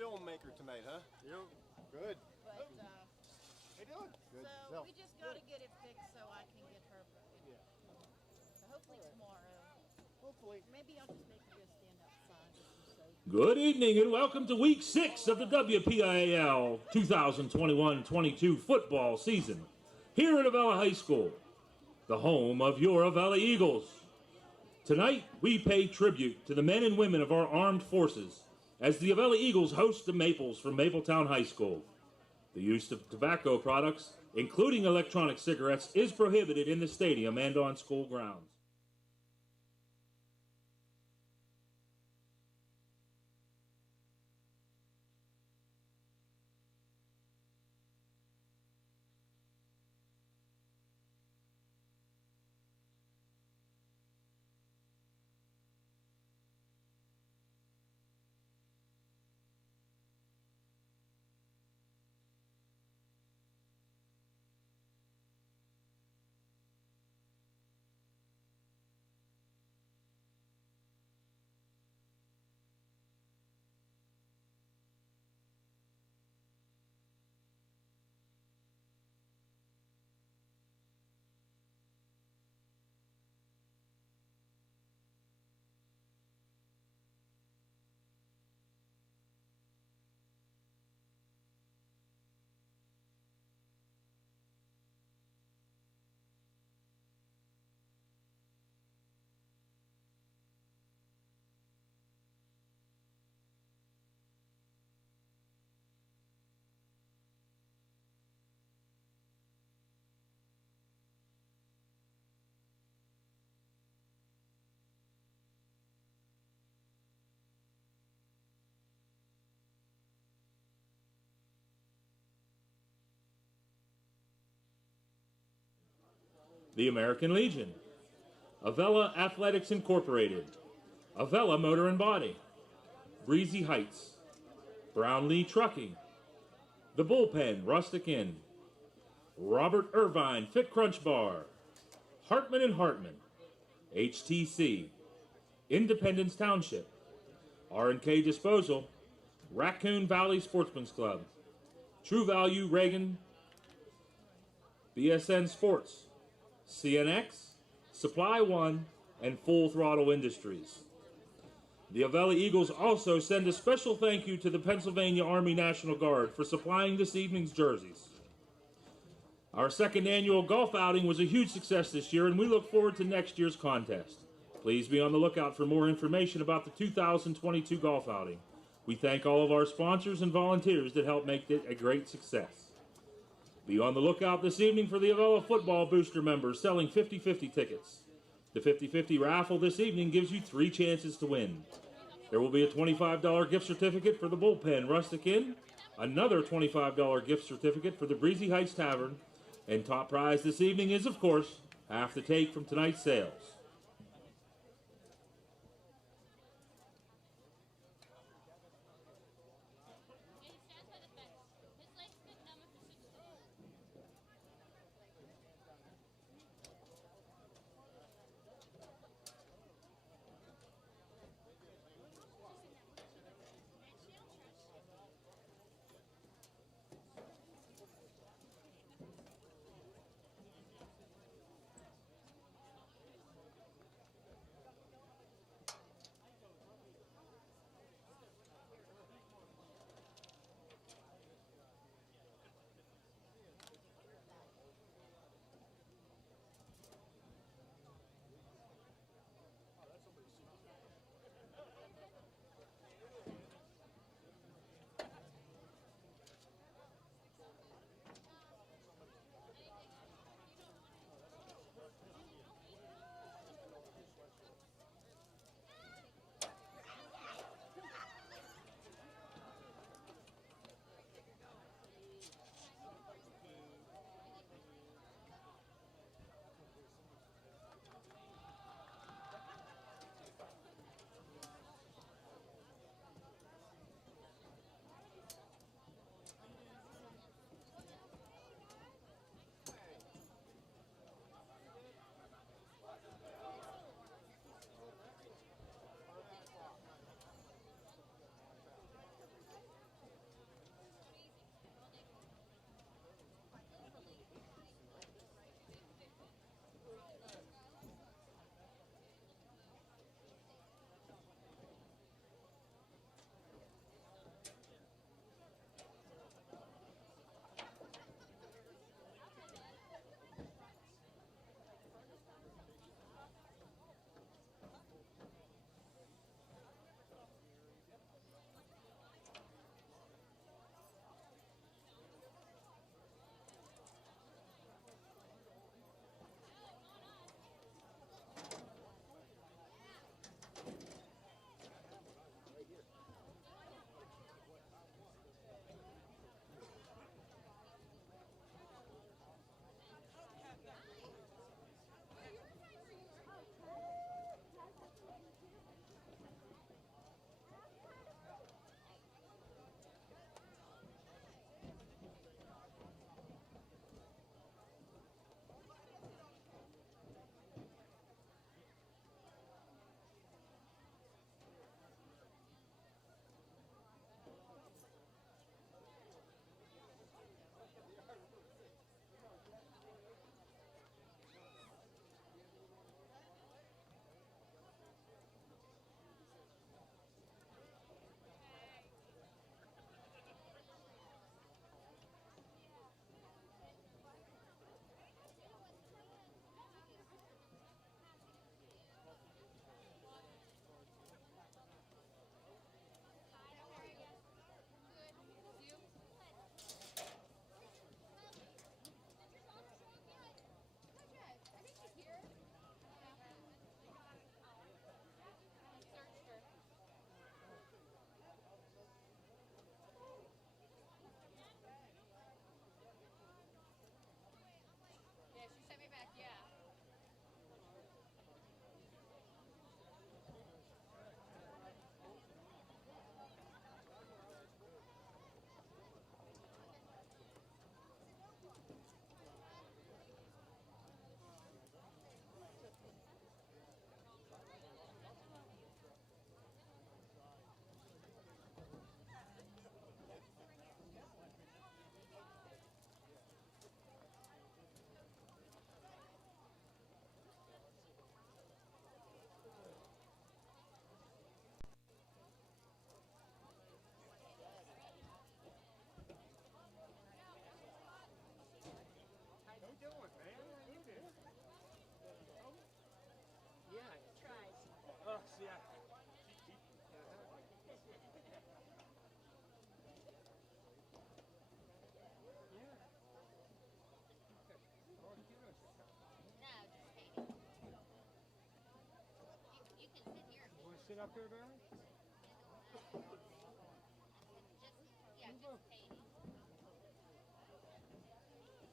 filmmaker tonight, huh? Yep. Good. But, How you doing? Good. so we just got to get it fixed so I can get her. Yeah. So hopefully tomorrow. Hopefully. Maybe I'll just make her go stand outside with some soap. Good evening and welcome to Week 6 of the WPIAL 2021-22 football season here at Avella High School, the home of your Avella Eagles. Tonight, we pay tribute to the men and women of our armed forces as the Avella Eagles host the Maples from Mapletown High School. The use of tobacco products, including electronic cigarettes, is prohibited in the stadium and on school grounds. The American Legion, Avella Athletics Incorporated, Avella Motor and Body, Breezy Heights, Brownlee Trucking, The Bullpen Rustic Inn, Robert Irvine Fit Crunch Bar, Hartman and Hartman, HTC, Independence Township, R&K Disposal, Raccoon Valley Sportsman's Club, True Value Reagan, BSN Sports, CNX, Supply One, and Full Throttle Industries. The Avella Eagles also send a special thank you to the Pennsylvania Army National Guard for supplying this evening's jerseys. Our second annual golf outing was a huge success this year, and we look forward to next year's contest. Please be on the lookout for more information about the 2022 golf outing. We thank all of our sponsors and volunteers that helped make it a great success. Be on the lookout this evening for the Avella Football Booster members selling 50-50 tickets. The 50-50 raffle this evening gives you 3 chances to win. There will be a $25 gift certificate for the Bullpen Rustic Inn, another $25 gift certificate for the Breezy Heights Tavern, and top prize this evening is, of course, half the take from tonight's sales. sit up here, Barry?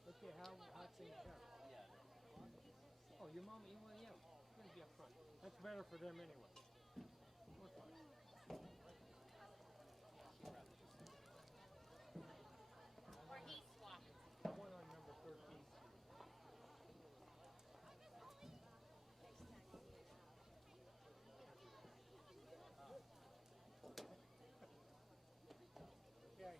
Okay, how's things going? Oh, your mom, you want to yell? You're going to be up front. That's better for them anyway. We're fine. Or he swapped. One on number 13. Okay.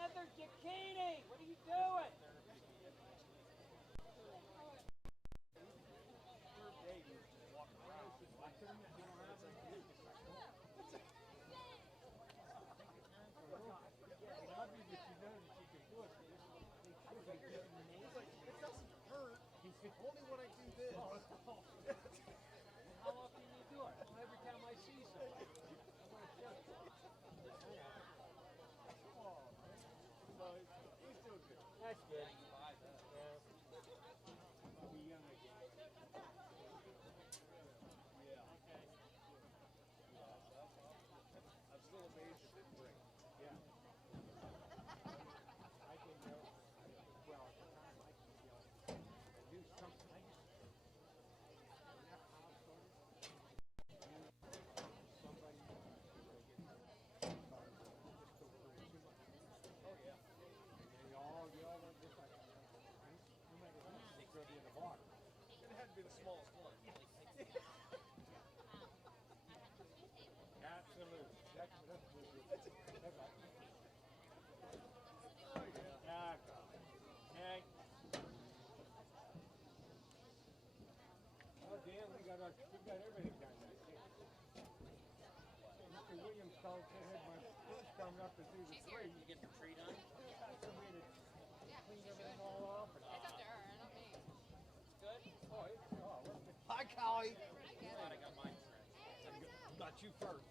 Heather Zucchini, what are you doing? It doesn't hurt. Only when I do this. How often do you do it? Well, every time I see somebody. He's doing good. That's good. Yeah. I'll be young again. I'm still amazed it didn't break. Yeah. I didn't know. Well, at the time, I didn't know. I knew something. I just. When that house started, I knew somebody was going to get hurt. Just go through too much. Oh, yeah. And they all yelled at just like, no matter what, they throw you in the water. It had to be the smallest one. Absolutely. That's right. Oh, yeah. Ah, God. Hey. Oh, damn, we got everything done now. Mr. Williams called, said, had my first coming up to do the tree. You get the tree done? So we had to clean everything all off. And, It's up to her, not me. Good? what's the... Hi, Collie. Glad I got mine trimmed. Got you first.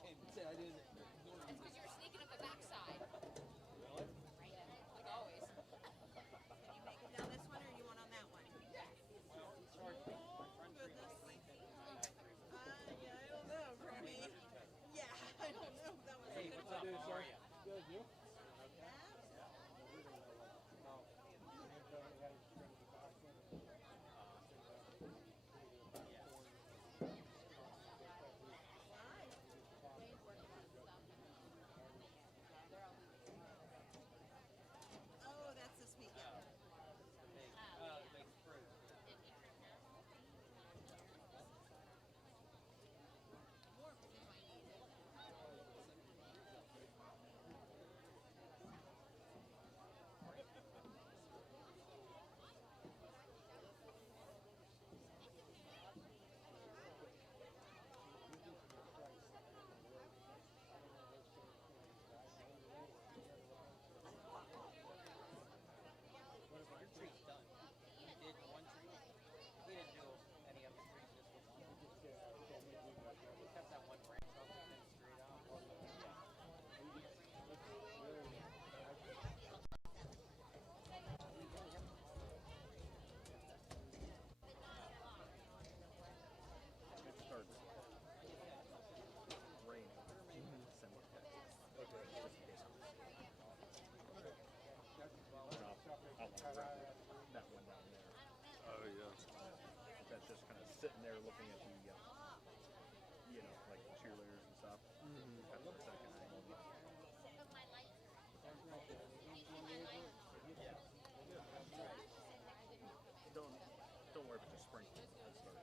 Can't say I didn't. That's because you were sneaking up the backside. Really? Right. Like always. Can you make it down this one or you want on that one? Well, it's hard to make my front tree looks like that. Yeah, I don't know, Brody. Yeah, I don't know if that was Hey, a good what's up? How are you? Good, you? Oh, that's this weekend. Big fruit. Your tree's done. He did one tree. He didn't do any of the trees, just the one. He kept that one branch up and then straight out. It starts raining. Send me a text. Okay. Just in case. That one down there. Oh, yeah. That's just kind of sitting there looking at the, like the cheerleaders and stuff. Kind of a second angle. Yeah. Don't worry about the sprinkles. It'll start.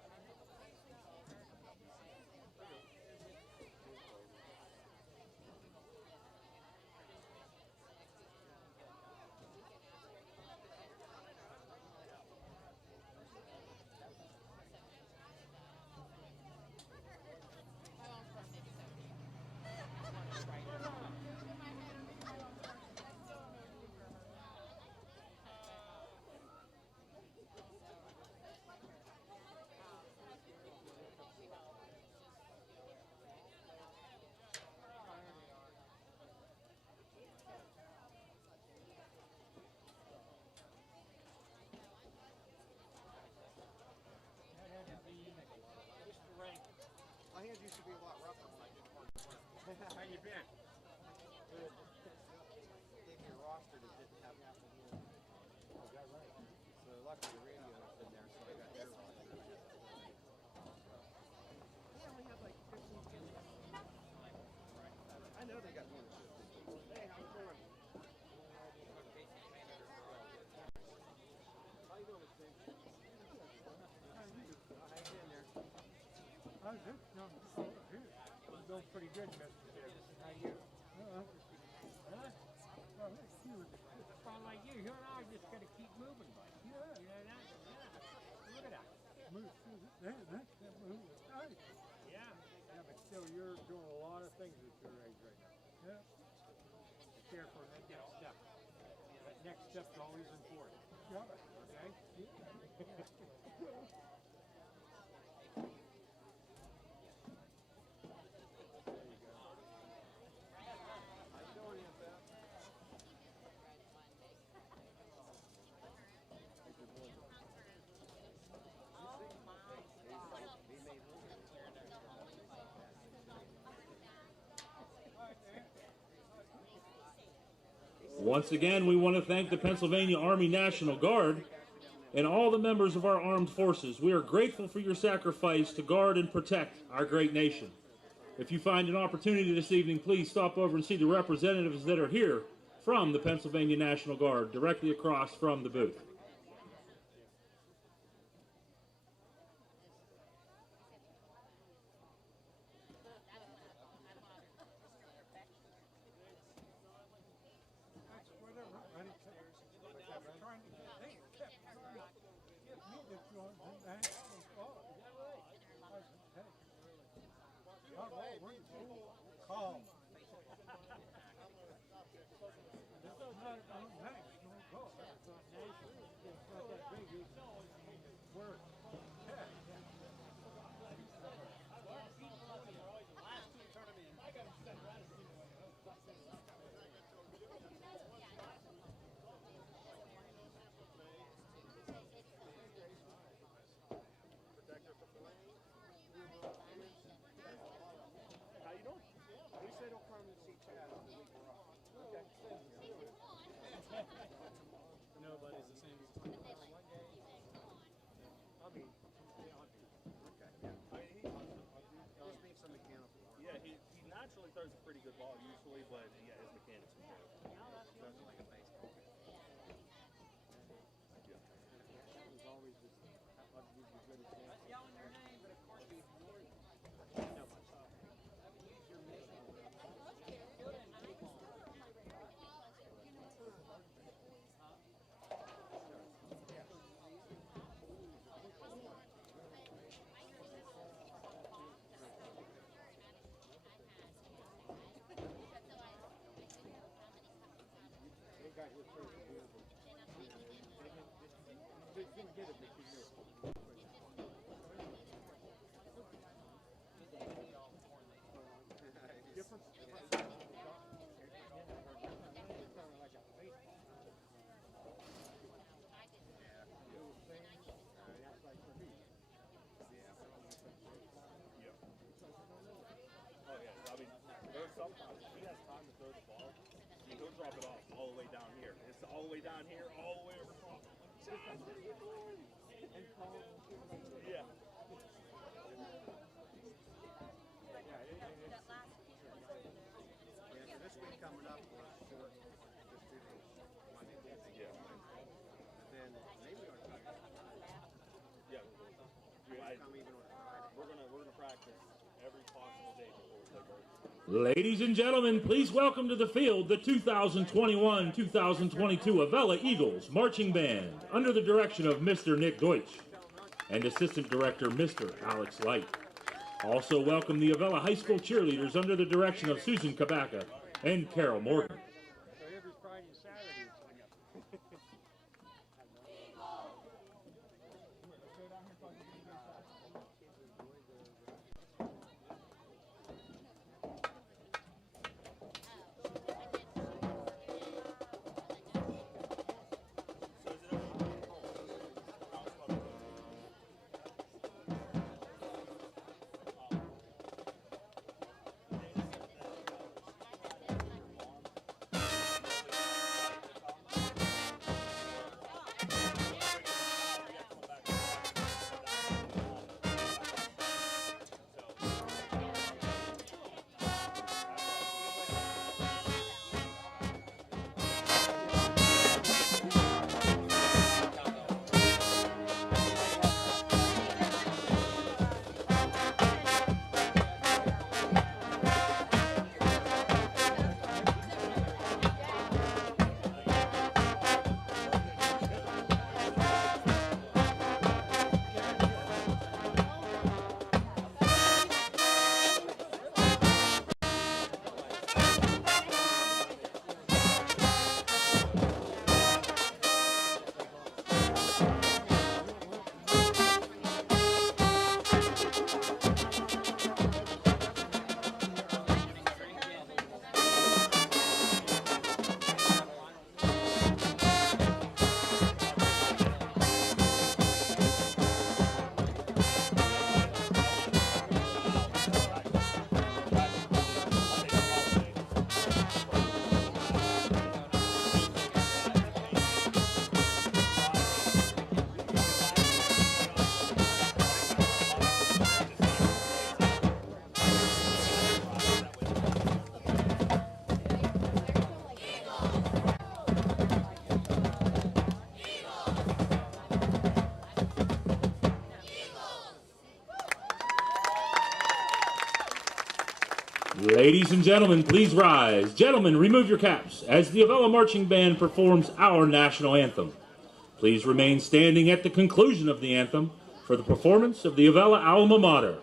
lucky the radio was in there, so I got their one. They only have like 15 kids. I know they got one. Hey, how's it going? How you doing, Mr. James? How you doing there? How's it? No, here. It's going pretty good, Mr. Davis. How you? Huh? Well, it's you. It's fun like you. You and I just got to keep moving, buddy. Yeah. You know that? Yeah. Look at that. Move. Move. Nice. Yeah. Yeah, but still, you're doing a lot of things at your age right now. Yeah. Be careful of that next step. That next step's always important. Yeah. Okay? Once again, we want to thank the Pennsylvania Army National Guard and all the members of our armed forces. We are grateful for your sacrifice to guard and protect our great nation. If you find an opportunity this evening, please stop over and see the representatives that are here from the Pennsylvania National Guard, directly across from the booth. How you doing? We say don't come and see Chad the week we're off. Okay. Nobody's the same. I mean, yeah, okay, yeah. I mean, he just needs some mechanical work. Yeah, he naturally throws a pretty good ball usually, but yeah, his mechanics are good. Doesn't like a baseball. That was always just, I'd give you good example. Yelling their name, but of course we ignored it. Use your mission. They got your first beer, but they didn't get it, but you knew. Different. Oh yeah, I mean, there's sometimes he has time to throw the ball. He'll drop it off all the way down here. It's all the way down here, all the way over top. Yeah. Yeah, so this week coming up, we're short just 2 days. Monday, Tuesday. Yeah. And then maybe on Friday. Yeah. Come even on Friday. We're gonna practice every possible day before we take our. Ladies and gentlemen, please welcome to the field the 2021-2022 Avella Eagles Marching Band under the direction of Mr. Nick Deutsch and Assistant Director Mr. Alex Light. Also welcome the Avella High School cheerleaders under the direction of Susan Kabaka and Carol Morgan. So every Friday and Saturday it's Ladies and gentlemen, please rise. Gentlemen, remove your caps as the Avella Marching Band performs our national anthem. Please remain standing at the conclusion of the anthem for the performance of the Avella alma mater.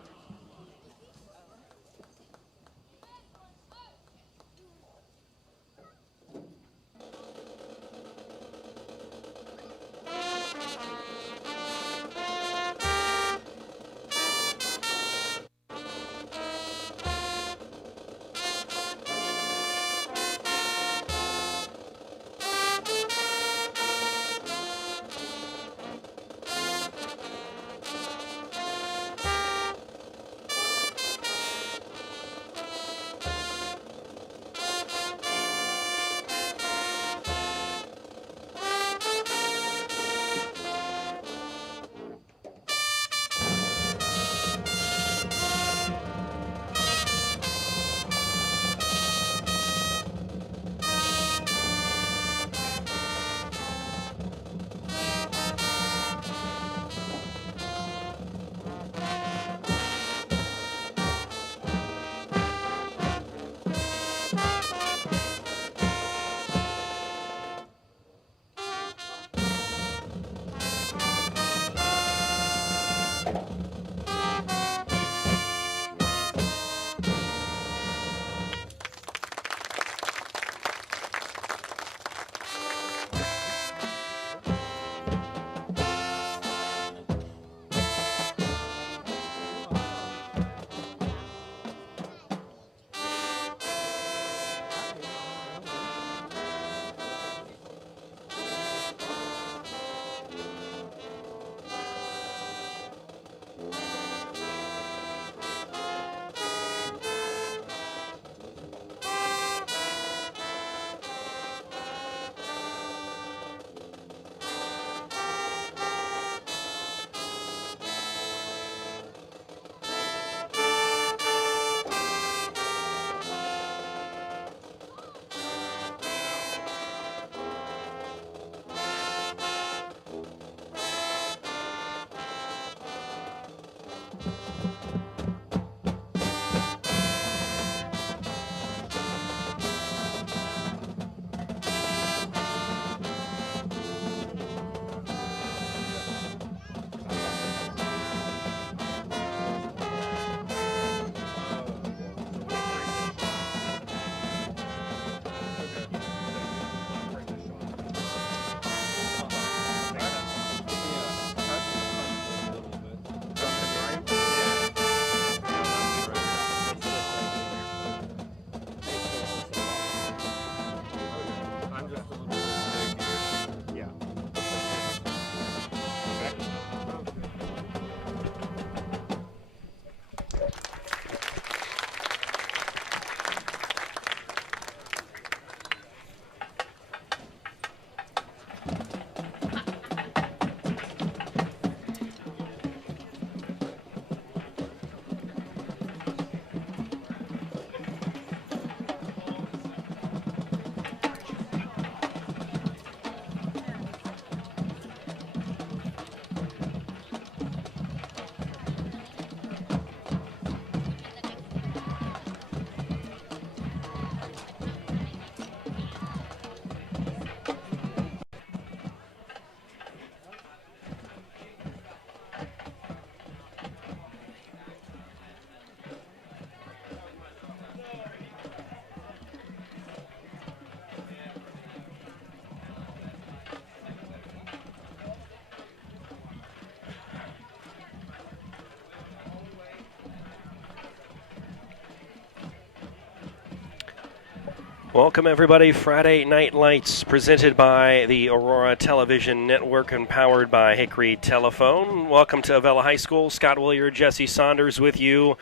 Welcome, everybody. Friday Night Lights presented by the Aurora Television Network and powered by Hickory Telephone. Welcome to Avella High School. Scott Willier, Jesse Saunders with you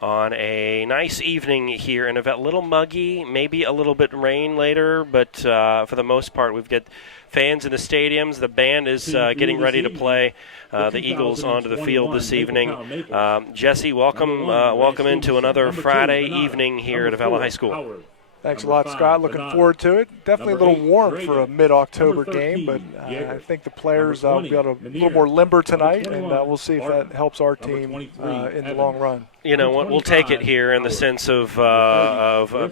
on a nice evening here in Avella. A little muggy, maybe a little bit rain later, but for the most part, we've got fans in the stadiums. The band is getting ready to play the Eagles onto the field this evening. Jesse, welcome into another Friday evening here at Avella High School. Thanks a lot, Scott. Looking forward to it. Definitely a little warm for a mid-October game, but I think the players will be a little more limber tonight, and we'll see if that helps our team in the long run. You know what? We'll take it here in the sense of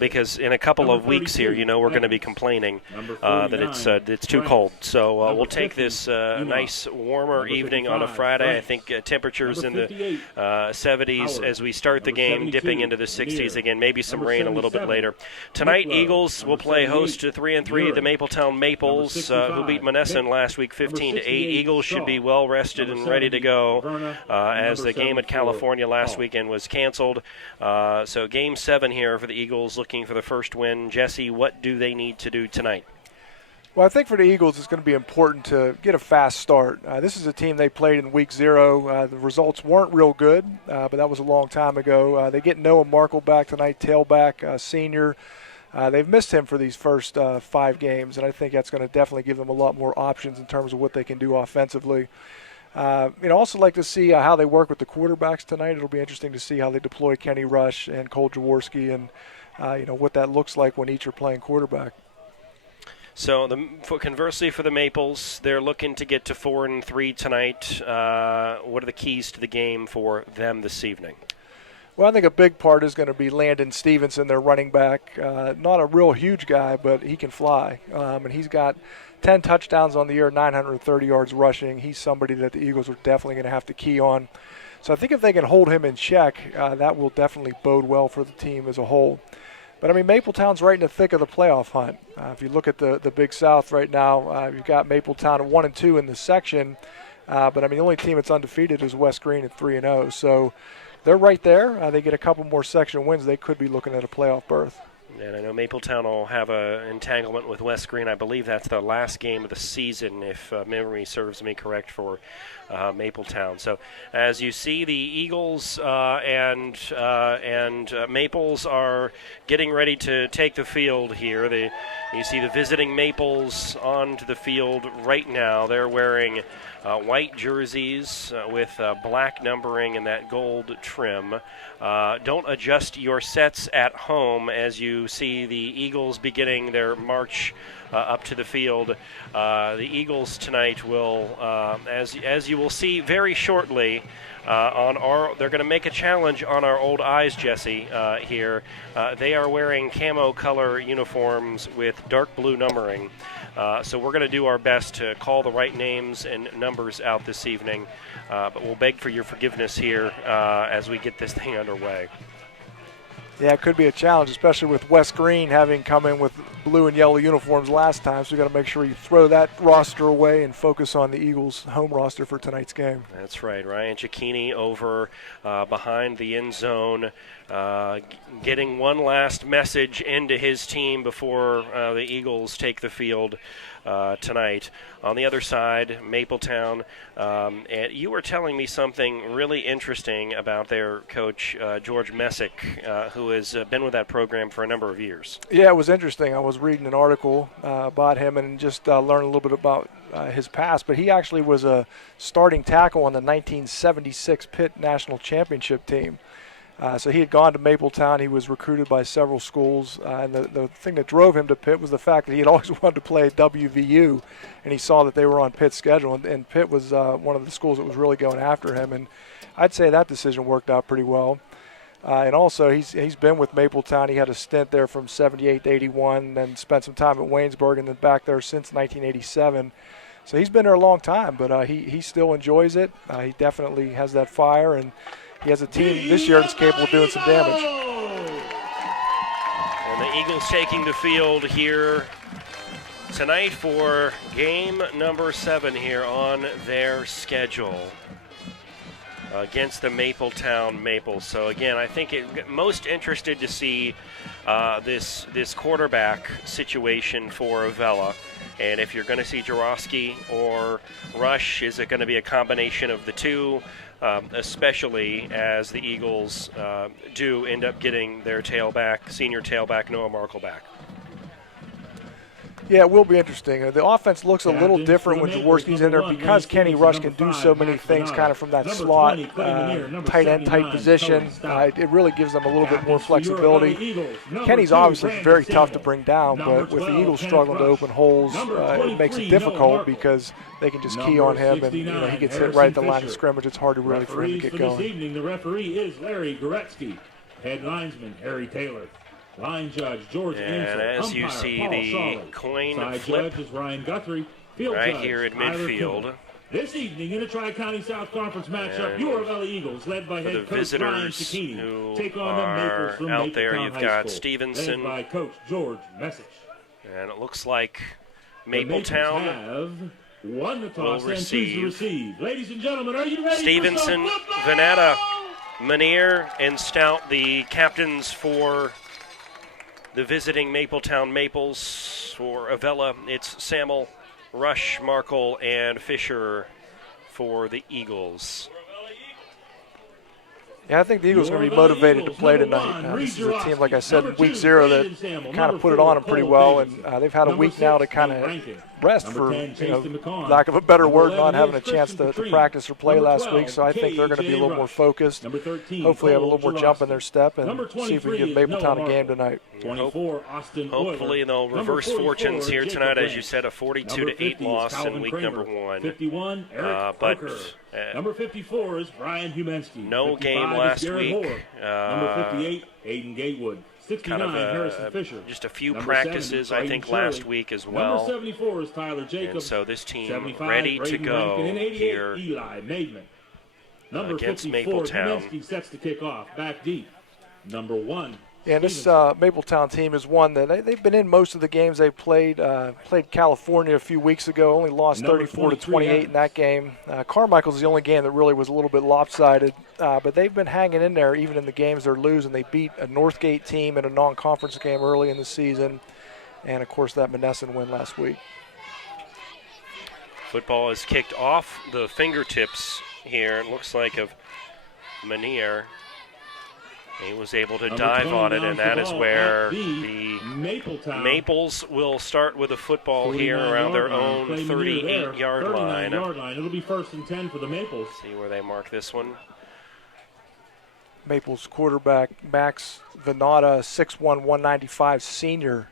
because in a couple of weeks here, we're going to be complaining that it's too cold. So we'll take this nice warmer evening on a Friday. I think temperatures in the 70s as we start the game, dipping into the 60s again. Maybe some rain a little bit later. Tonight, Eagles will play host to 3-3 the Mapletown Maples, who beat Monessen last week 15-8. Eagles should be well rested and ready to go as the game at California last weekend was canceled. So Game 7 here for the Eagles, looking for the first win. Jesse, what do they need to do tonight? Well, I think for the Eagles, it's going to be important to get a fast start. This is a team they played in Week 0. The results weren't real good, but that was a long time ago. They get Noah Markle back tonight, tailback, senior. They've missed him for these first 5 games, and I think that's going to definitely give them a lot more options in terms of what they can do offensively. Also like to see how they work with the quarterbacks tonight. It'll be interesting to see how they deploy Kenny Rush and Cole Jaworski and, what that looks like when each are playing quarterback. So conversely for the Maples, they're looking to get to 4-3 tonight. What are the keys to the game for them this evening? Well, I think a big part is going to be Landon Stevenson, their running back. Not a real huge guy, but he can fly. And he's got 10 touchdowns on the year, 930 yards rushing. He's somebody that the Eagles are definitely going to have to key on. So I think if they can hold him in check, that will definitely bode well for the team as a whole. But, Mapletown's right in the thick of the playoff hunt. If you look at the Big South right now, you've got Mapletown at 1-2 in the section. But, the only team that's undefeated is West Green at 3-0. So they're right there. They get a couple more section wins. They could be looking at a playoff berth. And I know Mapletown will have an entanglement with West Green. I believe that's the last game of the season, if memory serves me correct, for Mapletown. So as you see, the Eagles and Maples are getting ready to take the field here. You see the visiting Maples onto the field right now. They're wearing white jerseys with black numbering and that gold trim. Don't adjust your sets at home as you see the Eagles beginning their march up to the field. The Eagles tonight will, as you will see very shortly, they're going to make a challenge on our old eyes, Jesse, here. They are wearing camo color uniforms with dark blue numbering. So we're going to do our best to call the right names and numbers out this evening. But we'll beg for your forgiveness here as we get this thing underway. Yeah, it could be a challenge, especially with West Green having come in with blue and yellow uniforms last time. So we've got to make sure you throw that roster away and focus on the Eagles' home roster for tonight's game. That's right. Ryan Cicchini over behind the end zone, getting one last message into his team before the Eagles take the field tonight. On the other side, Mapletown, and you were telling me something really interesting about their coach, George Messick, who has been with that program for a number of years. Yeah, it was interesting. I was reading an article about him and just learned a little bit about his past, but he actually was a starting tackle on the 1976 Pitt National Championship team. So he had gone to Mapletown. He was recruited by several schools. And the thing that drove him to Pitt was the fact that he had always wanted to play at WVU, and he saw that they were on Pitt's schedule. And Pitt was one of the schools that was really going after him. And I'd say that decision worked out pretty well. And also, he's been with Mapletown. He had a stint there from 78 to 81, then spent some time at Waynesburg, and then back there since 1987. So he's been there a long time, but he still enjoys it. He definitely has that fire, and he has a team this year that's capable of doing some damage. And the Eagles taking the field here tonight for game number 7 here on their schedule against the Mapletown Maples. So again, I think most interested to see this quarterback situation for Avella. And if you're going to see Jaworski or Rush, is it going to be a combination of the two? Especially as the Eagles do end up getting their senior tailback, Noah Markle, back. Yeah, it will be interesting. The offense looks a little different when Jaworski's in there because Kenny Rush can do so many things kind of from that slot, tight end type position. It really gives them a little bit more flexibility. Kenny's obviously very tough to bring down, but with the Eagles struggling to open holes, it makes it difficult because they can just key on him, and he gets hit right at the line of scrimmage. It's hard to really for him to get going. This evening, the referee is Larry Goretzky. Head linesman Harry Taylor. Line judge George Ansel. And as umpire, you see Paul the Solid. coin Side flip judge is Ryan Guthrie. Field right judge, here at Tyler midfield. Kimball. This evening in a Tri-County South Conference matchup, your Avella Eagles, led by For head the coach Ryan visitors Cicchini, who take on the Maples are from out there, Mapletown you've High got School, Stevenson. led by coach George Messich. And it looks like The Maples Mapletown have won the toss will and choose to receive. Ladies and gentlemen, are you ready Stevenson, for some football? Veneta, Manier, and Stout, the captains for the visiting Mapletown Maples. For Avella, it's Samuel, Rush, Markle, and Fisher for the Eagles. Yeah, I think the Eagles are going to be motivated to play tonight. This is a team, like I said, in week 0 that kind of put it on them pretty well, and they've had a week now to kind of rest for, lack of a better word, not having a chance to practice or play last week. So I think they're going to be a little more focused. Hopefully have a little more jump in their step and see if we can give Mapletown a game tonight. Hopefully they'll reverse fortunes here tonight. As you said, a 42-8 loss in week number 1. 51, but number 54 is Brian Humensky. No game last week. Number 58, Aiden Gatewood. 69, kind of Harrison Fisher. Just a few Number practices, 70, I think, Shirley. last week as well. Number 74 is Tyler Jacobs. And so this team 75, ready to Braden go Rankin, and 88, here Eli Maidman. Number against 54, Mapletown. Humensky sets the kick off. Back deep. Number 1. Yeah, and this Mapletown team is one that they've been in most of the games they played. Played California a few weeks ago, only lost 34-28 in that game. Carmichael's the only game that really was a little bit lopsided, but they've been hanging in there even in the games they're losing. They beat a Northgate team in a non-conference game early in the season, and of course that Monessen win last week. Football is kicked off the fingertips here. It looks like of Manier. He was able to dive on it, and that is where the Maples will start with a football here around their own 38-yard line. It'll be 1st and 10 for the Maples. See where they mark this one. Maples quarterback Max Venata, 6'1", 195 senior,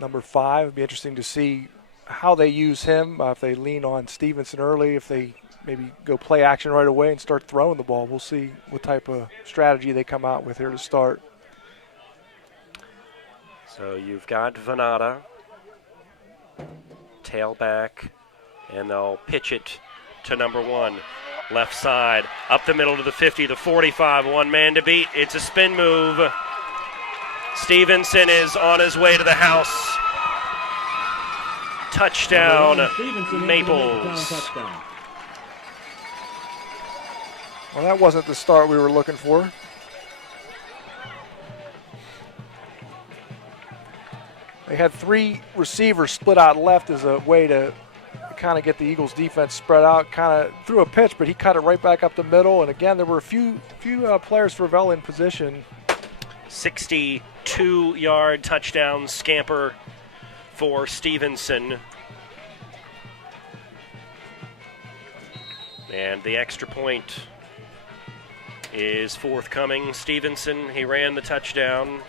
number 5. It'll be interesting to see how they use him, if they lean on Stevenson early, if they maybe go play action right away and start throwing the ball. We'll see what type of strategy they come out with here to start. So you've got Venata, tailback, and they'll pitch it to number 1. Left side, up the middle to the 50, the 45, one man to beat. It's a spin move. Stevenson is on his way to the house. Touchdown, Maples. Well, that wasn't the start we were looking for. They had 3 receivers split out left as a way to kind of get the Eagles defense spread out. Kind of threw a pitch, but he cut it right back up the middle. And again, there were a few players for Avella in position. 62-yard touchdown scamper for Stevenson. And the extra point is forthcoming. Stevenson, he ran the touchdown,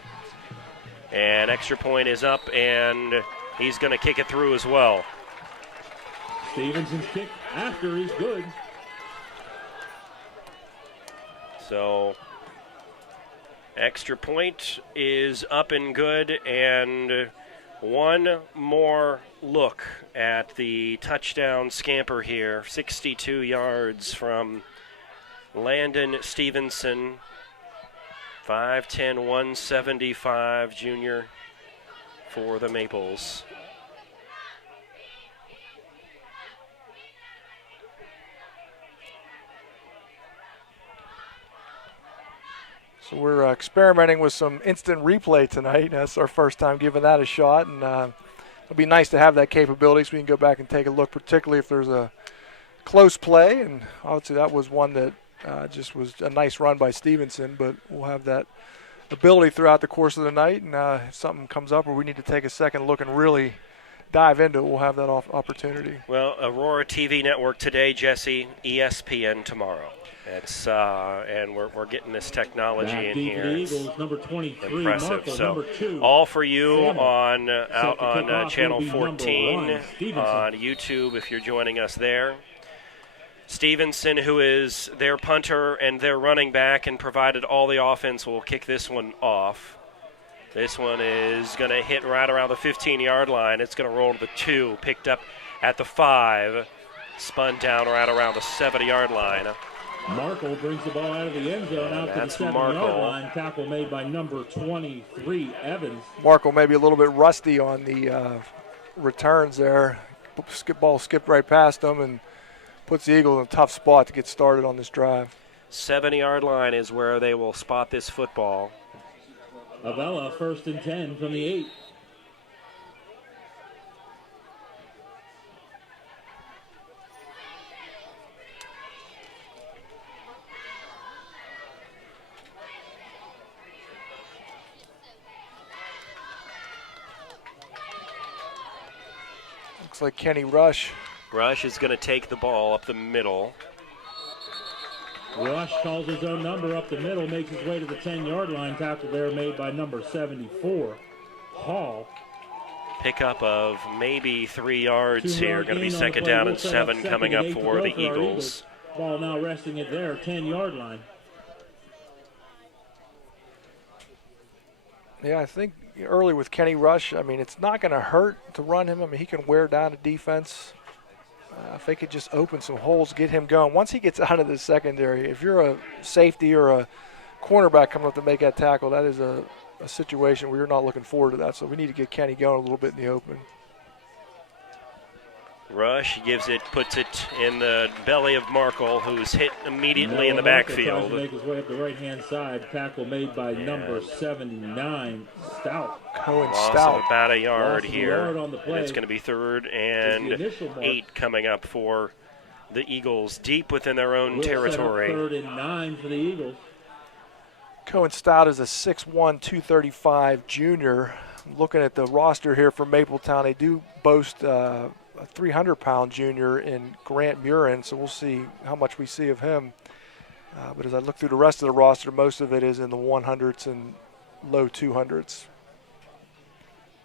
and extra point is up, and he's going to kick it through as well. Stevenson's kick after is good. So extra point is up and good, and one more look at the touchdown scamper here. 62 yards from Landon Stevenson, 5'10", 175 junior for the Maples. So we're experimenting with some instant replay tonight. That's our first time giving that a shot, and it'll be nice to have that capability so we can go back and take a look, particularly if there's a close play. And obviously that was one that just was a nice run by Stevenson, but we'll have that ability throughout the course of the night. And if something comes up where we need to take a second look and really dive into it, we'll have that opportunity. Well, Aurora TV network today, Jesse. ESPN tomorrow. It's and we're getting this technology Back in deep here. for the It's Eagles, number 23, impressive. Markle, So number 2. all for you Samuel. on Set out to kick on off channel will be number 14 1, Stevenson. on YouTube if you're joining us there. Stevenson, who is their punter and their running back and provided all the offense, will kick this one off. This one is going to hit right around the 15-yard line. It's going to roll to the 2, picked up at the 5, spun down right around the 70-yard line. Markle brings the ball out of the end zone out to the That's 7-yard Markle. line. Tackle made by number 23, Evans. Markle may be a little bit rusty on the returns there. Ball skipped right past them and puts the Eagles in a tough spot to get started on this drive. 70-yard line is where they will spot this football. Avella, 1st and 10 from the 8. Looks like Kenny Rush. Rush is going to take the ball up the middle. Rush calls his own number up the middle, makes his way to the 10-yard line. Tackle there made by number 74, Hall. Pickup of maybe 3 yards 2 here. yard Going to be gain on the second play. down We'll and set up 7 second coming and up 8 to for go the our Eagles. Ball now resting it there, 10-yard line. Yeah, I think early with Kenny Rush, I mean, it's not going to hurt to run him. I mean, he can wear down a defense. If they could just open some holes, get him going. Once he gets out of the secondary, if you're a safety or a cornerback coming up to make that tackle, that is a situation where you're not looking forward to that. So we need to get Kenny going a little bit in the open. Rush gives it, puts it in the belly of Markle, who's hit immediately in the Noah Markle tries backfield. to make his way up the right-hand side. Tackle made by number 79, Stout. Cohen Loss Stout. of about a yard Lost a here. yard on the play. And it's going to be 3rd Is and the initial mark. 8 coming up for the Eagles, deep within their own We'll set up territory. 3rd and 9 for the Eagles. Cohen Stout is a 6'1", 235 junior. Looking at the roster here for Mapletown, they do boast a 300-pound junior in Grant Murin, so we'll see how much we see of him. But as I look through the rest of the roster, most of it is in the 100s and low 200s.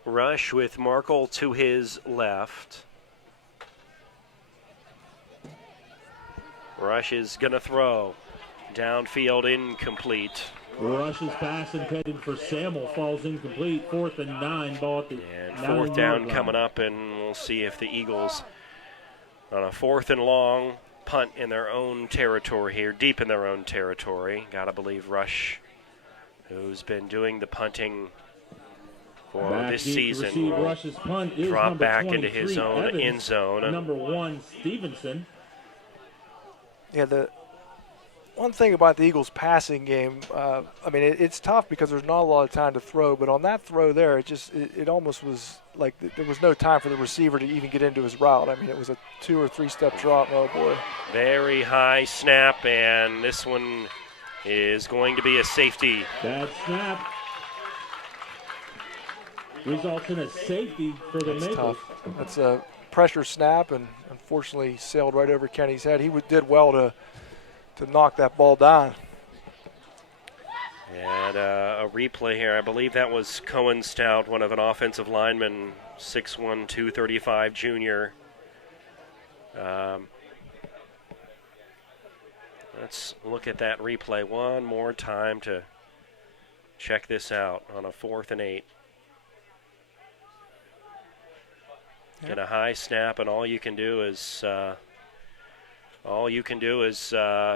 Rush with Markle to his left. Rush is going to throw. Downfield incomplete. Rush's pass intended for Samuel falls incomplete. 4th and 9, ball at the And 9-yard 4th down line. coming up, and we'll see if the Eagles on a 4th and long punt in their own territory here, deep in their own territory. Gotta believe Rush, who's been doing the punting for Back this deep to season, receive will Rush's punt is drop number back into 23, his own Evans. end zone. Number 1, Stevenson. Yeah, the one thing about the Eagles' passing game, I mean, it's tough because there's not a lot of time to throw. But on that throw there, it almost was like there was no time for the receiver to even get into his route. I mean, it was a 2 or 3 step drop. Oh boy! Very high snap, and this one is going to be a safety. Bad snap. Results in a safety for the That's Maples. tough. That's a pressure snap, and unfortunately sailed right over Kenny's head. He did well to knock that ball down. And a replay here. I believe that was Cohen Stout, one of an offensive lineman, 6'1", 235 junior. Let's look at that replay one more time to check this out on a 4th and 8. Get a high snap, and all you can do is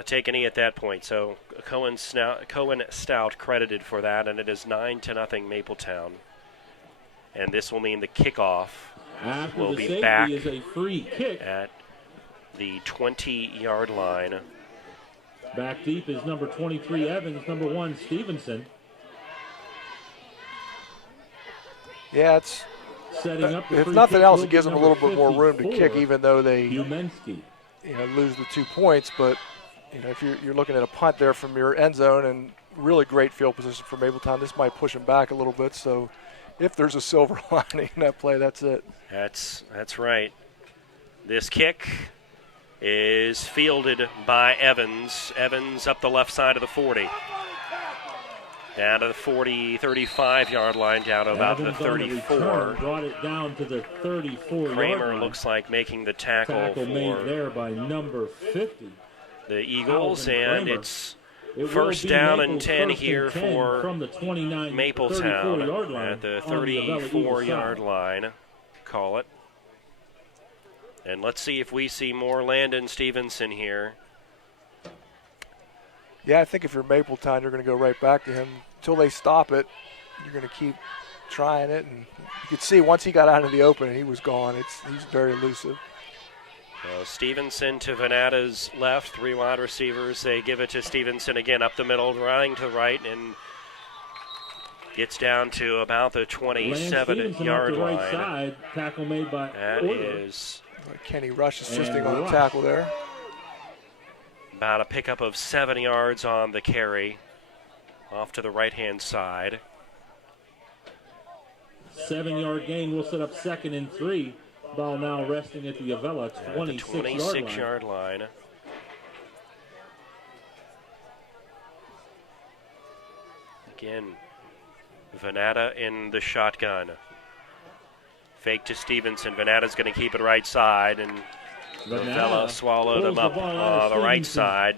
take a knee at that point. So Cohen Stout credited for that, and it is 9-0 Mapletown. And this will mean the kickoff After will the be safety back is a free kick. at the 20-yard line. Back deep is number 23, Evans. Number 1, Stevenson. Yeah, it's Setting up the if free nothing kick else, will it gives be them a little number bit more room to 54, kick, even though they Umensky. lose the 2 points. But if you're looking at a punt there from your end zone and really great field position for Mapletown, this might push them back a little bit. So if there's a silver lining in that play, that's it. That's right. This kick is fielded by Evans. Evans up the left side of the 40. Down to the 40, 35-yard line, down to about the 34. Brought it down to the 34-yard Kramer line. looks like making the tackle for made there by number 50. the Eagles, and Kramer. it's It first will be down Maples and 10 first here and 10 for from the 34-yard Mapletown line at the on the Avella Eagles 34-yard side. line. Call it. And let's see if we see more Landon Stevenson here. Yeah, I think if you're Mapletown, you're going to go right back to him. Until they stop it, you're going to keep trying it. And you could see once he got out in the open, he was gone. He's very elusive. So Stevenson to Venata's left, 3 wide receivers. They give it to Stevenson again up the middle, running to right, and gets down to about the 27-yard line. Right side, tackle made by That Euler. is Kenny Rush assisting And on the Rush. tackle there. about a pickup of 7 yards on the carry. Off to the right-hand side. 7-yard gain will set up 2nd and 3. Ball now resting at the Avella At the 26-yard line. line. Again, Venata in the shotgun. Fake to Stevenson. Venata's going to keep it right side, and Avella swallowed him up on the right side.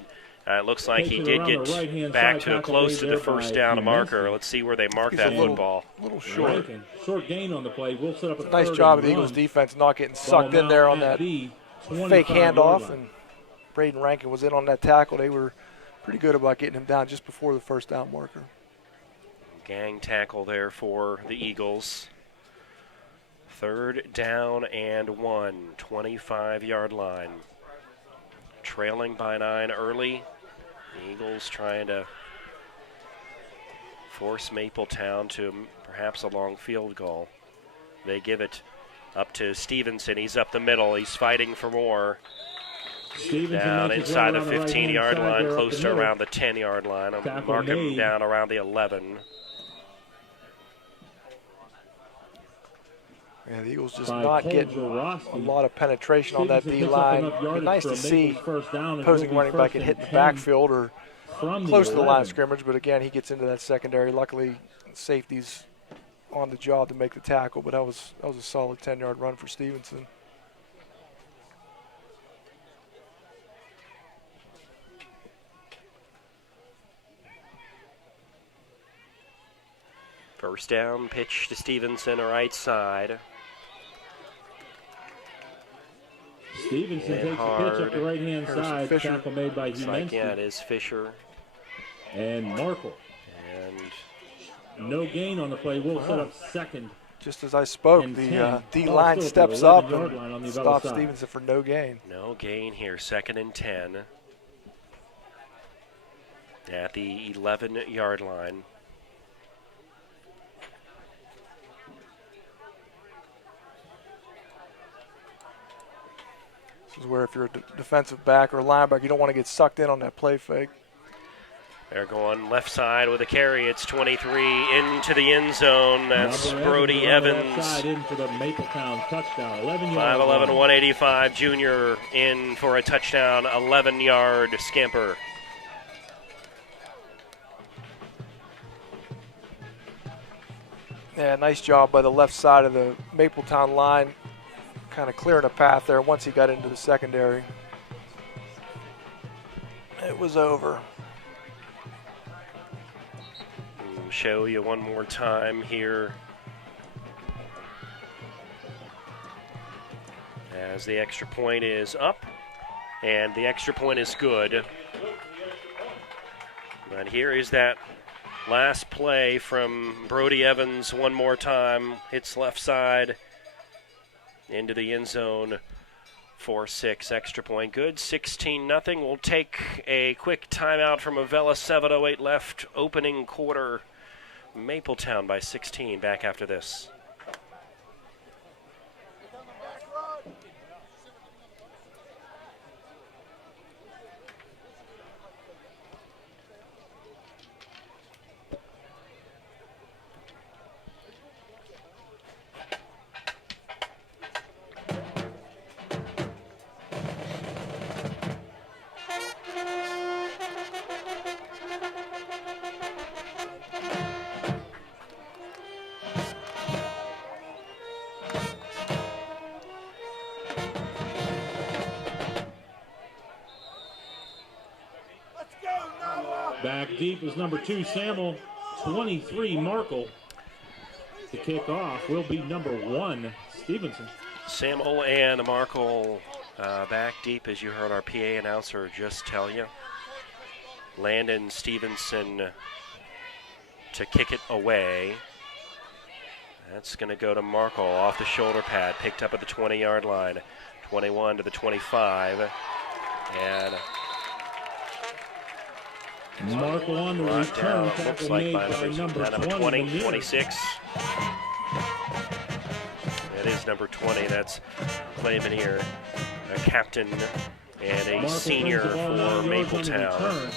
It looks like he did get back to close to the first down marker. Let's see where they mark that football. A little short. Short gain on the play. We'll set up a Nice job of the Eagles defense not getting sucked in there on that fake handoff. And Braden Rankin was in on that tackle. They were pretty good about getting him down just before the first down marker. Gang tackle there for the Eagles. 3rd down and 1, 25-yard line. Trailing by 9 early. The Eagles trying to force Mapletown to perhaps a long field goal. They give it up to Stevenson. He's up the middle. He's fighting for more. Down inside the 15-yard line, close to around the 10-yard line. I'm marking him down around the 11. Yeah, the Eagles just not getting a lot of penetration on that D-line. It'd be nice to see opposing running back get hit in the backfield or close to the line of scrimmage, but again, he gets into that secondary. Luckily, safety's on the job to make the tackle, but that was a solid 10-yard run for Stevenson. First down, pitch to Stevenson, right side. Stevenson takes a pitch up the right-hand side. Tackle made by Humenski. Yeah, it is Fisher. And Markle. And no gain on the play. We'll set up 2nd. Just as I spoke, the D-line steps up and stops Stevenson for no gain. No gain here, 2nd and 10. At the 11-yard line. This is where if you're a defensive back or a linebacker, you don't want to get sucked in on that play fake. They're going left side with a carry. It's 23 into the end zone. That's Brody Evans. Into the Mapletown touchdown. 5'11", 185 junior in for a touchdown, 11-yard scamper. Yeah, nice job by the left side of the Mapletown line, kind of clearing a path there once he got into the secondary. It was over. We'll show you one more time here as the extra point is up, and the extra point is good. But here is that last play from Brody Evans one more time. Hits left side into the end zone for 6. Extra point good. 16-0. We'll take a quick timeout from Avella. 7:08 left. Opening quarter. Mapletown by 16. Back after this. Back deep is number 2, Samuel. 23, Markle. The kickoff will be number 1, Stevenson. Samuel and Markle back deep, as you heard our PA announcer just tell you. Landon Stevenson to kick it away. That's going to go to Markle off the shoulder pad, picked up at the 20-yard line. 21 to the 25. And Markle on the brought return. down, looks like by number 20, 26. That is number 20. That's Clay Manier, a captain and a Markle senior brings the ball 9 for yards on the Mapletown. return.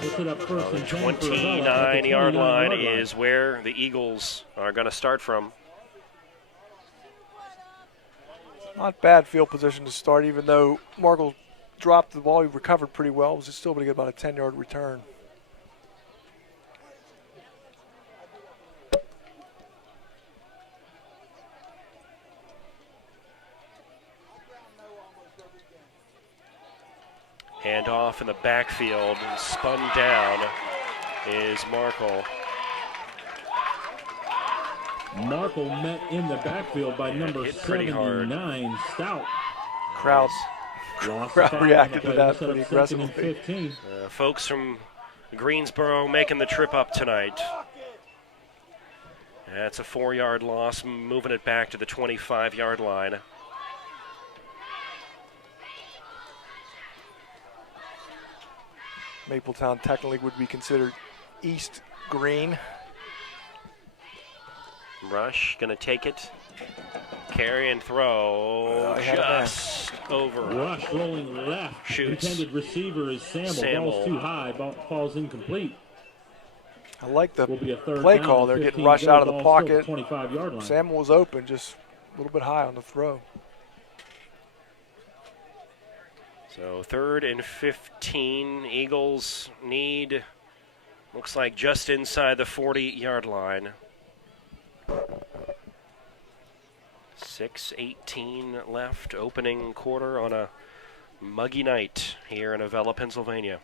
Puts it up first The and 10 for Avella at the 29-yard line 29-yard is where the Eagles are going to start from. Not bad field position to start, even though Markle dropped the ball. He recovered pretty well. It was still able to get about a 10-yard return. Hand off in the backfield, spun down is Markle. Markle met in the backfield by number Hit pretty hard. 79, Stout. Crowd reacted to that pretty aggressively. 15. Folks from Greensboro making the trip up tonight. That's a 4-yard loss, moving it back to the 25-yard line. Mapletown technically would be considered East Green. Rush gonna take it, carry and throw, just over. Rush rolling left. Shoots. Intended receiver is Samuel. Ball's too high. Ball falls incomplete. I like the Will be a third play down, call. They're 15 getting rushed go, out of the ball still pocket. 25-yard line. Samuel was open, just a little bit high on the throw. So 3rd and 15. Eagles need, looks like just inside the 40-yard line. 6:18 left, opening quarter on a muggy night here in Avella, Pennsylvania.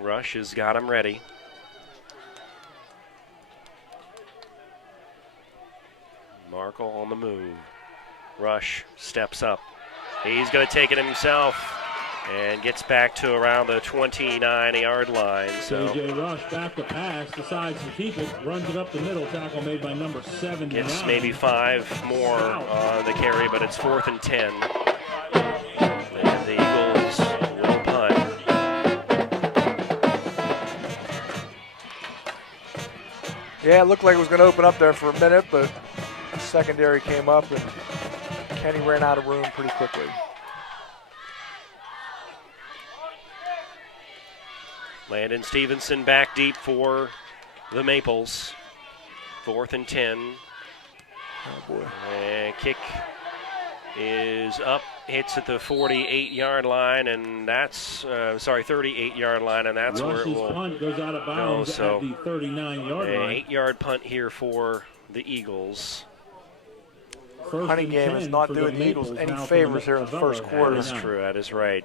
Rush has got him ready. Markle on the move. Rush steps up. He's going to take it himself and gets back to around the 29-yard line. So J.J. Rush back to pass, decides to keep it, runs it up the middle. Tackle made by number 79. gets maybe 5 more on the carry, but it's 4th and 10. And the Eagles will punt. Yeah, it looked like it was going to open up there for a minute, but the secondary came up and Kenny ran out of room pretty quickly. Landon Stevenson back deep for the Maples. 4th and 10. Oh, boy. And kick is up, hits at the 48-yard line, and that's, 38-yard line, and that's Rush's where it will punt goes out of bounds so at the 39-yard an line. 8-yard punt here for the Eagles. First Hunting and game 10 is not for doing the Eagles Maples any now favors here in the Avella first at quarter. That is 39. true, that is right.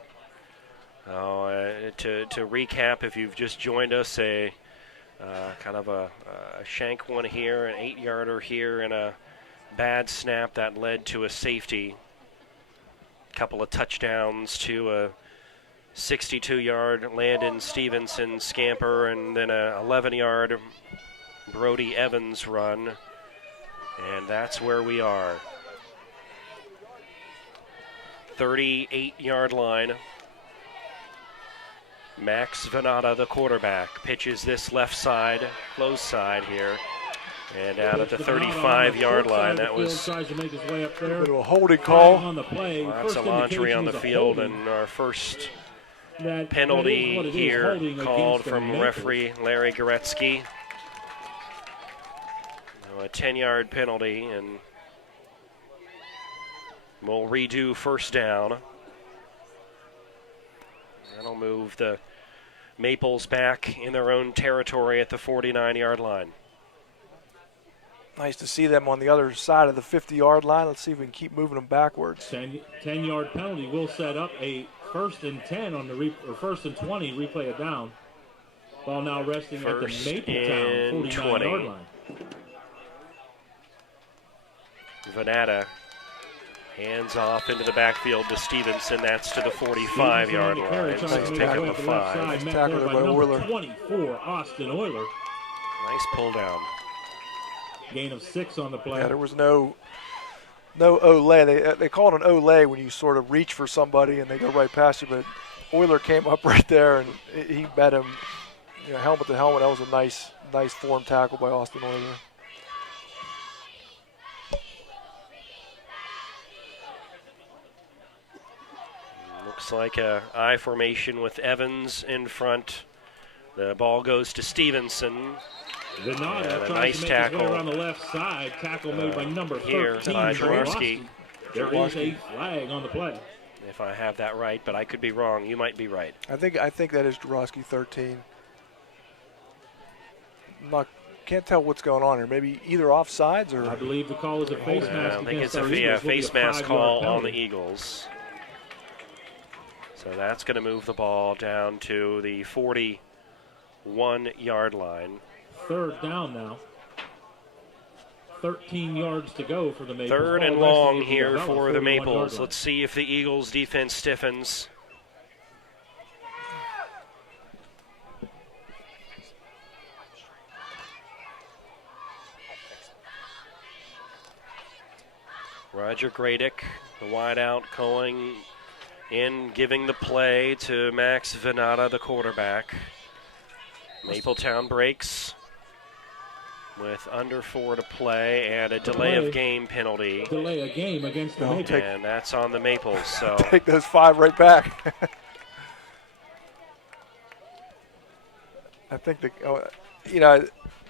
To recap, if you've just joined us, kind of a shank one here, an 8-yarder here, and a bad snap that led to a safety. Couple of touchdowns to a 62-yard Landon Stevenson scamper, and then a 11-yard Brody Evans run. And that's where we are. 38-yard line. Max Venata, the quarterback, pitches this left side, close side here, and out at the 35-yard line. That was tries to make his way up there. A holding call. On the play. lots First of laundry on the indication is a field, holding. and our first That is penalty what it is, here holding called against the from Maples. referee Larry Goretzky. A 10-yard penalty, and we'll redo first down. That'll move the Maples back in their own territory at the 49-yard line. Nice to see them on the other side of the 50-yard line. Let's see if we can keep moving them backwards. 10-yard penalty will set up a first and 10 on the or first and 20, replay it down. Ball now resting First at the Mapletown and 49-yard line. Venata hands off into the backfield to Stevenson. That's to the 45-yard line. So pick up a 5. Nice tackle by by number Euler. 24, Austin Euler. Nice pull down. Gain of 6 on the play. Yeah, there was no Olay. They call it an Olay when you sort of reach for somebody and they go right past you, but Euler came up right there and he met him, helmet to helmet. That was a nice form tackle by Austin Euler. Looks like a I formation with Evans in front. The ball goes to Stevenson. Venata a tries nice to make tackle his way around the left side. Tackle made by number 13, here by Jaworski. Jaworski. There is a flag on the play. If I have that right, but I could be wrong. You might be right. I think that is Jaworski 13. Can't tell what's going on here. Maybe either offsides or. I believe the call is a face mask. I think it's against our a Eagles. face Will be a mask 5-yard call on penalty. the Eagles. So that's going to move the ball down to the 41-yard line. Third down now. 13 yards to go for the Maples. Third and Ball long resting at here Avella, for the 41-yard Maples. line. Let's see if the Eagles' defense stiffens. Roger Gradick, the wideout, going in, giving the play to Max Venata, the quarterback. Mapletown breaks with under 4 to play and a delay of game penalty. Delay a game against the Maples. And that's on the Maples. So Take those 5 right back. I think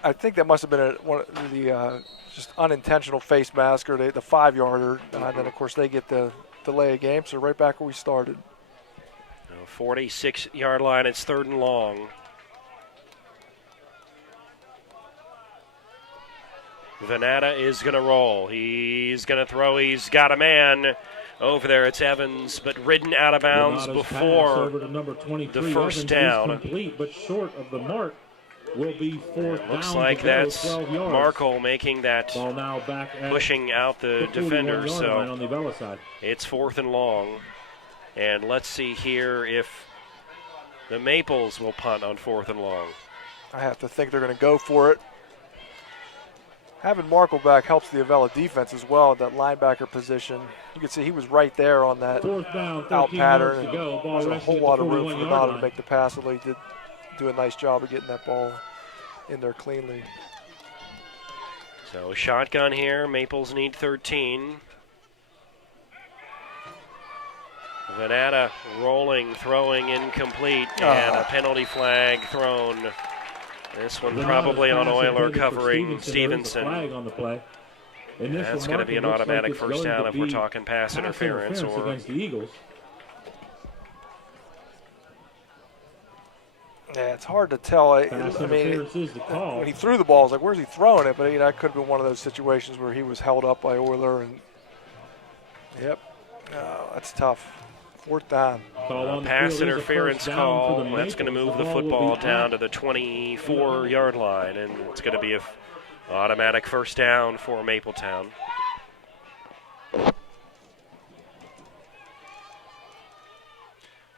I think that must have been one of the just unintentional face mask or the 5-yarder. And then, of course, they get the delay of game. So right back where we started. 46-yard line. It's third and long. Venata is going to roll. He's going to throw. He's got a man over there. It's Evans, but ridden out of bounds Venata's pass before over to number 23. the first Evans down. is complete, but short of the mark. Will be fourth down. Looks like to go, that's 12 yards. Markle making that, Ball now back at pushing out the 41-yard defender. line So on the Avella side. it's fourth and long. And let's see here if the Maples will punt on fourth and long. I have to think they're going to go for it. Having Markle back helps the Avella defense as well at that linebacker position. You can see he was right there on that Fourth down, 13 out yards pattern. to go. Ball There's a resting whole at lot the of room for 41-yard Venata to line. make the pass, although he did do a nice job of getting that ball in there cleanly. So shotgun here. Maples need 13. Venata rolling, throwing, incomplete, and a penalty flag thrown. This one Venata's probably on pass Euler intended for covering There is a Stevenson. flag on the play. Initial That's going to be an marking looks like automatic it's first going down to if we're be talking pass interference or against the Eagles. Yeah, it's hard to tell. I Pass mean, interference is the call. when he threw the ball, I was like, where's he throwing it? But that could have been one of those situations where he was held up by Euler. And yep, that's tough. Fourth down. Call on the pass field is a interference first down call. for the That's going to Maples. move the ball will football be down at to the 24-yard line, and it's going to be an automatic first down for Mapletown.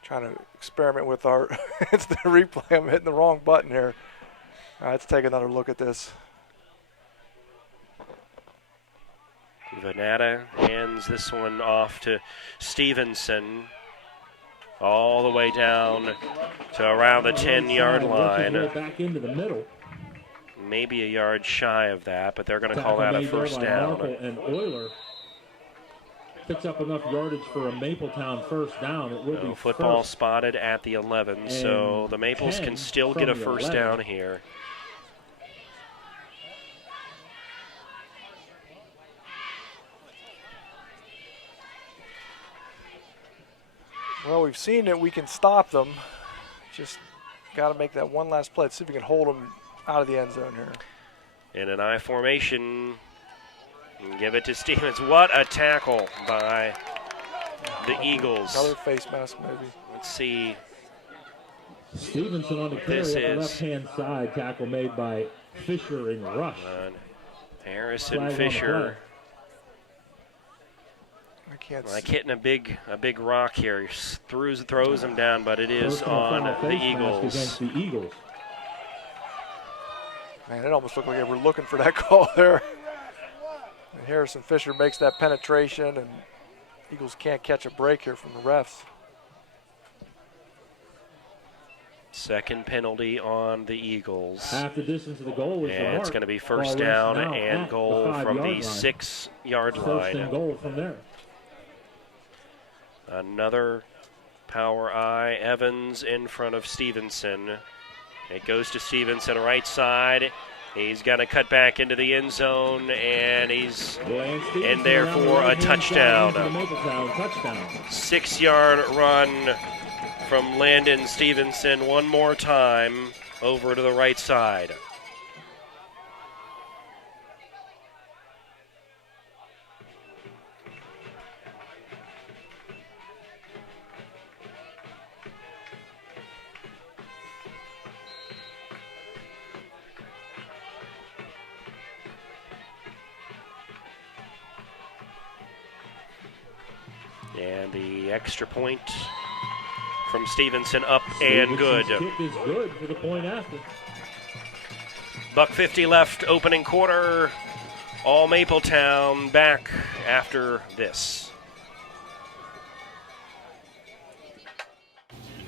Trying to experiment with our instant replay. I'm hitting the wrong button here. All right, let's take another look at this. Venata hands this one off to Stevenson all the way down to around the 10-yard line. Back into the middle. Maybe a yard shy of that, but they're going to call that a first down. Markle and Euler picks up enough yardage for a Mapletown first down. It will be Football first spotted at the 11, so the Maples 10 can still from get a the first 11. down here. Well, we've seen that we can stop them. Just got to make that one last play. Let's see if we can hold them out of the end zone here. In an I formation, and give it to Stevens. What a tackle by the Eagles. Another face mask, maybe. Let's see. Stevenson on the carry This at the is- left-hand side. Tackle made by Fisher and Rush. Harrison Flag on the Fisher. I can't Like see. hitting a big rock here. He throws him down, but it is Personal foul on the face mask Eagles. against the Eagles. Man, it almost looked like they were looking for that call there. And Harrison Fisher makes that penetration, and Eagles can't catch a break here from the refs. Second penalty on the Eagles. Half the distance of the goal is the And mark. it's going to be Ball first rests down now and at goal the from 5-yard the line. 6-yard First and line. goal from there. Another power eye. Evans in front of Stevenson. It goes to Stevenson, right side. He's going to cut back into the end zone, and he's in there for a touchdown. 6-yard run from Landon Stevenson one more time over to the right side. And the extra point from Stevenson up and good. Stevenson's kick is good for the point after. $1.50 left, opening quarter. All Mapletown back after this.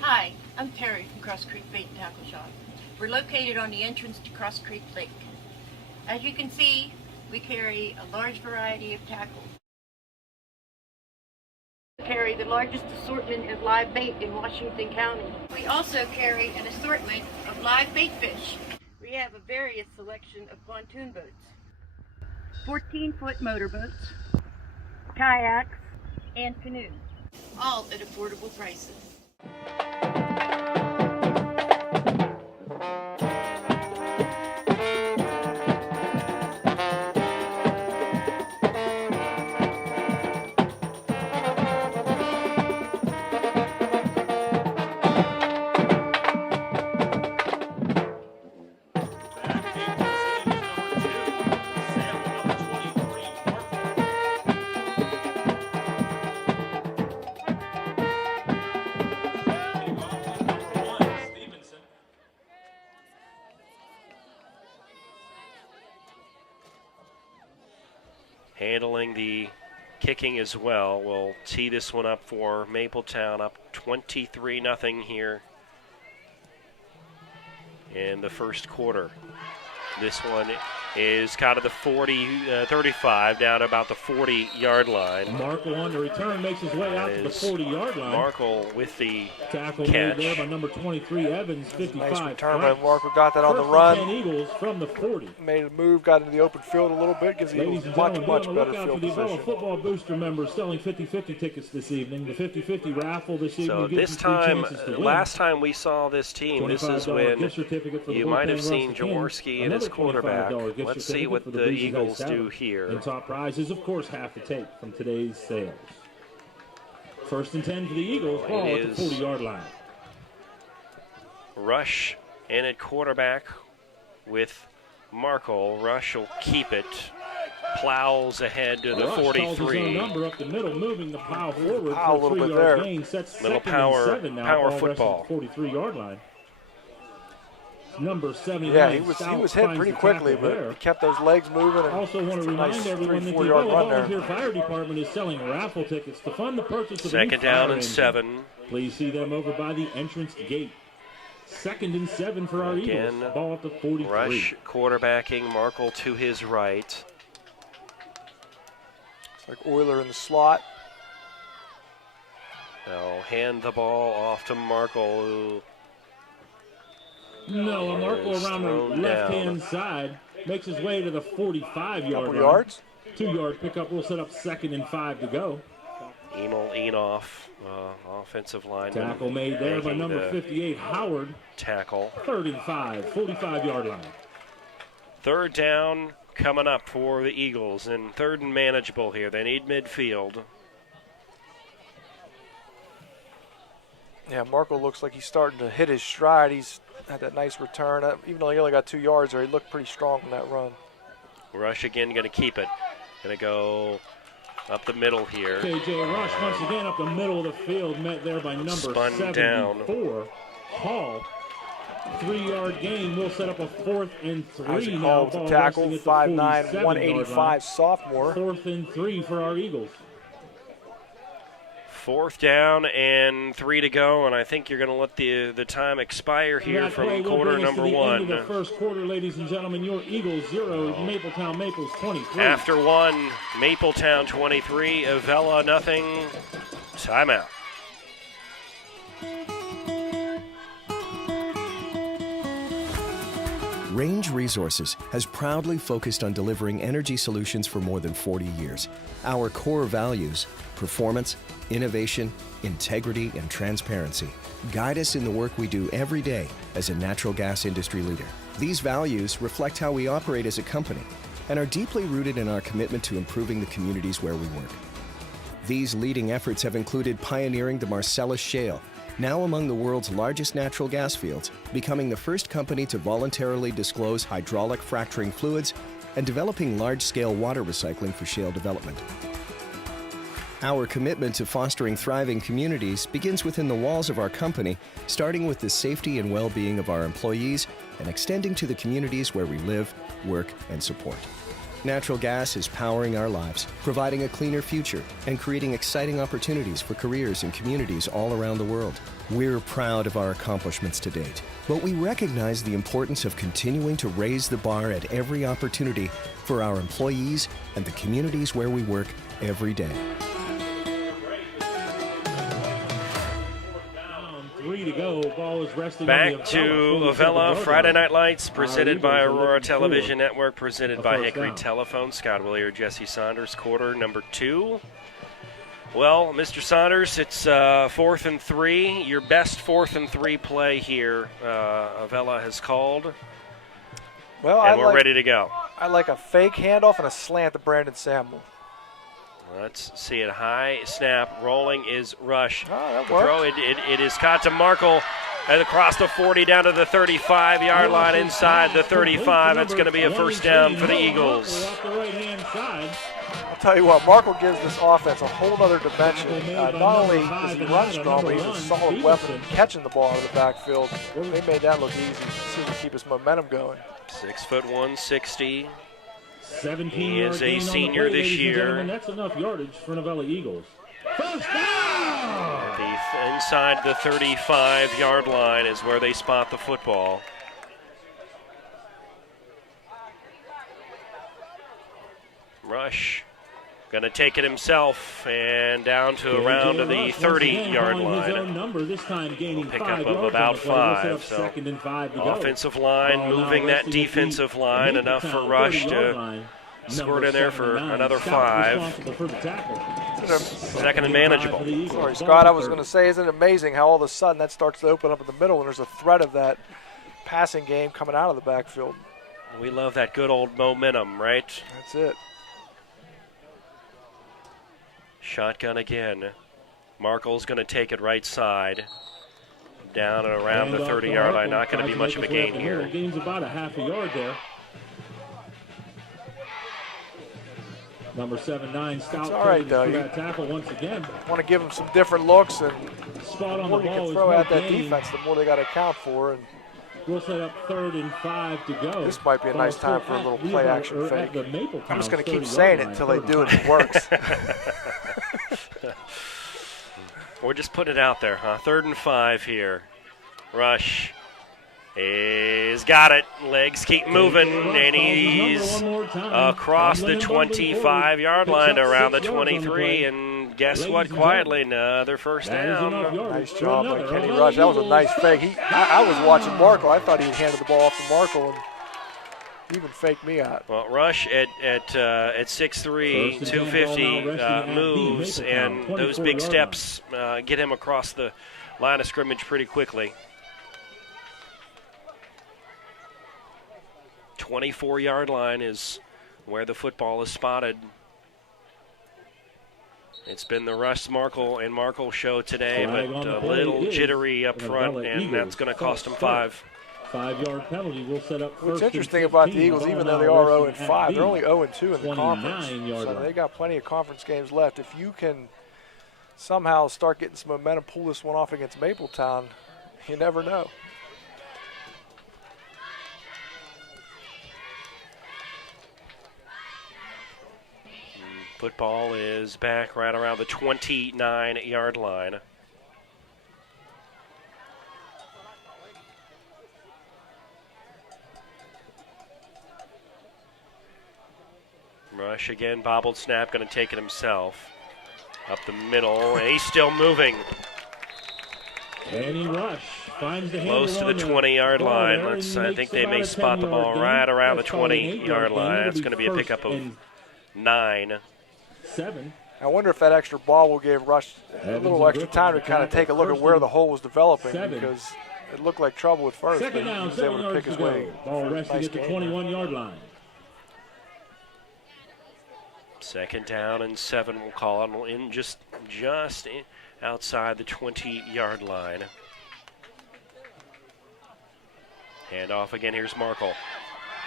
Hi, I'm Terry from Cross Creek Bait and Tackle Shop. We're located on the entrance to Cross Creek Lake. As you can see, we carry a large variety of tackle. We carry the largest assortment of live bait in Washington County. We also carry an assortment of live bait fish. We have a various selection of pontoon boats, 14-foot motorboats, kayaks, and canoes, all at affordable prices. Handling the kicking as well. We'll tee this one up for Mapletown, up 23-0 here in the first quarter. This one is kind of the 35 down about the 40-yard line. Markle on the return makes his way out to the 40-yard line. Markle with the tackle catch. made there by number 23 Evans, 55. Nice return by Markle, got that on the First run. and 10 Eagles from the 40. Made a move, got into the open field a little bit, gives the Ladies Eagles and much gentlemen, be on better the lookout field for the Avella position. Football Booster members selling 50-50 tickets this evening. The 50-50 raffle this evening So gives this you 3 time, chances to win. last time we saw this team, this is $25 when gift certificate for the you might have bullpen seen Russell King. Jaworski and his Another quarterback. $25 gift Let's see certificate what for the Breezy Eagles Ice do Salad. here. And top prize is, of course, half the take from today's sales. First and 10 for the Eagles. Ball at the 40-yard line. Rush in at quarterback with Markle. Rush will keep it. Plows ahead to the Rush calls his own 43. number up the middle, moving the plow forward Plow a for a little bit 3-yard there. gain. Sets Little second power- and 7 now. power Ball football. rests at the 43-yard line. Number 79. Yeah, he was hit finds pretty the quickly, tackle but there. he kept those legs moving. And Also want to nice remind everyone that the 3-4 yard Avella run there. Volunteer Fire Department is selling raffle tickets to fund the purchase of a new Second down fire and engine. 7. Please see them over by the entrance gate. Second and 7 for our Again, Eagles. Ball at the 43. Rush quarterbacking, Markle to his right. It's like Euler in the slot. They'll hand the ball off to Markle, who No, Markle is around the thrown left-hand down. side makes his way to the 45-yard Couple line. yards. 2-yard pickup will set up second and 5 to go. Emil Enoff, offensive lineman. Tackle made there by making number the 58, Howard. tackle. Third and 5, 45-yard line. Third down coming up for the Eagles, and third and manageable here. They need midfield. Yeah, Marco looks like he's starting to hit his stride. He's had that nice return. Even though he only got 2 yards there, he looked pretty strong on that run. Rush again, going to keep it. Going to go up the middle here. KJ Rush once again up the middle of the field, met there by number Spun 74, down. Hall. 3-yard gain will set up a 4th and 3 Isaac now. Hall with the tackle, 5'9", 185 sophomore. 4th and 3 for our Eagles. 4th down and 3 to go, and I think you're going to let the time expire here That from play will quarter bring us to number the 1. End of the first quarter, ladies and gentlemen. Your Eagles 0, Mapletown Maples 23. After 1, Mapletown 23, Avella nothing. Timeout. Range Resources has proudly focused on delivering energy solutions for more than 40 years. Our core values, performance, innovation, integrity, and transparency, guide us in the work we do every day as a natural gas industry leader. These values reflect how we operate as a company and are deeply rooted in our commitment to improving the communities where we work. These leading efforts have included pioneering the Marcellus Shale, now among the world's largest natural gas fields, becoming the first company to voluntarily disclose hydraulic fracturing fluids, and developing large-scale water recycling for shale development. Our commitment to fostering thriving communities begins within the walls of our company, starting with the safety and well-being of our employees and extending to the communities where we live, work, and support. Natural gas is powering our lives, providing a cleaner future, and creating exciting opportunities for careers in communities all around the world. We're proud of our accomplishments to date, but we recognize the importance of continuing to raise the bar at every opportunity for our employees and the communities where we work every day. 3 to go. Ball is resting Back on the to Avella Avella, Friday Night Lights, presented by Eagles are Aurora looking Television forward. Network, presented A by first Hickory down. Telephone. Scott Willier, Jesse Saunders, quarter number 2. Well, Mr. Saunders, it's 4th and 3. Your best 4th and 3 play here, Avella has called, Well, and we're ready to go. I like a fake handoff and a slant to Brandon Samuel. Let's see it. High snap, rolling is Rush. Oh, that The worked. throw, it is caught to Markle, and across the 40 down to the 35-yard line inside the 35. It's going to be a first down for the Eagles. Off the right-hand side. I'll tell you what, Markle gives this offense a whole other dimension. Not only does he run strong, but he's a solid weapon catching the ball out of the backfield. They made that look easy. Seems to keep his momentum going. 6'1", 160. 17 He is a yard gain on the senior play, this ladies and year. gentlemen. That's enough yardage for Avella Eagles. First down! Inside the 35-yard line is where they spot the football. Rush going to take it himself and down to around to the 30-yard line. Number, this time gaining Pick 5 up of yards about on the play. We'll set 5. up So second and 5 to go. offensive line Ball now moving that resting at the defensive line, enough for Mapletown Rush 30-yard to line. squirt Number in there for 79, another Stout 5. responsible for the tackle. Second and manageable. For the Eagles. Sorry, Ball Scott, I was 30. going to say, isn't it amazing how all of a sudden that starts to open up in the middle and there's a threat of that passing game coming out of the backfield. We love that good old momentum, right? That's it. Shotgun again. Markle's going to take it right side. Down and around the Hand off to 30-yard line. Harkle. Not going to Tries be much of a make his way up gain the middle. here. Gains about a half a yard there. Number 7-9, Stout. It's all right, carries though. for You that tackle once again. want to give them some different looks, and Spot the on more the you ball can is throw no at that gain. defense, the more they got to account for. And We'll set up 3rd and 5 to go. this might be a Ball nice time still for a at little Levi- play-action or at fake. the Mapletown I'm just going to keep 30-yard saying it line, until they 3rd do and it and it works. We're just putting it out there, huh? 3rd and 5 here. Rush is got it. Legs keep moving, and he's across the 25-yard line to around the 23. And guess what? Quietly, another first down. Nice job by Kenny Rush. That was a nice fake. I was watching Markle. I thought he handed the ball off to Markle, and he even faked me out. Well, Rush at 6'3", 250 moves, and those big steps get him across the line of scrimmage pretty quickly. 24-yard line is where the football is spotted. It's been the Russ Markle and Markle show today, Flag but on the a play little is jittery up an front, Avella and Eagles. that's going to cost them Start. 5. 5-yard penalty will set up first. What's and interesting about the 15. Eagles, Ball even though now they are resting 0-5, at they're only B. 0-2 in the conference. 29-yard So line. they got plenty of conference games left. If you can somehow start getting some momentum, pull this one off against Mapletown, you never know. Football is back right around the 29-yard line. Rush again, bobbled snap, going to take it himself. Up the middle, and he's still moving. Danny Rush finds the Close to the 20-yard line. I think they may spot the ball right around the 20-yard line. That's going to be a pickup of 9. 7. I wonder if that extra ball will give Rush a little extra time to kind of take a look at where the hole was developing, because it looked like trouble at first, but Second he down, was able to pick his way. Ball resting Nice at the game. 21-yard line. Second down and 7, we'll call it, in just outside the 20-yard line. Hand off again, here's Markle.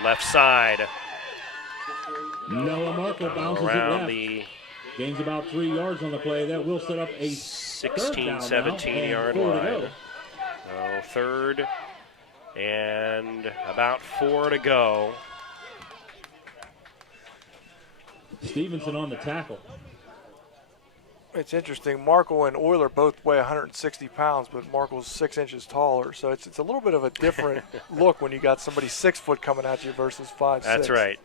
Left side. Noah Markle bounces it Around left. the Gains about 3 yards on the play. That will set up a 16, 17-yard line. line. So third and about 4 to go. Stevenson on the tackle. It's interesting. Markle and Euler both weigh 160 pounds, but Markle's 6 inches taller. So it's a little bit of a different look when you got somebody 6 foot coming at you versus 5'6". That's right.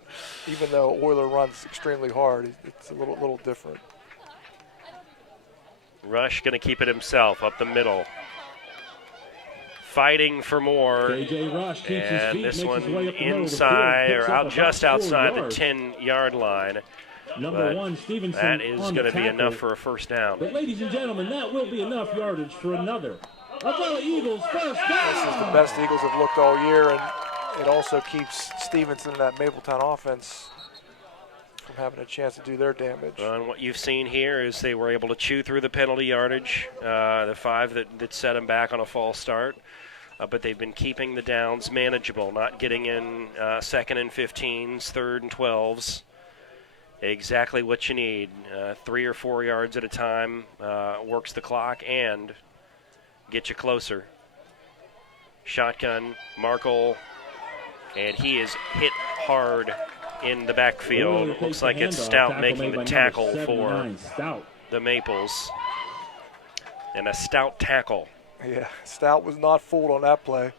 Even though Euler runs extremely hard, it's a little different. Rush going to keep it himself up the middle. Fighting for more. KJ Rush keeps his And feet, this makes one his way up the middle of the inside field, or picks up out about just 4 outside the yards. 10-yard line. Number But 1, Stevenson. that is on going the to be tackle. enough for a first down. But ladies and gentlemen, that will be enough yardage for another Avella Eagles first down. This is the best Eagles have looked all year, and it also keeps Stevenson and that Mapletown offense from having a chance to do their damage. And what you've seen here is they were able to chew through the penalty yardage, the 5 that set them back on a false start. But they've been keeping the downs manageable, not getting in 2nd and 15s, 3rd and 12s. Exactly what you need. 3 or 4 yards at a time works the clock and get you closer. Shotgun, Markle, and he is hit hard in the backfield. Euler Looks takes like the it's handoff. Stout Tackle making made the by tackle number for 79, Stout. the Maples. And a Stout tackle. Yeah, Stout was not fooled on that play.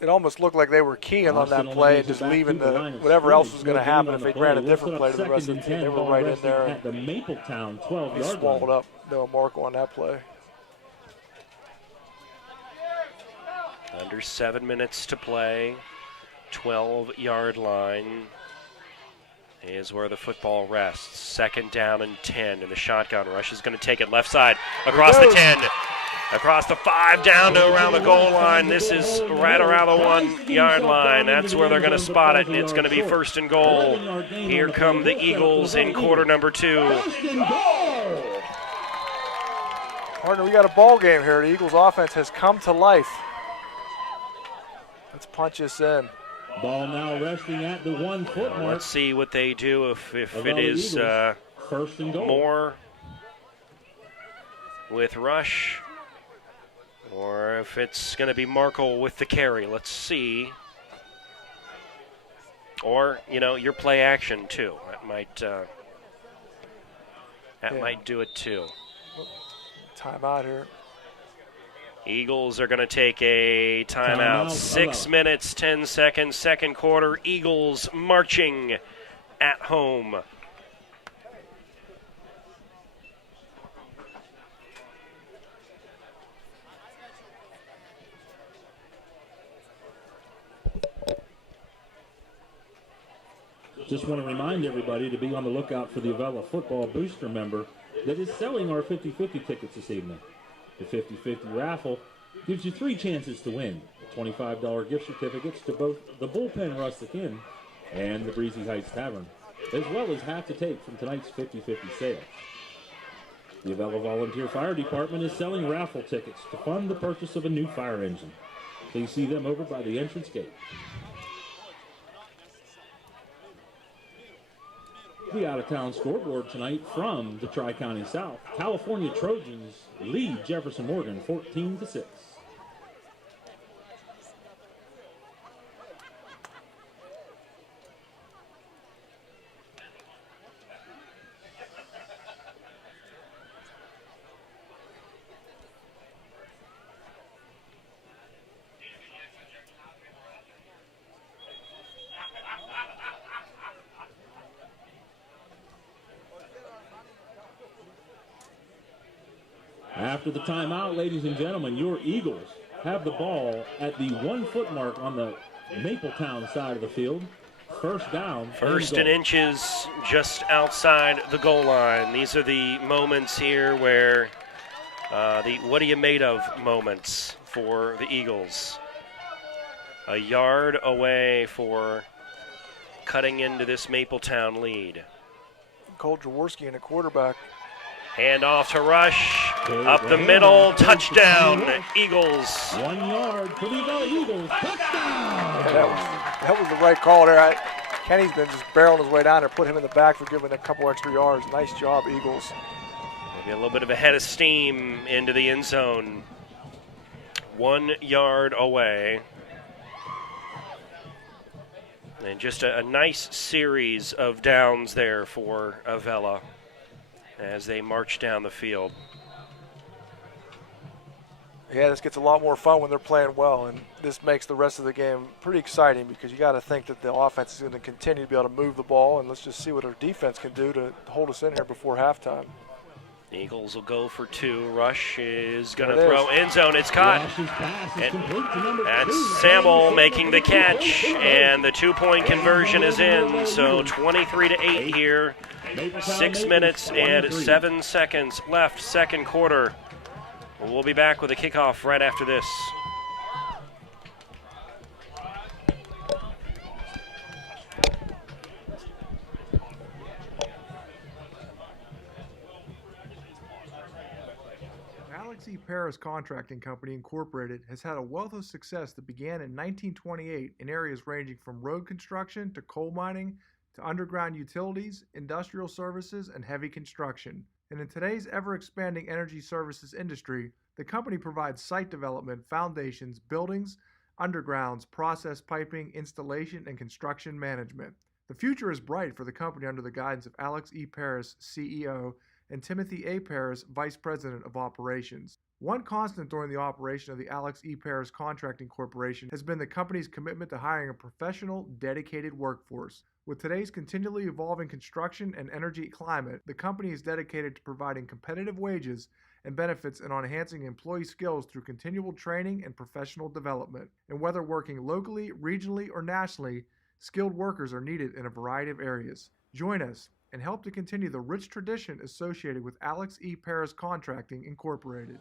It almost looked like they were keying on that play and just leaving whatever else was going to happen if they ran a different play to the rest of the team. They were right in there. At the Mapletown He 12-yard swallowed line. up Noah Markle on that play. Under 7 minutes to play. 12-yard line is where the football rests. Second down and 10, and the shotgun rush is going to take it left side across the 10, across the 5, down to around the goal line. This is right around the 1-yard line. That's where they're going to spot it, and it's going to be first and goal. Here come the Eagles in quarter number 2. Partner, we got a ball game here. The Eagles offense has come to life. Let's punch this in. Ball now resting at the 1 foot mark. Let's see what they do if it Avella is Eagles, first and goal. more with Rush or if it's going to be Markle with the carry. Let's see. Or, your play action too. That might do it too. Timeout here. Eagles are going to take a timeout. 6 minutes, 10 seconds, second quarter. Eagles marching at home. Just want to remind everybody to be on the lookout for the Avella Football Booster member that is selling our 50-50 tickets this evening. The 50-50 raffle gives you 3 chances to win. $25 gift certificates to both the Bullpen Rustic Inn and the Breezy Heights Tavern. as well as half to take from tonight's 50-50 sale. The Avella Volunteer Fire Department is selling raffle tickets to fund the purchase of a new fire engine. Please see them over by the entrance gate. The out-of-town scoreboard tonight from the Tri-County South. California Trojans lead Jefferson Morgan 14-6. After the timeout, ladies and gentlemen, your Eagles have the ball at the 1 foot mark on the Mapletown side of the field. First down. First and inches just outside the goal line. These are the moments here where the what are you made of moments for the Eagles. A yard away for cutting into this Mapletown lead. Cole Jaworski and a quarterback. Hand off to Rush. Up the middle. Touchdown, Eagles. 1 yard for the Avella Eagles. Touchdown! Yeah, that was the right call there. Kenny's been just barreling his way down there, put him in the back for giving a couple extra yards. Nice job, Eagles. Maybe a little bit of a head of steam into the end zone. 1 yard away. And just a nice series of downs there for Avella as they march down the field. Yeah, this gets a lot more fun when they're playing well, and this makes the rest of the game pretty exciting because you got to think that the offense is going to continue to be able to move the ball, and let's just see what our defense can do to hold us in here before halftime. The Eagles will go for 2. Rush is going to throw end zone. It's caught. And that's Samuel making the catch, and the 2-point conversion is in. So 23-8 here. 6 minutes and 7 seconds left, second quarter. We'll be back with a kickoff right after this. Alex E. Paris Contracting Company Incorporated has had a wealth of success that began in 1928 in areas ranging from road construction to coal mining to underground utilities, industrial services, and heavy construction. And in today's ever-expanding energy services industry, the company provides site development, foundations, buildings, undergrounds, process piping, installation, and construction management. The future is bright for the company under the guidance of Alex E. Paris, CEO, and Timothy A. Paris, Vice President of Operations. One constant during the operation of the Alex E. Paris Contracting Corporation has been the company's commitment to hiring a professional, dedicated workforce. With today's continually evolving construction and energy climate, the company is dedicated to providing competitive wages and benefits and on enhancing employee skills through continual training and professional development. And whether working locally, regionally, or nationally, skilled workers are needed in a variety of areas. Join us and help to continue the rich tradition associated with Alex E. Paris Contracting Incorporated.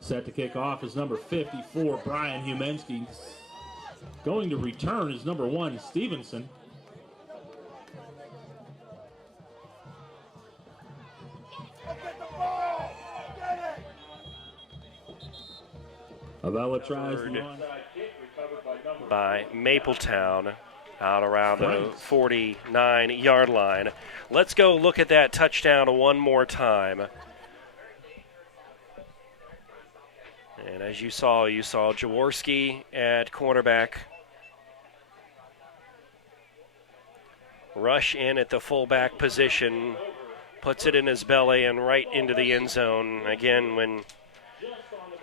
Set to kick off is number 54, Brian Humensky. Going to return is number 1, Stevenson. Avella tries the onside kick, recovered by Mapletown out around the 49-yard line. Let's go look at that touchdown one more time. And as you saw Jaworski at cornerback. Rush in at the fullback position, puts it in his belly and right into the end zone. Again, when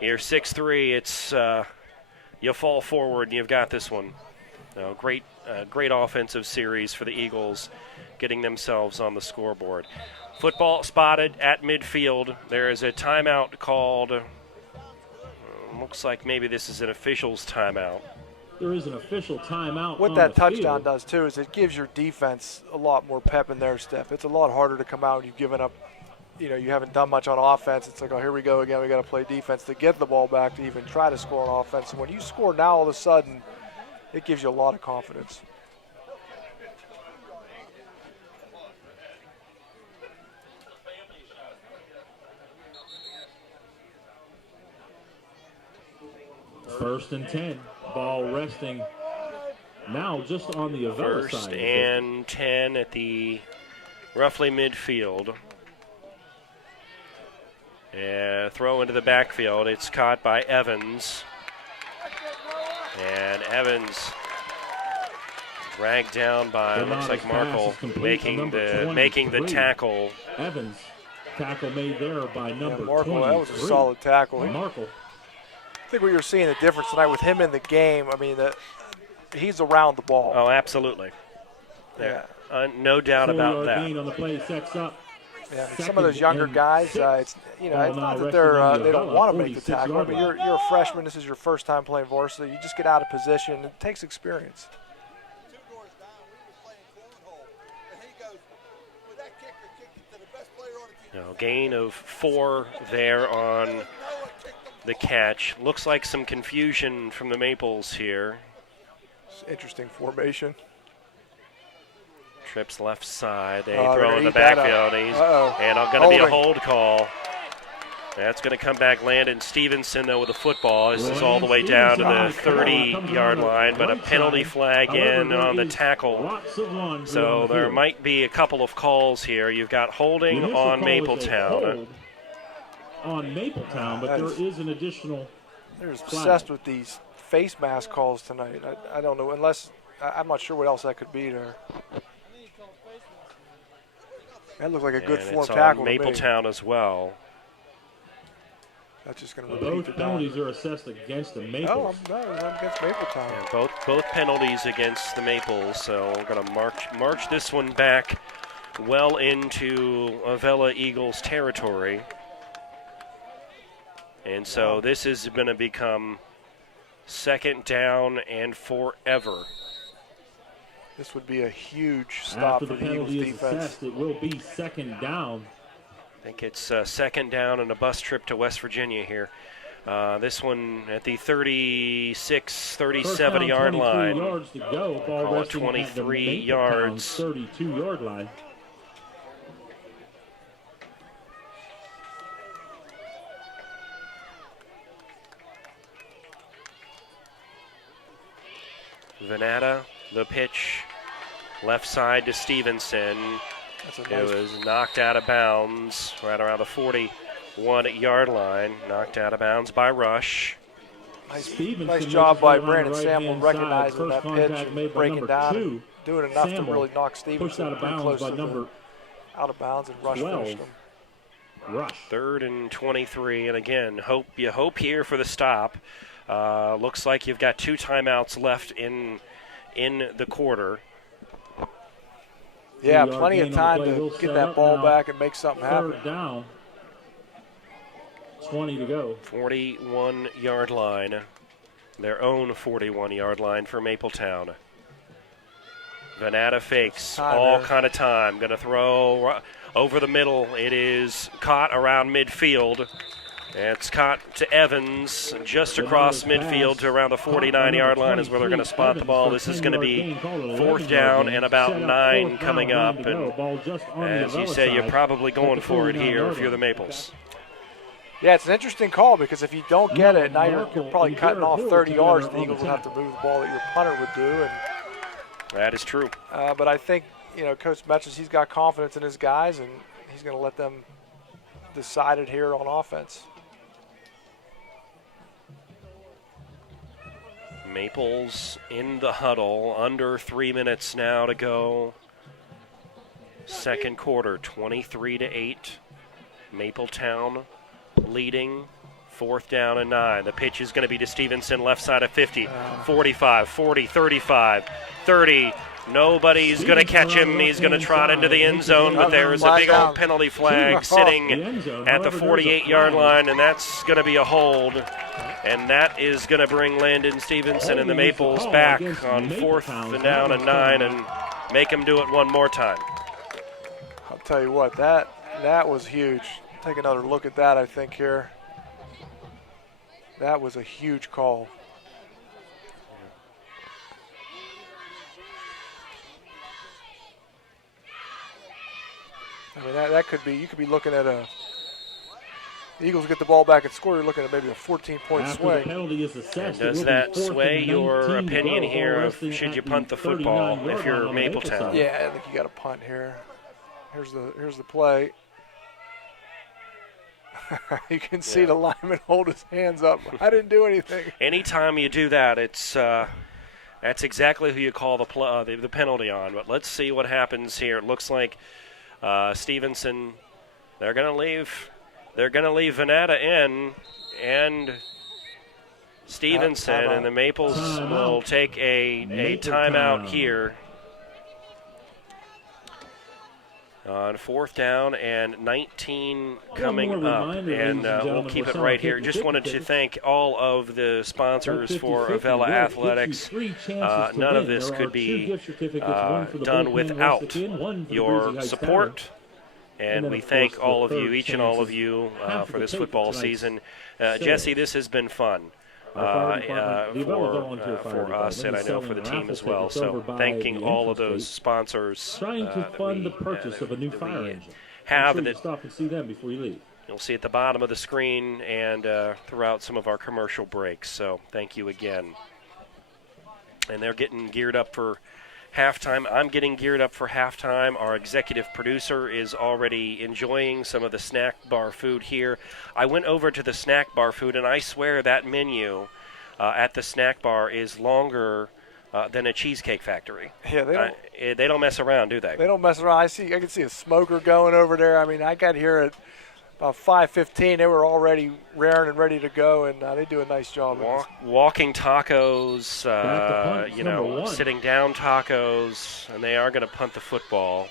you're 6'3", it's you fall forward and you've got this one. Great offensive series for the Eagles, getting themselves on the scoreboard. Football spotted at midfield. There is a timeout called. Looks like maybe this is an official's timeout. There is an official timeout. What that touchdown does, too, is it gives your defense a lot more pep in their step. It's a lot harder to come out when you've given up, you haven't done much on offense. It's like, oh, here we go again. We got to play defense to get the ball back to even try to score on offense. And when you score now, all of a sudden, it gives you a lot of confidence. First and 10. Ball resting now just on the Avella side. First and 10 at the roughly midfield. And throw into the backfield. It's caught by Evans. And Evans dragged down by, looks like Markle, making the tackle. Evans, tackle made there by number Markle, 23. that was a solid tackle. Markle. I think we were seeing the difference tonight with him in the game. I mean, he's around the ball. Oh, absolutely. Yeah. No doubt about that. Gain on the play, sets up. Yeah, I mean, some of those younger guys, it's not that they don't want to make the tackle. I mean, you're a freshman. This is your first time playing varsity. You just get out of position. It takes experience. Gain of 4 there on the catch. Looks like some confusion from the Maples here. Interesting formation. Trips left side. They throw in the backfield. And going to be a hold call. That's going to come back. Landon Stevenson, though, with a football. This is all the way down to the 30-yard line, but a penalty flag in on the tackle. So there might be a couple of calls here. You've got holding on Mapletown. On Mapletown, but there is an additional. They're obsessed with these face mask calls tonight. I don't know, unless I'm not sure what else that could be there. That looked like a good form tackle. Mapletown as well. That's just going to repeat both penalties are assessed against the Maples. No, I'm against Mapletown. Yeah, both penalties against the Maples. So we're going to march this one back well into Avella Eagles territory. And so this is going to become second down and forever. This would be a huge stop for the Eagles defense. Assessed, it will be second down. I think it's second down and a bus trip to West Virginia here. This one at the 36, 37-yard line. Yards to go. Ball Call it 23 yards. 32-yard line. Venata, the pitch, left side to Stevenson. It was knocked out of bounds right around the 41-yard line. Knocked out of bounds by Rush. Nice job by Brandon Samuel recognizing that pitch and breaking down and doing enough to really knock Stevenson pretty close to out of bounds, and Rush finished him. Rush. 3rd and 23, and again, you hope here for the stop. Looks like you've got 2 timeouts left in the quarter. Yeah, plenty of time to get that ball back and make something happen. 3rd down. 20 to go. 41-yard line. Their own 41-yard line for Mapletown. Venata fakes all kind of time. Going to throw over the middle. It is caught around midfield. It's caught to Evans just across midfield to around the 49-yard line is where they're going to spot the ball. This is going to be 4th down and about 9 coming up. And as you say, you're probably going for it here if you're the Maples. Yeah, it's an interesting call because if you don't get it, now you're probably cutting off 30 yards. The Eagles will have to move the ball that your punter would do. And that is true. But I think, Coach Metchis, he's got confidence in his guys, and he's going to let them decide it here on offense. Maples in the huddle, under 3 minutes now to go. Second quarter, 23-8. Mapletown leading, 4th down and 9. The pitch is going to be to Stevenson, left side of 50, 45, 40, 35, 30. Nobody's going to catch him. He's going to trot into the end zone, but there is a big old penalty flag sitting at the 48-yard line, and that's going to be a hold. And that is going to bring Landon Stevenson and the Maples back on 4th down and 9 and make them do it one more time. I'll tell you what, that was huge. Take another look at that, I think, here. That was a huge call. I mean, that could be, you could be looking at the Eagles get the ball back and score, you're looking at maybe a 14-point swing. Penalty is assessed, does that sway your opinion here of should you punt the football if you're Mapletown? Yeah, I think you got to punt here. Here's the play. You can see the lineman hold his hands up. I didn't do anything. Anytime you do that, it's that's exactly who you call the penalty on. But let's see what happens here. It looks like Stevenson. They're going to leave Venata in, and Stevenson, and the Maples will take a timeout here. On 4th down and 19 coming up, and we'll keep it right here. Just wanted to thank all of the sponsors for Avella Athletics. None of this could be done without your support, and we thank all of you, each and all of you, for this football season. Jesse, this has been fun. For us, and I know for the team as well. So thanking all of those sponsors. Trying to fund the purchase of a new fire engine. Stop and see them before you leave. You'll see at the bottom of the screen and throughout some of our commercial breaks. So thank you again. And they're getting geared up for halftime. I'm getting geared up for halftime. Our executive producer is already enjoying some of the snack bar food here. I went over to the snack bar food, and I swear that menu at the snack bar is longer than a Cheesecake Factory. Yeah, they don't mess around, do they? They don't mess around. I can see a smoker going over there. I mean, I got here at about 5:15. They were already raring and ready to go, and they do a nice job. Walking tacos, sitting down tacos, and they are going to punt the football.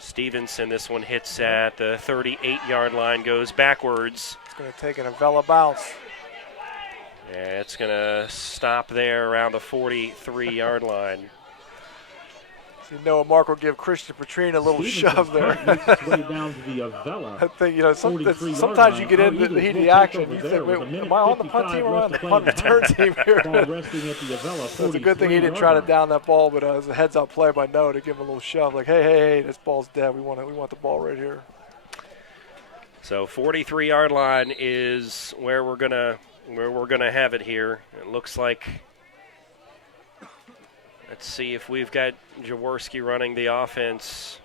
Stevenson, this one hits at the 38-yard line, goes backwards. It's going to take an Avella bounce. Yeah, it's going to stop there around the 43-yard line. Noah Mark will give Christian Petrine a little shove there. I think, sometimes you get into the heat of the action. You think, wait, am I on the punt team or on the punt return team here? It's a good thing he didn't try to down that ball, but it was a heads-up play by Noah to give him a little shove, like, hey, this ball's dead. We want the ball right here. So 43-yard line is where we're gonna have it here. It looks like. Let's see if we've got Jaworski running the offense.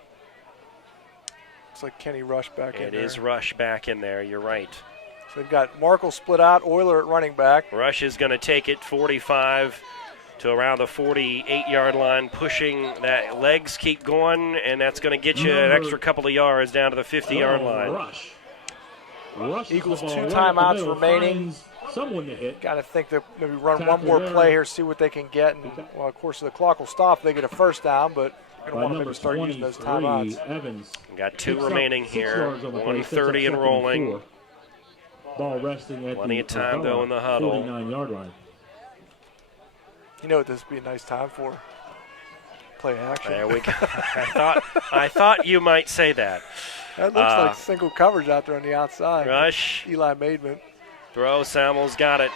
Looks like Kenny Rush back in there. It is Rush back in there, you're right. So they've got Markle split out, Euler at running back. Rush is going to take it 45 to around the 48-yard line, pushing that. Legs keep going, and that's going to get you an extra couple of yards down to the 50-yard line. Rush Eagles 2 timeouts remaining. Someone to hit. Got to think they'll maybe run one more play here, see what they can get. And, well, of course, the clock will stop if they get a first down, but they're going to want to maybe start using those timeouts. Evans. Got 2 remaining here, 1:30 and rolling. Ball resting at plenty of time, though, in the huddle. 49-yard line. You know what this would be a nice time for? Play action. There we go. I thought you might say that. That looks like single coverage out there on the outside. Rush. Eli Maidman. Throw, Samuel's got it.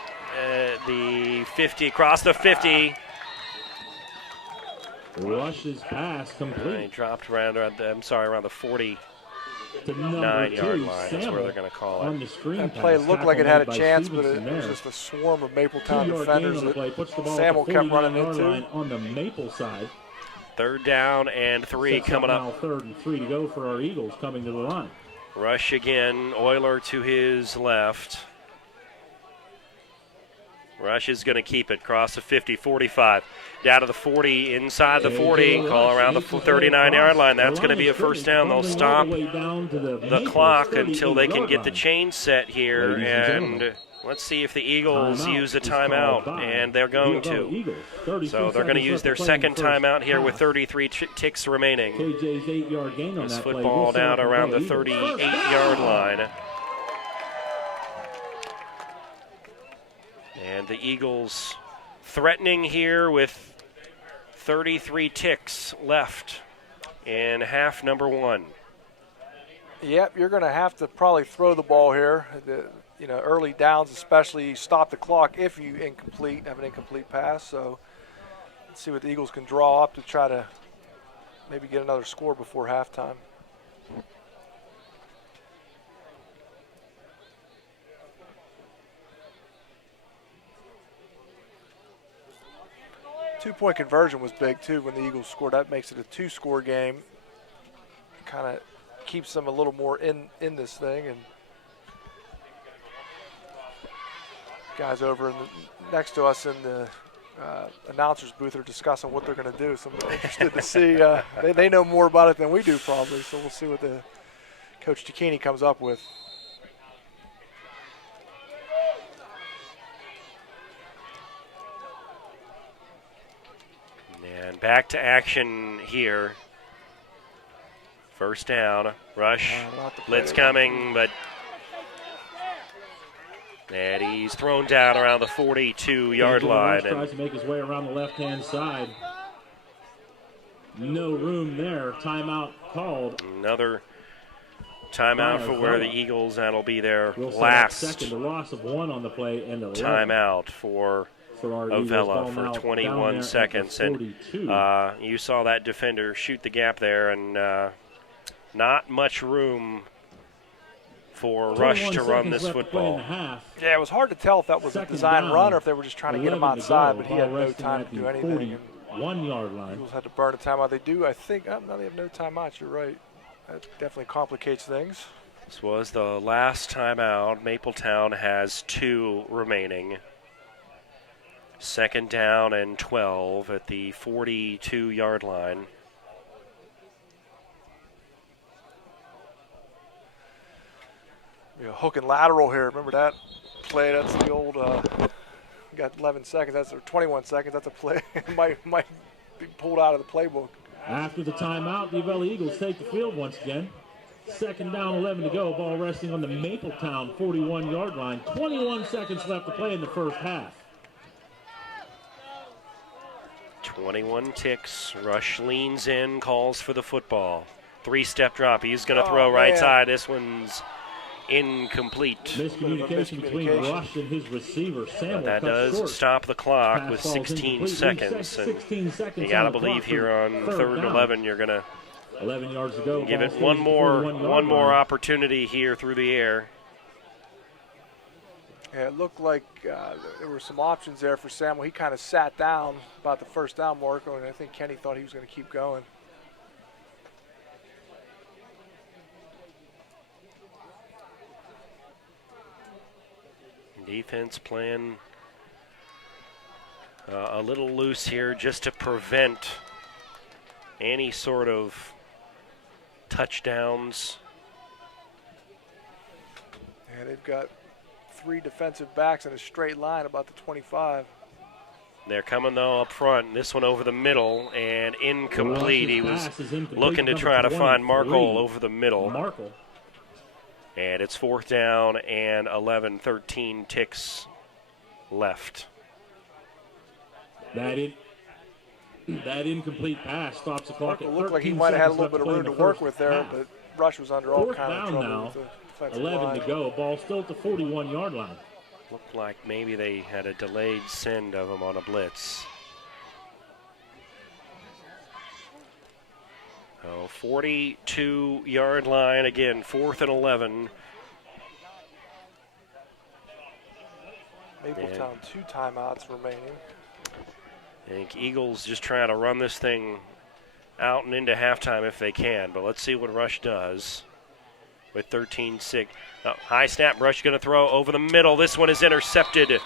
The 50, across the 50. Rush's pass complete. He dropped around the 49-yard line. That's where they're going to call it. That play looked like it had a chance, but it was just a swarm of Mapletown defenders that Samuel kept running into. On the Maple side. 3rd down and 3 coming up. 3rd and 3 to go for our Eagles coming to the line. Rush again, Euler to his left. Rush is going to keep it, cross the 50, 45, down to the 40, inside the 40, call around the 39-yard line. That's going to be a first down. They'll stop the clock until they can get the chain set here, and let's see if the Eagles use a timeout, and they're going to. So they're going to use their second timeout here with 33 ticks remaining. This football down around the 38-yard line. And the Eagles threatening here with 33 ticks left in half number 1. Yep, you're going to have to probably throw the ball here. Early downs especially, stop the clock if you have an incomplete pass. So let's see what the Eagles can draw up to try to maybe get another score before halftime. 2-point conversion was big, too, when the Eagles scored. That makes it a 2-score game. Kind of keeps them a little more in this thing. And guys over next to us in the announcer's booth are discussing what they're going to do. So I'm interested to see. They know more about it than we do, probably. So we'll see what the Coach Cicchini comes up with. And back to action here. First down. Rush. Blitz coming, but and he's thrown down around the 42-yard line. Tries to make his way around the left-hand side. No room there. Timeout called. Another timeout for where the Eagles. That'll be their We'll last second. The loss of 1 on the play and 11. timeout for our Avella Eagles. Ball for now 21 down seconds. there at And the 42. you saw that defender shoot the gap there, and not much room for Rush to run this football. Yeah, it was hard to tell if that was a design run or if they were just trying to get him outside, but he had no time to do anything. 41-yard line. Eagles had to burn a timeout. They do, I think. No, they have no timeouts. You're right. That definitely complicates things. This was the last timeout. Mapletown has 2 remaining. Second down and 12 at the 42-yard line. Hook and lateral here. Remember that play? That's the old. Got 11 seconds. That's or 21 seconds. That's a play. might be pulled out of the playbook. After the timeout, the Avella Eagles take the field once again. Second down, 11 to go. Ball resting on the Mapletown 41-yard line. 21 seconds left to play in the first half. 21 ticks. Rush leans in, calls for the football. 3-step drop. He's going to throw right side. This one's incomplete. Miscommunication between Rush and his receiver, Samuel. That does stop the clock with 16 seconds. 16 seconds. You got to believe here on third and 11, you're going to 11 yards to go. Give it one more opportunity here through the air. Yeah, it looked like there were some options there for Samuel. He kind of sat down about the first down mark, and I think Kenny thought he was going to keep going. Defense playing a little loose here just to prevent any sort of touchdowns. And they've got 3 defensive backs in a straight line about the 25. They're coming, though, up front. This one over the middle and incomplete. He was looking to try to find Markle over the middle. And it's fourth down and 11, 13 ticks left. That incomplete pass stops the clock. It looked like he might have had a little bit of room to work with there, but Rush was under all kind of trouble now, with the defensive 11 line. to go. Ball still at the 41-yard line. Looked like maybe they had a delayed send of him on a blitz. 42-yard line again, 4th and 11. Mapletown 2 timeouts remaining. I think Eagles just trying to run this thing out and into halftime if they can, but let's see what Rush does with 13-6. High snap, Rush going to throw over the middle. This one is intercepted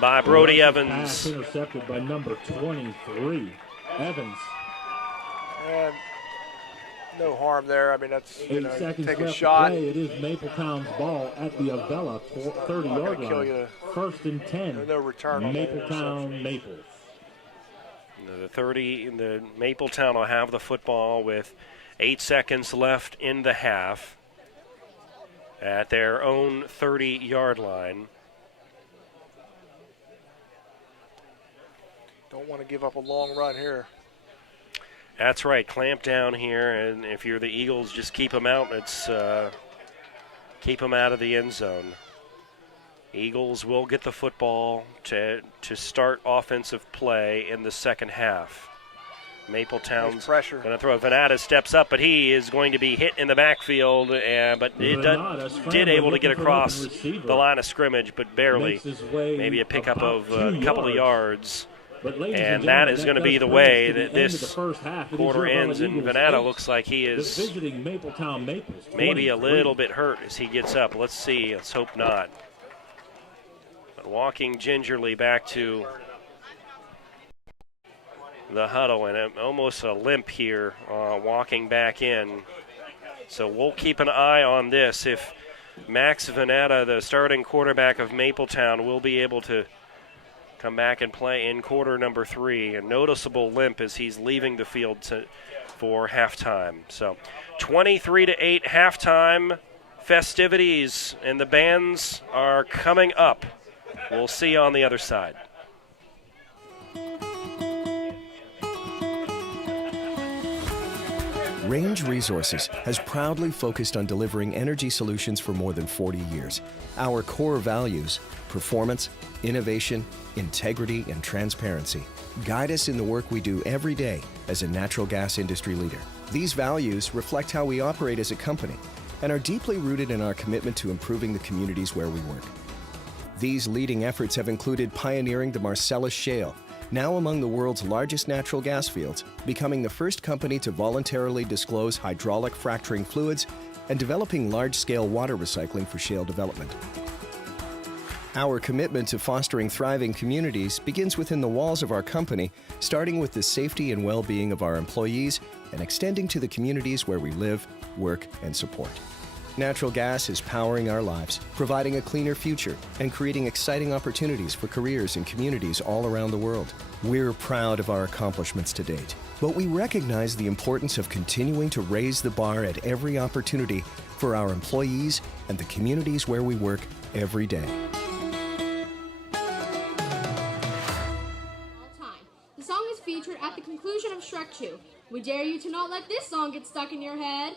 by Brody Evans. Pass intercepted by number 23, Evans. And no harm there. I mean, that's, 8 seconds take left a shot. To play. It is Mapletown's ball at the Avella 30-yard line. First and 10. No return on Mapletown Maples. The Mapletown will have the football with 8 seconds left in the half at their own 30-yard line. Don't want to give up a long run here. That's right. Clamp down here, and if you're the Eagles, just keep them out. It's keep them out of the end zone. Eagles will get the football to start offensive play in the second half. Mapletown's going to throw. Venata steps up, but he is going to be hit in the backfield, but did able to get across the line of scrimmage, but barely. Maybe a pickup of a couple of yards. And that is going to be the way that this quarter ends, and Venata looks like he is maybe a little bit hurt as he gets up. Let's see. Let's hope not. But walking gingerly back to the huddle, and almost a limp here walking back in. So we'll keep an eye on this. If Max Venata, the starting quarterback of Mapletown, will be able to come back and play in quarter number 3. A noticeable limp as he's leaving the field for halftime. So 23-8 halftime festivities, and the bands are coming up. We'll see you on the other side. Range Resources has proudly focused on delivering energy solutions for more than 40 years. Our core values, performance, innovation, integrity, and transparency, guide us in the work we do every day as a natural gas industry leader. These values reflect how we operate as a company and are deeply rooted in our commitment to improving the communities where we work. These leading efforts have included pioneering the Marcellus Shale, now among the world's largest natural gas fields, becoming the first company to voluntarily disclose hydraulic fracturing fluids, and developing large-scale water recycling for shale development. Our commitment to fostering thriving communities begins within the walls of our company, starting with the safety and well-being of our employees and extending to the communities where we live, work, and support. Natural gas is powering our lives, providing a cleaner future, and creating exciting opportunities for careers in communities all around the world. We're proud of our accomplishments to date, but we recognize the importance of continuing to raise the bar at every opportunity for our employees and the communities where we work every day. The song is featured at the conclusion of Shrek 2. We dare you to not let this song get stuck in your head.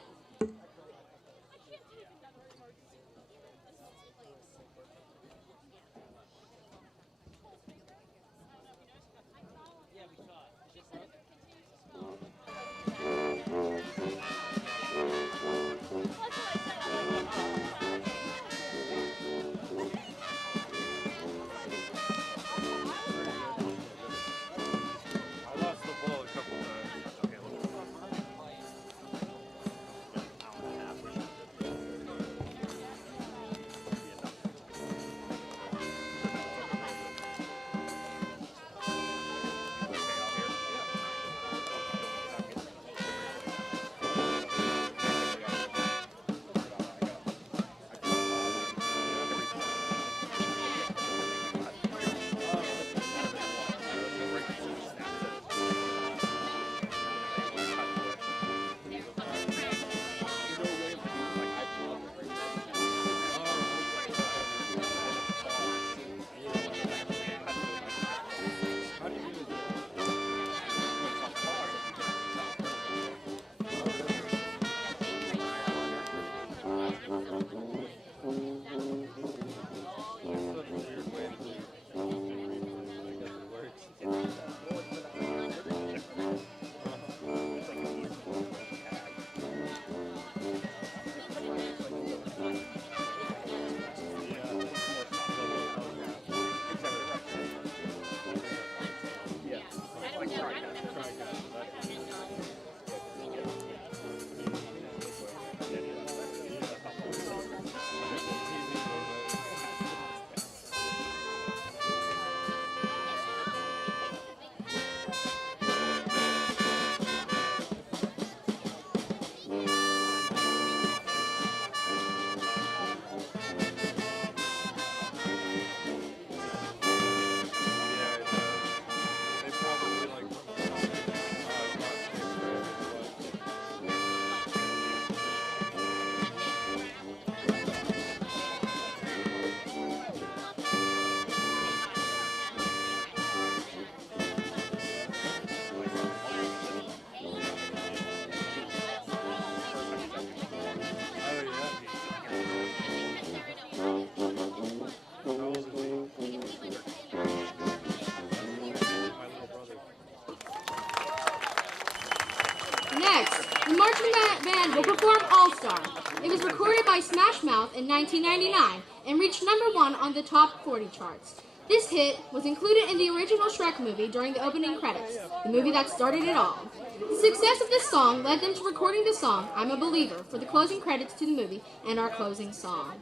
Will perform All-Star. It was recorded by Smash Mouth in 1999 and reached #1 on the top 40 charts. This hit was included in the original Shrek movie during the opening credits, the movie that started it all. The success of this song led them to recording the song, I'm a Believer, for the closing credits to the movie and our closing song.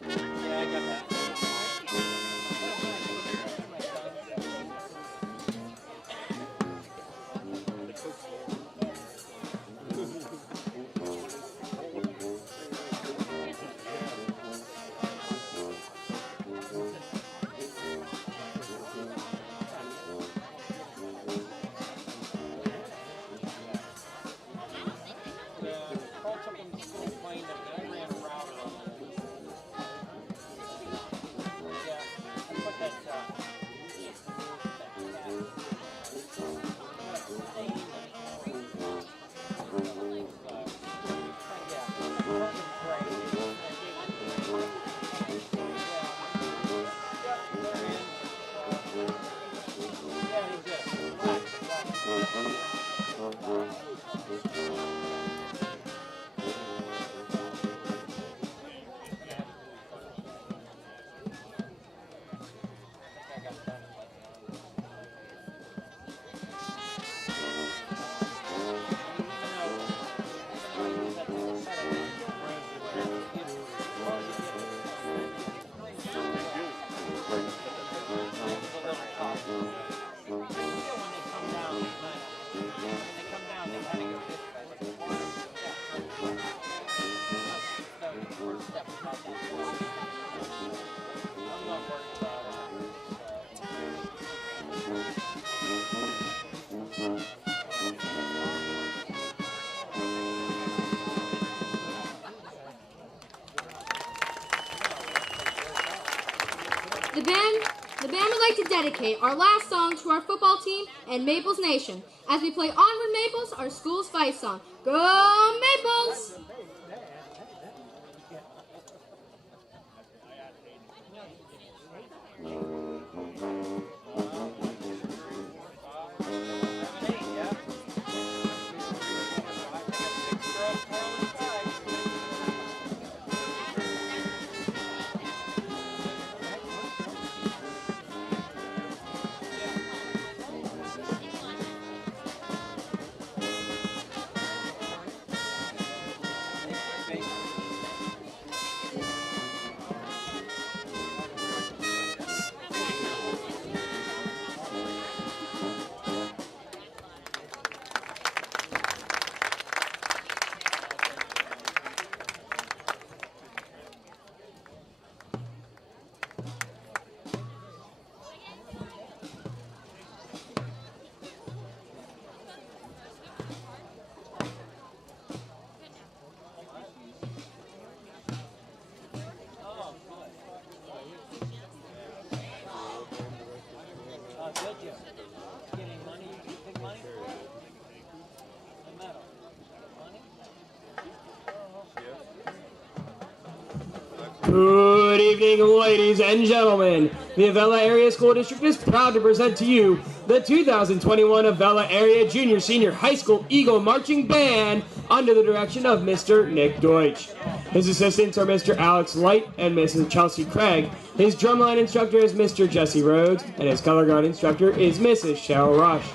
Yeah, I got that. The band would like to dedicate our last song to our football team and Maples Nation as we play Onward Maples, our school's fight song. Go Maples! Good evening, ladies and gentlemen. The Avella Area School District is proud to present to you the 2021 Avella Area Junior Senior High School Eagle Marching Band under the direction of Mr. Nick Deutsch. His assistants are Mr. Alex Light and Mrs. Chelsea Craig. His drumline instructor is Mr. Jesse Rhodes, and his color guard instructor is Mrs. Cheryl Rush.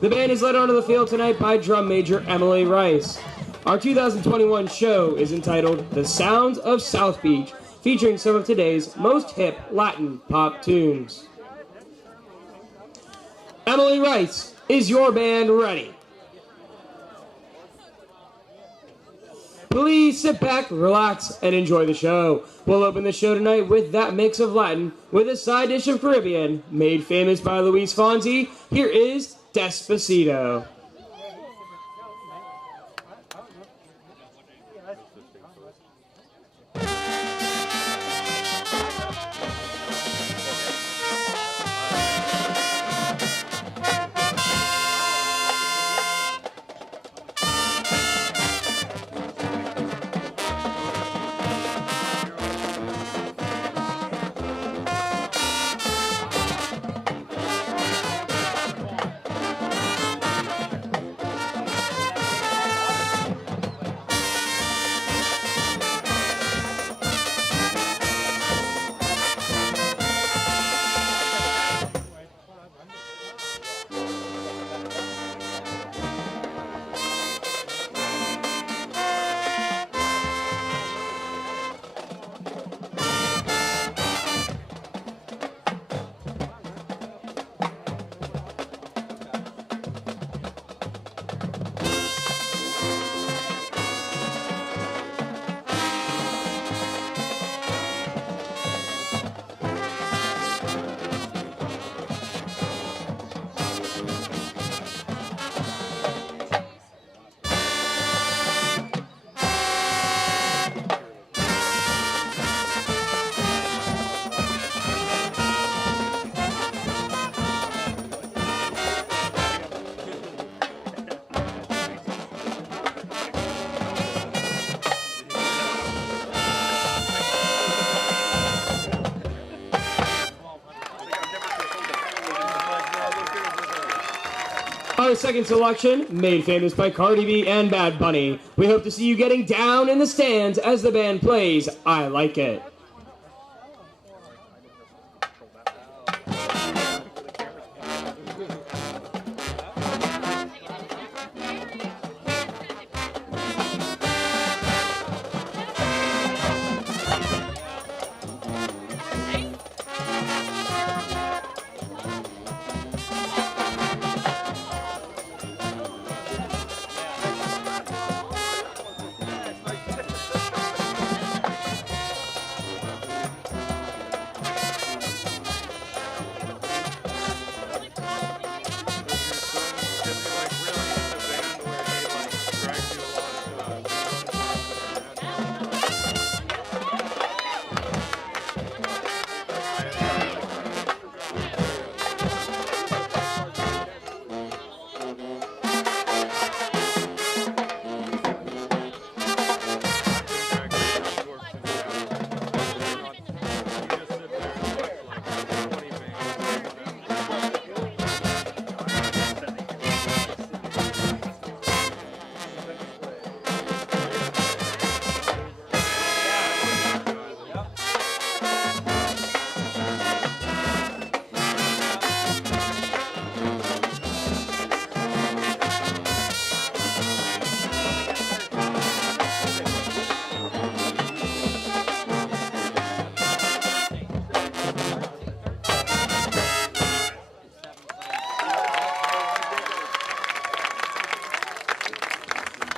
The band is led onto the field tonight by drum major Emily Rice. Our 2021 show is entitled The Sounds of South Beach, featuring some of today's most hip Latin pop tunes. Emily Rice, is your band ready? Please sit back, relax, and enjoy the show. We'll open the show tonight with that mix of Latin with a side dish of Caribbean, made famous by Luis Fonsi. Here is Despacito. Our second selection, made famous by Cardi B and Bad Bunny. We hope to see you getting down in the stands as the band plays I Like It.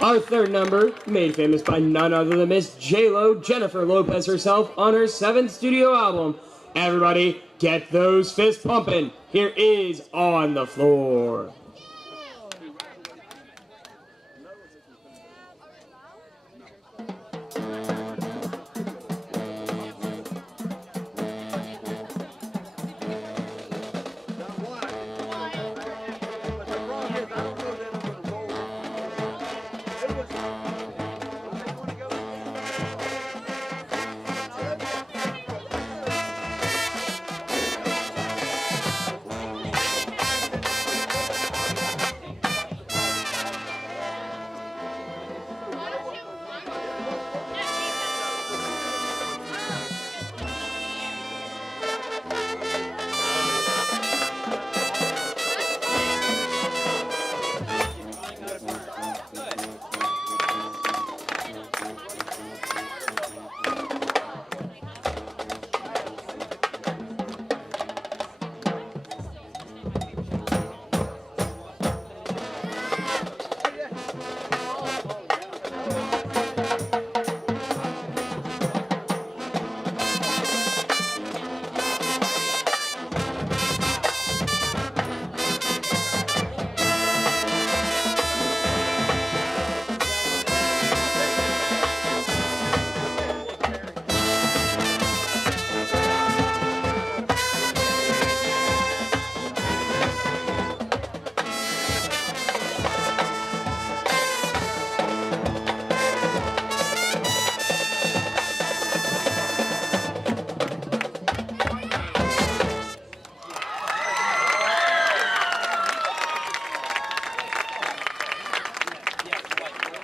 Our third number, made famous by none other than Miss J-Lo, Jennifer Lopez herself, on her 7th studio album. Everybody, get those fists pumping. Here is On the Floor.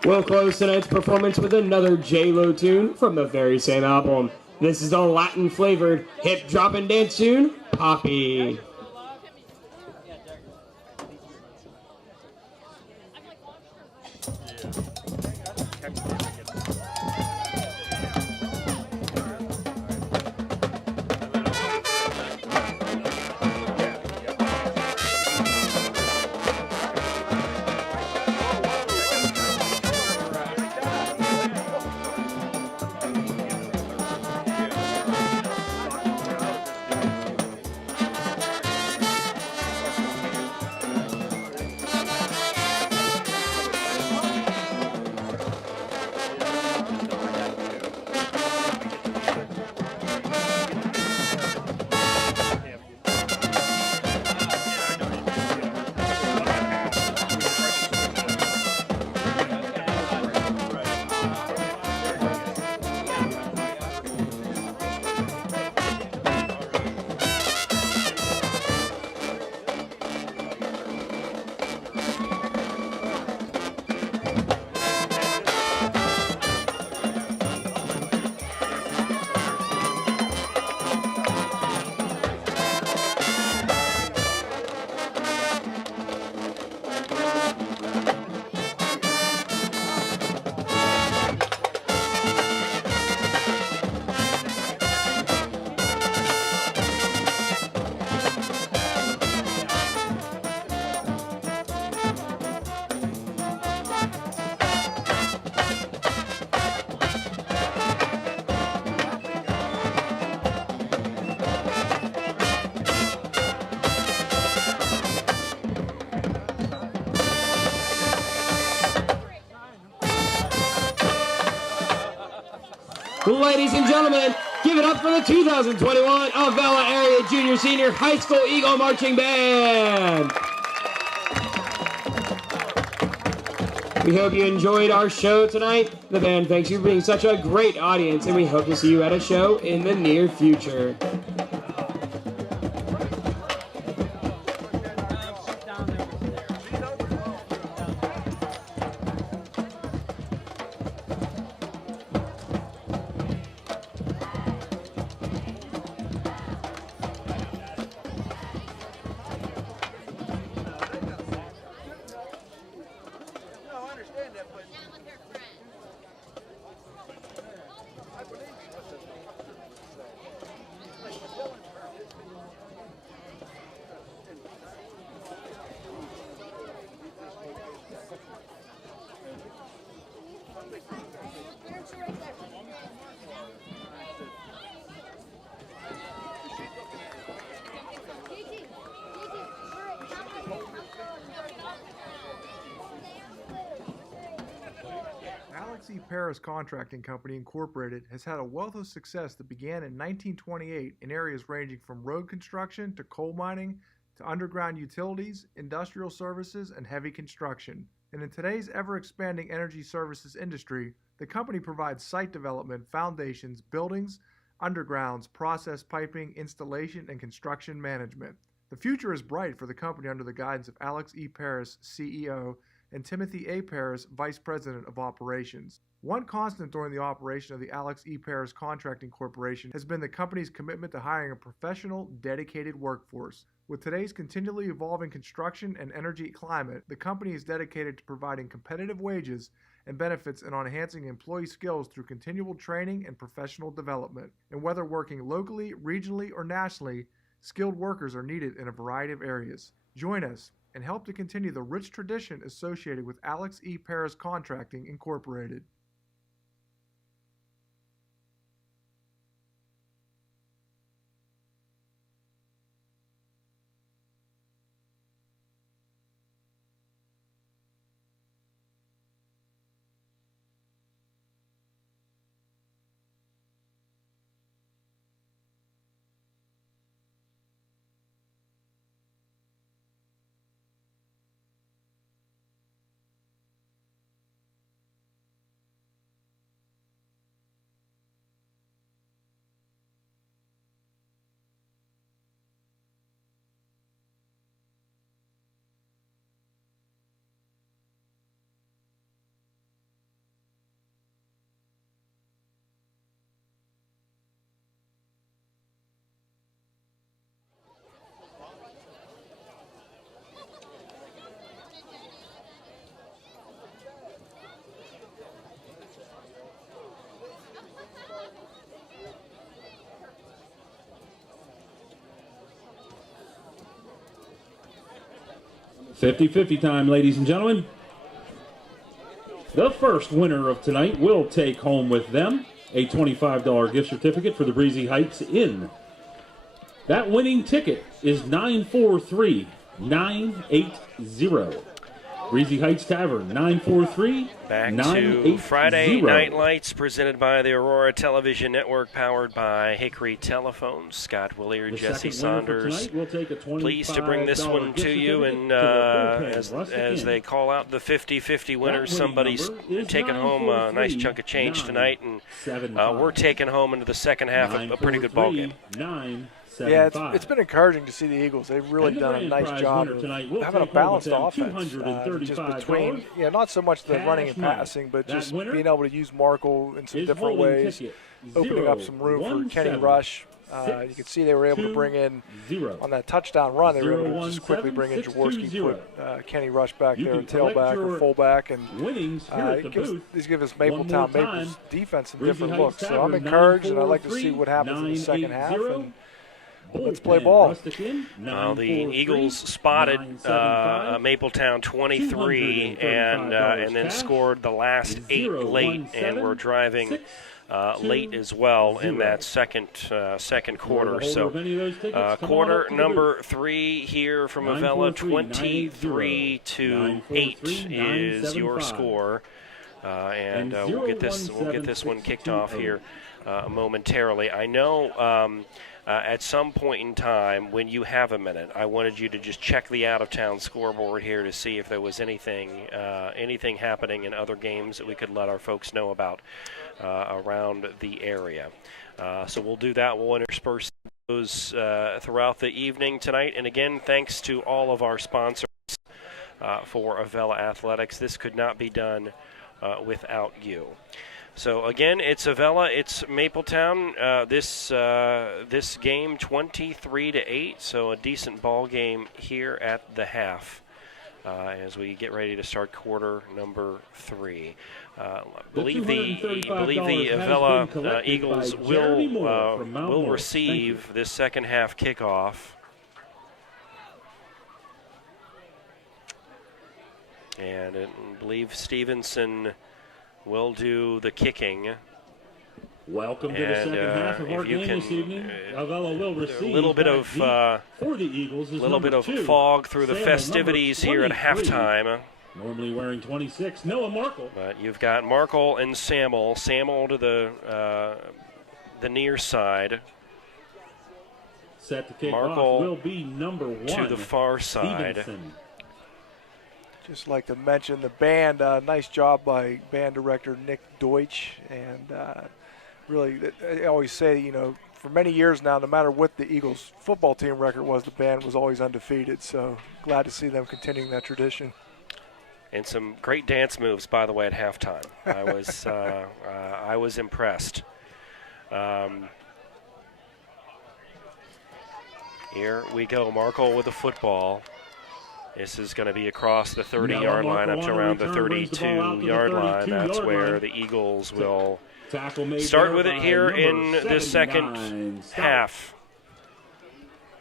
We'll close tonight's performance with another J-Lo tune from the very same album. This is the Latin-flavored hip-dropping dance tune, Poppy. Ladies and gentlemen, give it up for the 2021 Avella Area Junior Senior High School Eagle Marching Band. We hope you enjoyed our show tonight. The band thanks you for being such a great audience, and we hope to see you at a show in the near future. Alex E. Paris Contracting Company Incorporated has had a wealth of success that began in 1928 in areas ranging from road construction to coal mining to underground utilities, industrial services, and heavy construction. And in today's ever-expanding energy services industry, the company provides site development, foundations, buildings, undergrounds, process piping, installation, and construction management. The future is bright for the company under the guidance of Alex E. Paris, CEO, and Timothy A. Paris, Vice President of Operations. One constant during the operation of the Alex E. Paris Contracting Corporation has been the company's commitment to hiring a professional, dedicated workforce. With today's continually evolving construction and energy climate, the company is dedicated to providing competitive wages and benefits and on enhancing employee skills through continual training and professional development. And whether working locally, regionally, or nationally, skilled workers are needed in a variety of areas. Join us and help to continue the rich tradition associated with Alex E. Paris Contracting Incorporated. $50-50 time, ladies and gentlemen. The first winner of tonight will take home with them a $25 gift certificate for the Breezy Heights Inn. That winning ticket is 943980. Breezy Heights Tavern, 943-980. Back to Friday Night Lights, presented by the Aurora Television Network, powered by Hickory Telephone. Scott Willier, Jesse Saunders, pleased to bring this one to you. And as they call out the 50-50 winners, somebody's taking home a nice chunk of change tonight, and we're taking home into the second half a pretty good ball game. Yeah, it's been encouraging to see the Eagles. They've really done a nice job of having a balanced offense, just between, not so much the running and passing, but just being able to use Markle in some different ways, opening up some room for Kenny Rush. You can see they were able to bring in, on that touchdown run, they were able to just quickly bring in Jaworski, put Kenny Rush back there in tailback or fullback, and these give us Mapletown Maples defense some different looks. So I'm encouraged, and I'd like to see what happens in the second half. And let's play ball. Well, the Eagles spotted Mapletown 23 and then scored the last 8 late, and were driving late as well in that second quarter. So quarter number 3 here from Avella, 23-8 is your score, and we'll get this one kicked off here. momentarily. I know at some point in time, when you have a minute, I wanted you to just check the out-of-town scoreboard here to see if there was anything happening in other games that we could let our folks know about around the area. So we'll do that. We'll intersperse those throughout the evening tonight. And again, thanks to all of our sponsors for Avella Athletics. This could not be done without you. So again, it's Avella, it's Mapletown. This game 23-8, so a decent ball game here at the half as we get ready to start quarter number 3. I believe the Avella Eagles will receive this second half kickoff. And I believe Stevenson will do the kicking. Welcome to the second half of our game this evening. Avella will receive a little bit of for the Eagles. Fog through the festivities here at halftime. Normally wearing 26, Noah Markle. But you've got Markle and Samuel. Samuel to the near side. Set to kick Markle off will be number 1 to the far side. Stevenson. Just like to mention the band, nice job by band director Nick Deutsch. And really, I always say, you know, for many years now, no matter what the Eagles football team record was, the band was always undefeated. So glad to see them continuing that tradition. And some great dance moves, by the way, at halftime. I was impressed. Here we go, Markle with the football. This is going to be across the 30-yard line up to around the 32-yard line. That's where the Eagles will start with it here in the second half.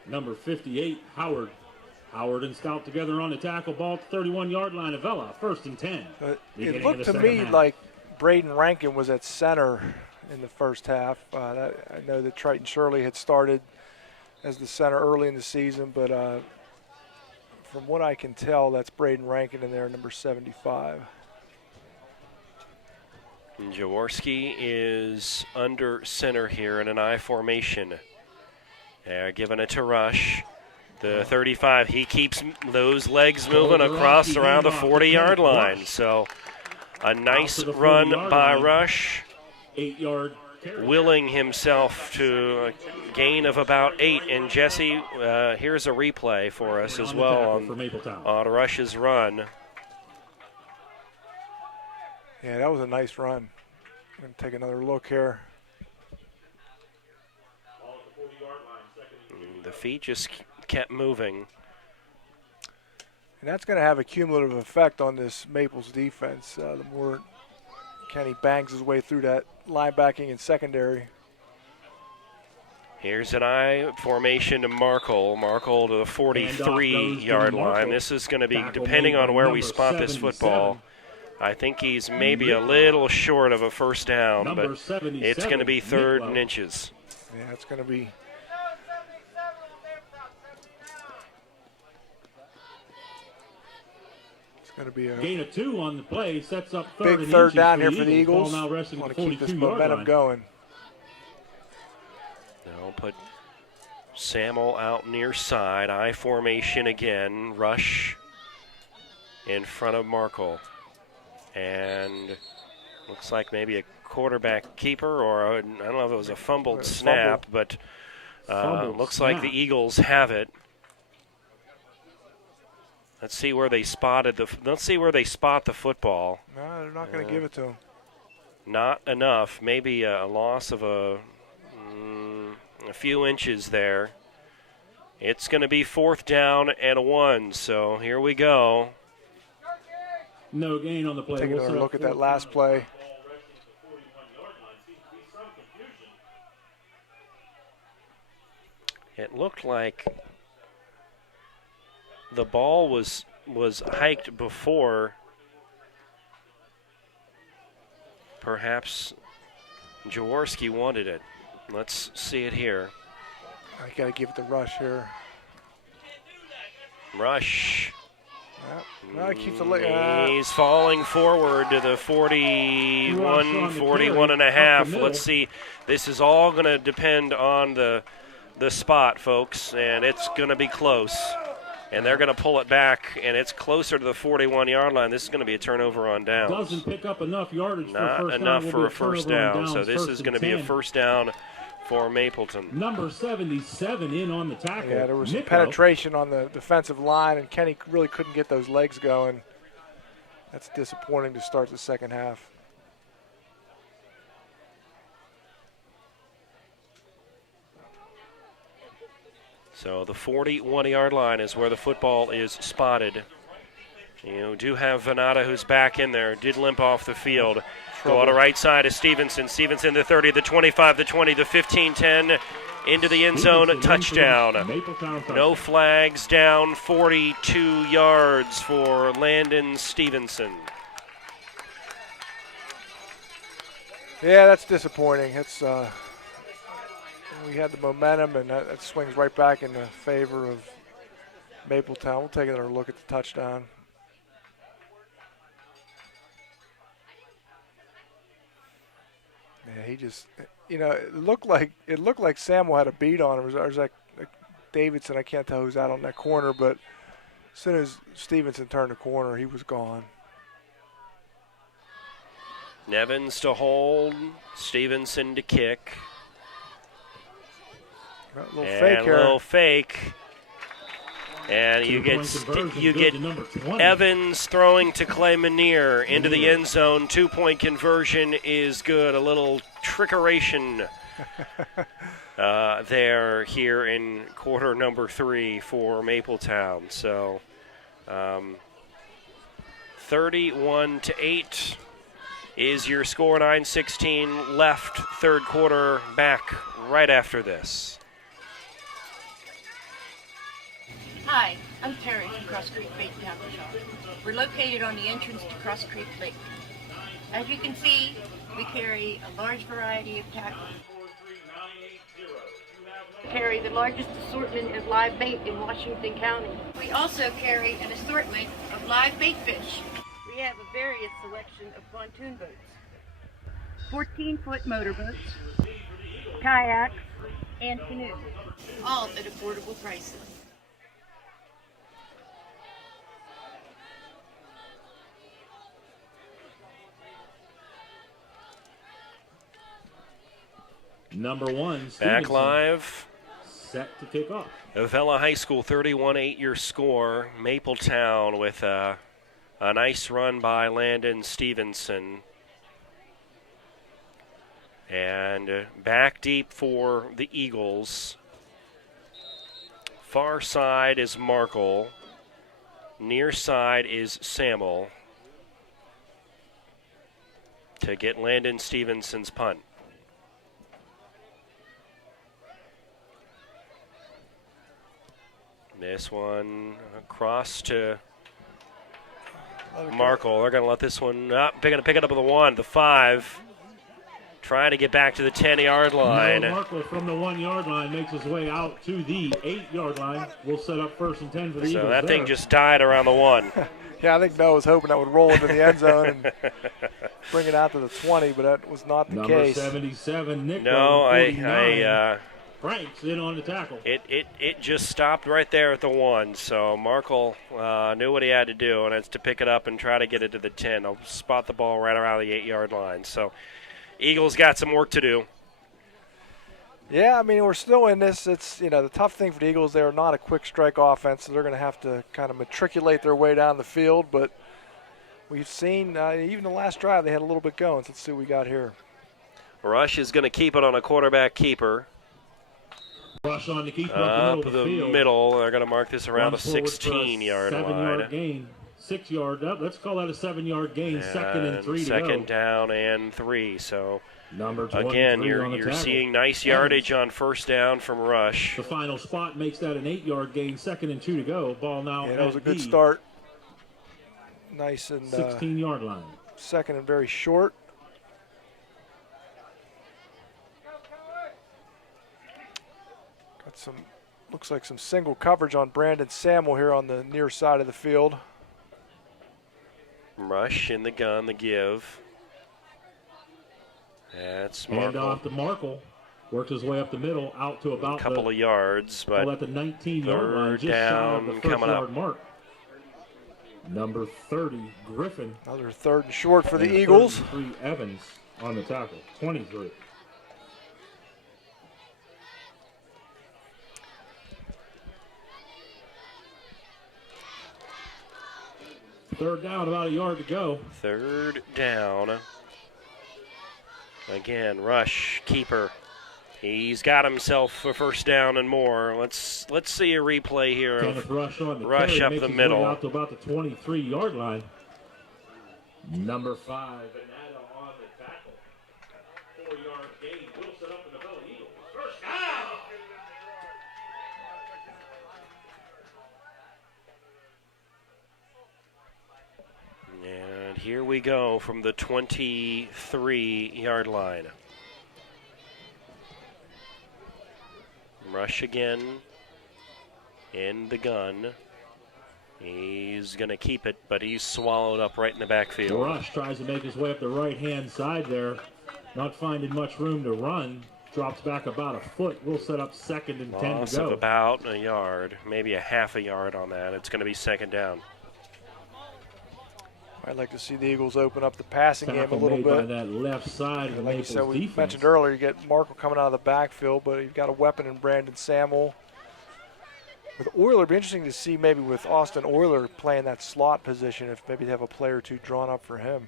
Number 58, Howard. Howard and Stout together on the tackle, ball at the 31-yard line. Avella, 1st and 10. It looked to me like Braden Rankin was at center in the first half. I know that Triton Shirley had started as the center early in the season, but from what I can tell, that's Braden Rankin in there, number 75. Jaworski is under center here in an I formation. They're giving it to Rush. The 35, he keeps those legs moving across around the 40-yard line. So a nice run by Rush. 8-yard willing himself to a gain of about 8. And Jesse, here's a replay for us as well on Rush's run. Yeah, that was a nice run. I'm going to take another look here. The feet just kept moving. And that's going to have a cumulative effect on this Maples defense. The more Kenny bangs his way through that linebacking and secondary. Here's an I formation to Markle. Markle to the 43-yard line. This is going to be, depending on where we spot this football, I think he's maybe a little short of a first down, but it's going to be 3rd and inches. Yeah, it's going to be. Going to be a gain of 2 on the play, sets up big third down here for the Eagles. Want to keep this momentum going. They'll put Samuel out near side. I formation again. Rush in front of Markle. And looks like maybe a quarterback keeper, or I don't know if it was a fumbled snap, but looks like the Eagles have it. Let's see where they spotted the. Let's see where they spot the football. No, they're not going to give it to him. Not enough. Maybe a loss of a few inches there. It's going to be 4th down and 1. So here we go. No gain on the play. Take another look at that last play. It looked like the ball was hiked before. Perhaps Jaworski wanted it. Let's see it here. I got to give it to Rush here. Rush No, keeps the He's falling forward to the 41, 41 and a half. Let's see. This is all going to depend on the spot, folks, and it's going to be close. And they're going to pull it back, and it's closer to the 41-yard line. This is going to be a turnover on downs. Doesn't pick up enough yardage Not for a first enough down. for a first down, so this is going to be a first down for Mapleton. Number 77 in on the tackle. Yeah, there was some penetration on the defensive line, and Kenny really couldn't get those legs going. That's disappointing to start the second half. So the 41-yard line is where the football is spotted. You do have Venata, who's back in there, did limp off the field. Go on the right side is Stevenson. Stevenson, the 30, the 25, the 20, the 15, 10, into the end zone, touchdown. No flags, down 42 yards for Landon Stevenson. Yeah, that's disappointing. It's we had the momentum, and that swings right back in the favor of Mapletown. We'll take another look at the touchdown. Yeah, he just, it looked like Samuel had a beat on him. Or was that Davidson? I can't tell who's out on that corner, but as soon as Stevenson turned the corner, he was gone. Nevins to hold, Stevenson to kick. A little fake here. A little fake. And you get Evans throwing to Clay Manier into the end zone. 2-point conversion is good. A little trickeration there here in quarter number 3 for Mapletown. So 31-8 is your score. 9:16 left, third quarter, back right after this. Hi, I'm Terry from Cross Creek Bait and Tackle Shop. We're located on the entrance to Cross Creek Lake. As you can see, we carry a large variety of tackle. We carry the largest assortment of live bait in Washington County. We also carry an assortment of live bait fish. We have a various selection of pontoon boats, 14-foot motorboats, kayaks, and canoes, all at affordable prices. Number 1, back Stevenson, live. set to kick off. Avella High School, 31-8 your score. Mapletown with a nice run by Landon Stevenson. And back deep for the Eagles. Far side is Markle. Near side is Samuel to get Landon Stevenson's punt. This one across to Markle. They're going to let this one up. They're going to pick it up with the 1, the 5. Trying to get back to the 10-yard line. Markle from the 1-yard line makes his way out to the 8-yard line. We'll set up 1st and 10 for the Eagles. So that thing just died around the 1. Yeah, I think Noah was hoping that would roll into the end zone and bring it out to the 20, but that was not the case. Number 77, Nick. No, Frank's in on the tackle. It just stopped right there at the 1. So Markle knew what he had to do, and it's to pick it up and try to get it to the 10. They'll spot the ball right around the 8-yard line. So Eagles got some work to do. Yeah, I mean, we're still in this. It's, the tough thing for the Eagles, they're not a quick strike offense, so they're going to have to kind of matriculate their way down the field. But we've seen, even the last drive, they had a little bit going. So let's see what we got here. Rush is going to keep it on a quarterback keeper. Rush on the keeper up the middle. They're going to mark this around the 16-yard line. 7-yard gain. 6-yard. Let's call that a 7-yard gain. And 2nd and 3 to go. Second down and 3. So number again, you're seeing nice yardage on first down from Rush. The final spot makes that an 8-yard gain. 2nd and 2 to go. Ball now. Yeah, that was a good start. Nice and 16-yard line. Second and very short. Looks like some single coverage on Brandon Samuel here on the near side of the field. Rush in the gun, the give. That's Hand Markle. off to Markle. Works his way up the middle, out to about a couple of yards, but at the 19-yard line, just shy of the first-yard mark. Number 30, Griffin. Another third and short for the Eagles. 33, Evans on the tackle. 23. Third down, about a yard to go. Third down. Again, Rush, keeper. He's got himself a first down and more. Let's see a replay here of Rush on the Rush carry, up makes the his middle. way out to about the 23-yard line. Number 5, Anata on the tackle. 4-yard gain. Will set up in the Avella Eagles. First down! And here we go from the 23-yard line. Rush again in the gun. He's going to keep it, but he's swallowed up right in the backfield. Rush tries to make his way up the right-hand side there. Not finding much room to run. Drops back about a foot. We'll set up 2nd and 10 Loss to go. of about a yard, maybe a half a yard on that. It's going to be 2nd down. I'd like to see the Eagles open up the passing game a little bit. By that left side of the like you Maples said, we defense. mentioned earlier, you get Markle coming out of the backfield, but you've got a weapon in Brandon Samuel. With Euler, it'd be interesting to see maybe with Austin Euler playing that slot position, if maybe they have a player or two drawn up for him.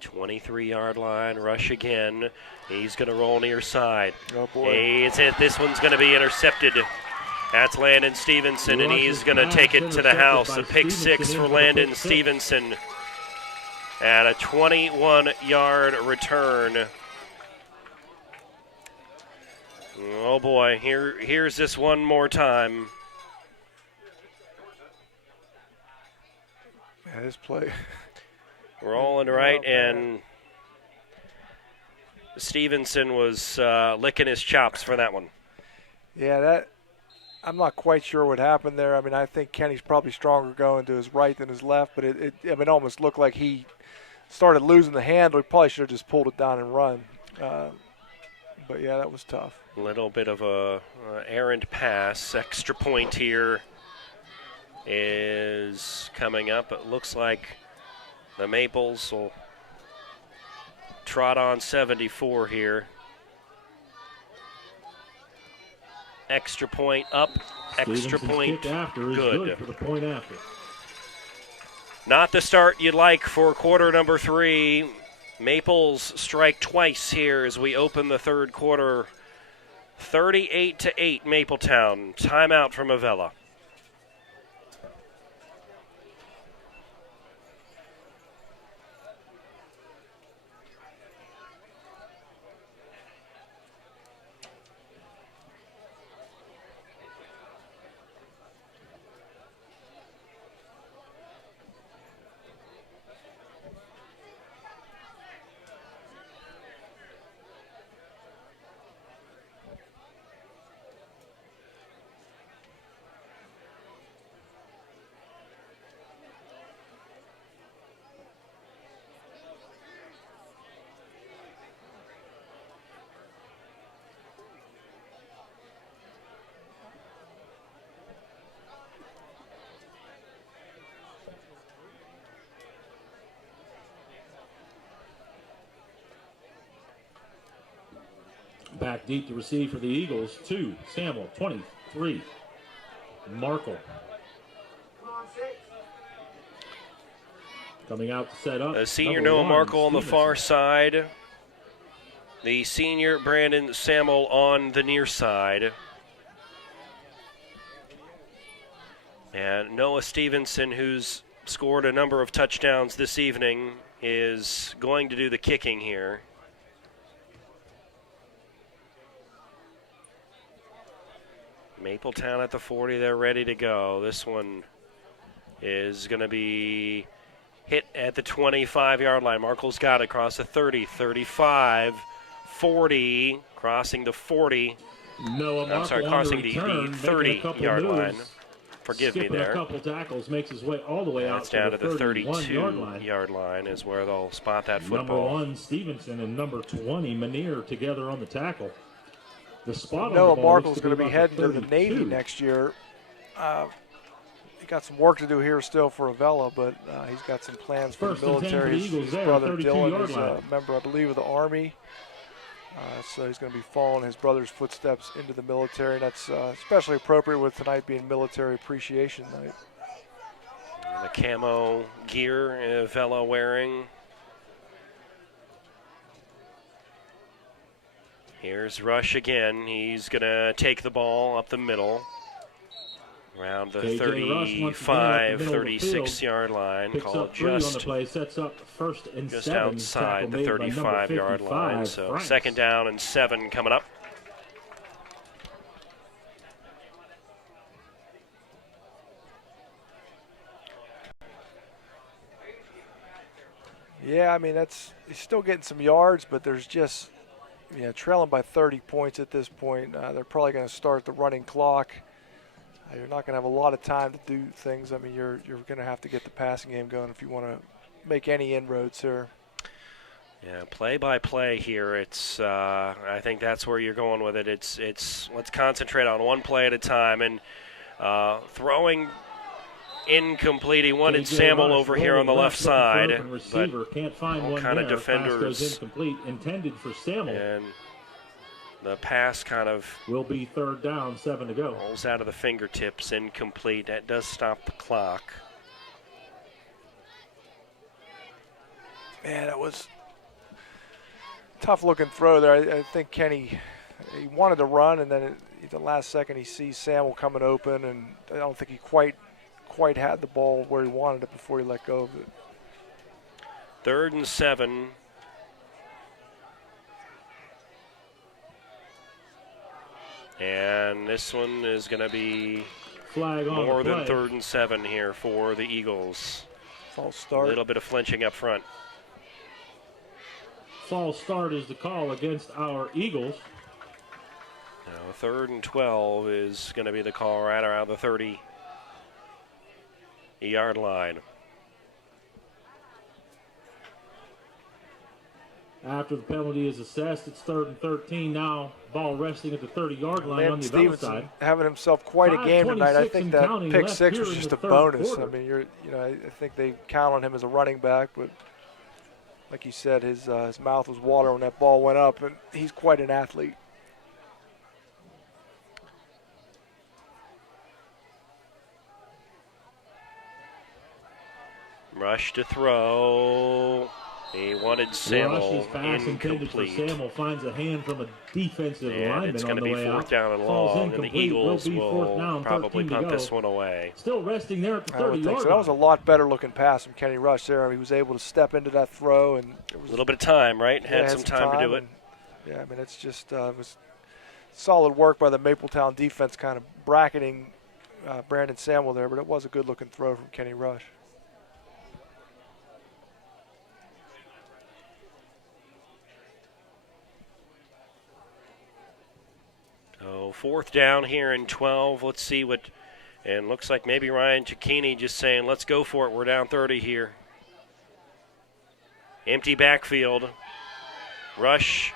The 23-yard line, Rush again. He's going to roll near side. Oh, boy. It's hit. This one's going to be intercepted. That's Landon Stevenson, and he's going to take it to the house. A pick 6 for Landon Stevenson at a 21-yard return. Oh, boy. Here's this one more time. Yeah, this play. Rolling right, and Stevenson was licking his chops for that one. Yeah, I'm not quite sure what happened there. I mean, I think Kenny's probably stronger going to his right than his left, but it almost looked like he started losing the handle. He probably should have just pulled it down and run. But, yeah, that was tough. A little bit of a errant pass. Extra point here is coming up. It looks like the Maples will trot on 74 here. Extra point up, extra point kick after is good. For the point after. Not the start you'd like for quarter number 3. Maples strike twice here as we open the third quarter. 38-8 Mapletown. Timeout from Avella. Back deep to receive for the Eagles. 2, Samuel, 23. Markle. Coming out to set up. Senior Number Noah 1, Markle on the Stevenson. far side. The senior Brandon Samuel on the near side. And Noah Stevenson, who's scored a number of touchdowns this evening, is going to do the kicking here. Mapletown at the 40, they're ready to go. This one is going to be hit at the 25-yard line. Markle's got it across the 30, 35, 40, crossing the 40. Noah I'm sorry, Markle on crossing the return, 30-yard line. Forgive me skipping there. a couple tackles, makes his way all the way out That's down to the 31-yard line. 32-yard line is where they'll spot that Number football. 1, Stevenson, and number 20, Manier, together on the tackle. The spot Noah on the ball Markle's looks going to be heading to the 32. Navy next year. He got some work to do here still for Avella, but he's got some plans for First the and 10 for military. the Eagles His there, brother 32-yard Dylan is a line. member, I believe, of the Army. So he's going to be following his brother's footsteps into the military, and that's especially appropriate with tonight being Military Appreciation Night. The camo gear Avella wearing. Here's Rush again. He's going to take the ball up the middle. Around the KJ 35, 36-yard line. Picks Called up 3 on the just play, sets up first and just 7. outside the Tackle made by number 35-yard line. 55, So Franks. second down and 7 coming up. Yeah, I mean, he's still getting some yards, but there's just, trailing by 30 points at this point. They're probably going to start the running clock. You're not going to have a lot of time to do things. I mean, you're going to have to get the passing game going if you want to make any inroads here. Yeah, play by play here. It's I think that's where you're going with it. It's let's concentrate on one play at a time, and throwing incomplete. He wanted KJ Samuel Rush over here on the left side, receiver but can't find all one kind of there. Pass goes defenders incomplete, intended for Samuel. and the pass kind of will be third down, 7 to go. rolls out of the fingertips, incomplete. That does stop the clock. Man, that was a tough-looking throw there. I think Kenny, he wanted to run, and then at the last second he sees Samuel coming open, and I don't think he quite had the ball where he wanted it before he let go of it. 3rd and 7. And this one is going to be Flag on more the than play. 3rd and 7 here for the Eagles. False start. A little bit of flinching up front. False start is the call against our Eagles. Now, 3rd and 12 is going to be the call right around the 30-yard line. After the penalty is assessed, it's 3rd and 13 now. Ball resting at the 30-yard line on the Avella Stevenson side. having himself quite a game tonight. I think that counting pick left 6 here was in just the a third bonus. quarter. I mean, I think they count on him as a running back, but like you said, his mouth was water when that ball went up, and he's quite an athlete. Rush to throw. He wanted Samuel Rush's pass intended for incomplete. Samuel finds a hand from a defensive And lineman it's on going to the be way 4th out. down and Falls long, and the incomplete. Eagles will be 4th will down, probably 13 to punt go. this one away. Still resting there at the I would think 30-yard so. line. That was a lot better looking pass from Kenny Rush there. He was able to step into that throw, and it was A little bit of time, right? yeah, Had some time to do it. and, yeah, I mean, it's just it was solid work by the Mapletown defense, kind of bracketing Brandon Samuel there, but it was a good looking throw from Kenny Rush. So 4th down here in 12. Let's see what, and looks like maybe Ryan Cicchini just saying, let's go for it. We're down 30 here. Empty backfield. Rush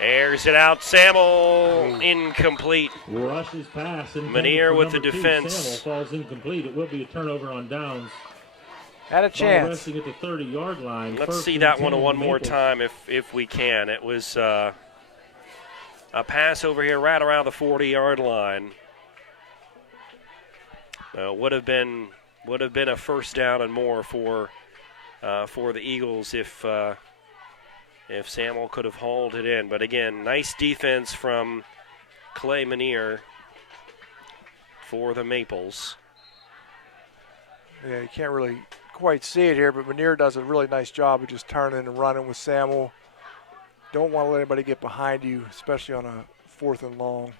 airs it out. Samuel incomplete. Rush's pass. Manier with the number 2. defense. Samuel falls incomplete. It will be a turnover on downs. Had a Ball chance. resting at the 30-yard line. Let's First see and that 10 one more Maples. time if we can. It was a pass over here right around the 40-yard line. Would have been a first down and more for the Eagles if Samuel could have hauled it in. But again, nice defense from Clay Manier for the Maples. Yeah, you can't really quite see it here, but Manier does a really nice job of just turning and running with Samuel. Don't want to let anybody get behind you, especially on a 4th and long.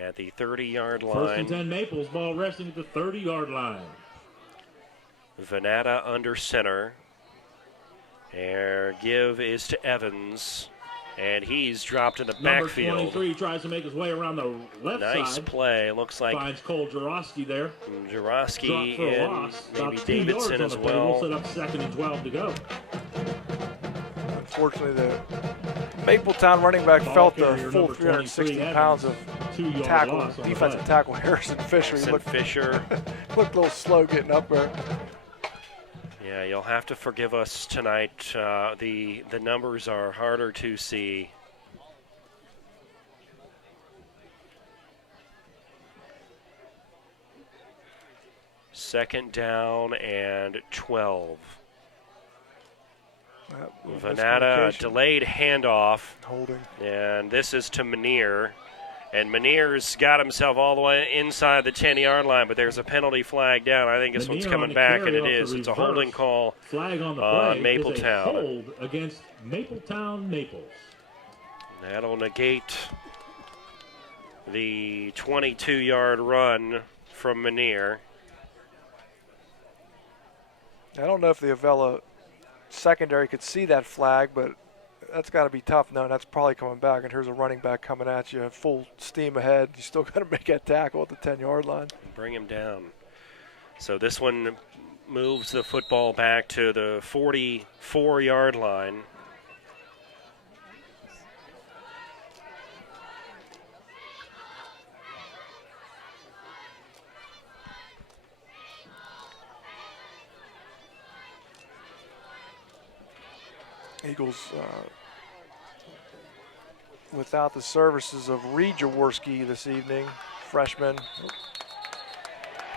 At the 30-yard line. First and 10 Maples. Ball resting at the 30-yard line. Venata under center. Their give is to Evans, and he's dropped in the Number backfield. 23 tries to make his way around the left side. Nice play. Looks like finds Cole Jarosky there. Jarosky and maybe About 2 Davidson yards as on the play. well. We'll set up 2nd and 12 to go. Unfortunately, the Mapletown running back felt the carrier, full number 360 23, pounds of 2-yard tackle, loss on the defensive play. tackle Harrison Fisher. He looked a little slow getting up there. Yeah, you'll have to forgive us tonight. The numbers are harder to see. Second down and 12. Venata, a delayed handoff. Holding. And this is to Manier. And Manier's got himself all the way inside the 10-yard line, but there's a penalty flag down. I think this one's coming back, and it is. It's a holding call flag on the on play Mapletown. is a hold against Mapletown Maples. That'll negate the 22-yard run from Manier. I don't know if the Avella secondary could see that flag, but that's got to be tough. No, that's probably coming back. And here's a running back coming at you, full steam ahead. You still got to make that tackle at the 10-yard line. Bring him down. So this one moves the football back to the 44-yard line. Eagles without the services of Reed Jaworski this evening, freshman.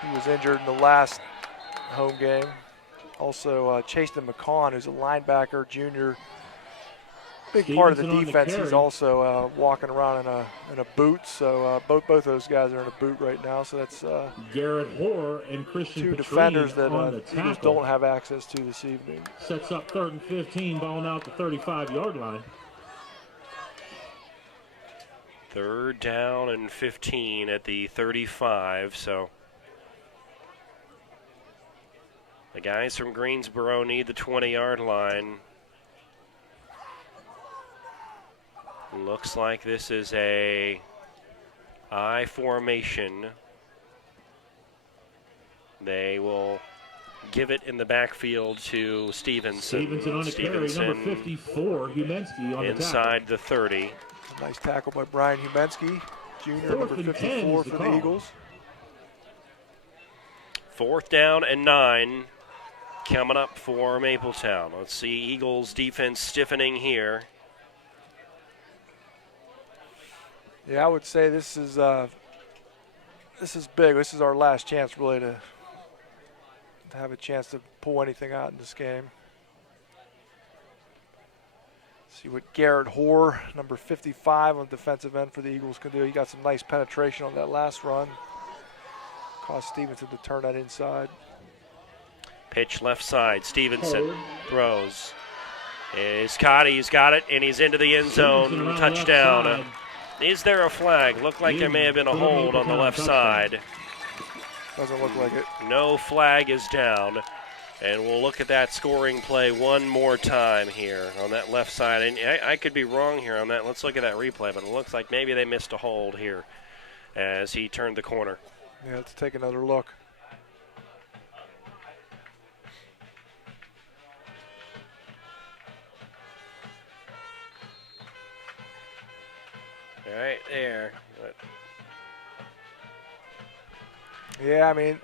He was injured in the last home game. Also, Chasten McCawn, who's a linebacker, junior, big part of the defense. He's also walking around in a boot. So both those guys are in a boot right now. So that's Garrett Hoare and Christian two Petrine defenders that on the Eagles tackle. don't have access to this evening. Sets up 3rd and 15, ball now at the 35-yard line. 3rd down and 15 at the 35. So the guys from Greensboro need the 20-yard line. Looks like this is a I formation. They will give it in the backfield to Stevenson. Stevenson on the carry, number 54, Humensky on inside the 30. A nice tackle by Brian Humensky, junior, number 54 for the Eagles. 4th down and 9 coming up for Mapletown. Let's see Eagles defense stiffening here. Yeah, I would say this is big. This is our last chance, really, to have a chance to pull anything out in this game. See what Garrett Hoare, number 55 on defensive end for the Eagles, can do. He got some nice penetration on that last run. Caused Stevenson to turn that inside. Pitch left side. Stevenson throws. Is caught. He's got it, and he's into the end zone. Touchdown. Is there a flag? Looked like there may have been a hold on the left side. Doesn't look like it. No flag is down. And we'll look at that scoring play one more time here on that left side. And I could be wrong here on that. Let's look at that replay. But it looks like maybe they missed a hold here as he turned the corner. Yeah, let's take another look. Right there. Yeah, I mean,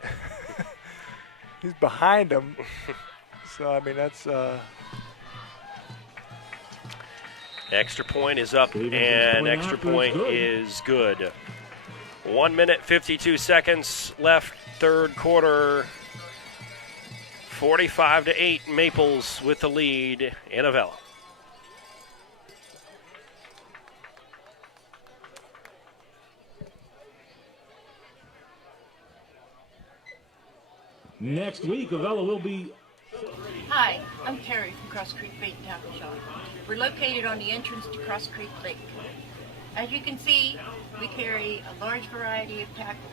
he's behind him. So, I mean, that's... Extra point is up, and extra point is good. 1 minute, 52 seconds left, 3rd quarter. 45-8, Maples with the lead in Avella. Next week, Avella will be... Hi, I'm Carrie from Cross Creek Bait and Tackle Shop. We're located on the entrance to Cross Creek Lake. As you can see, we carry a large variety of tackle.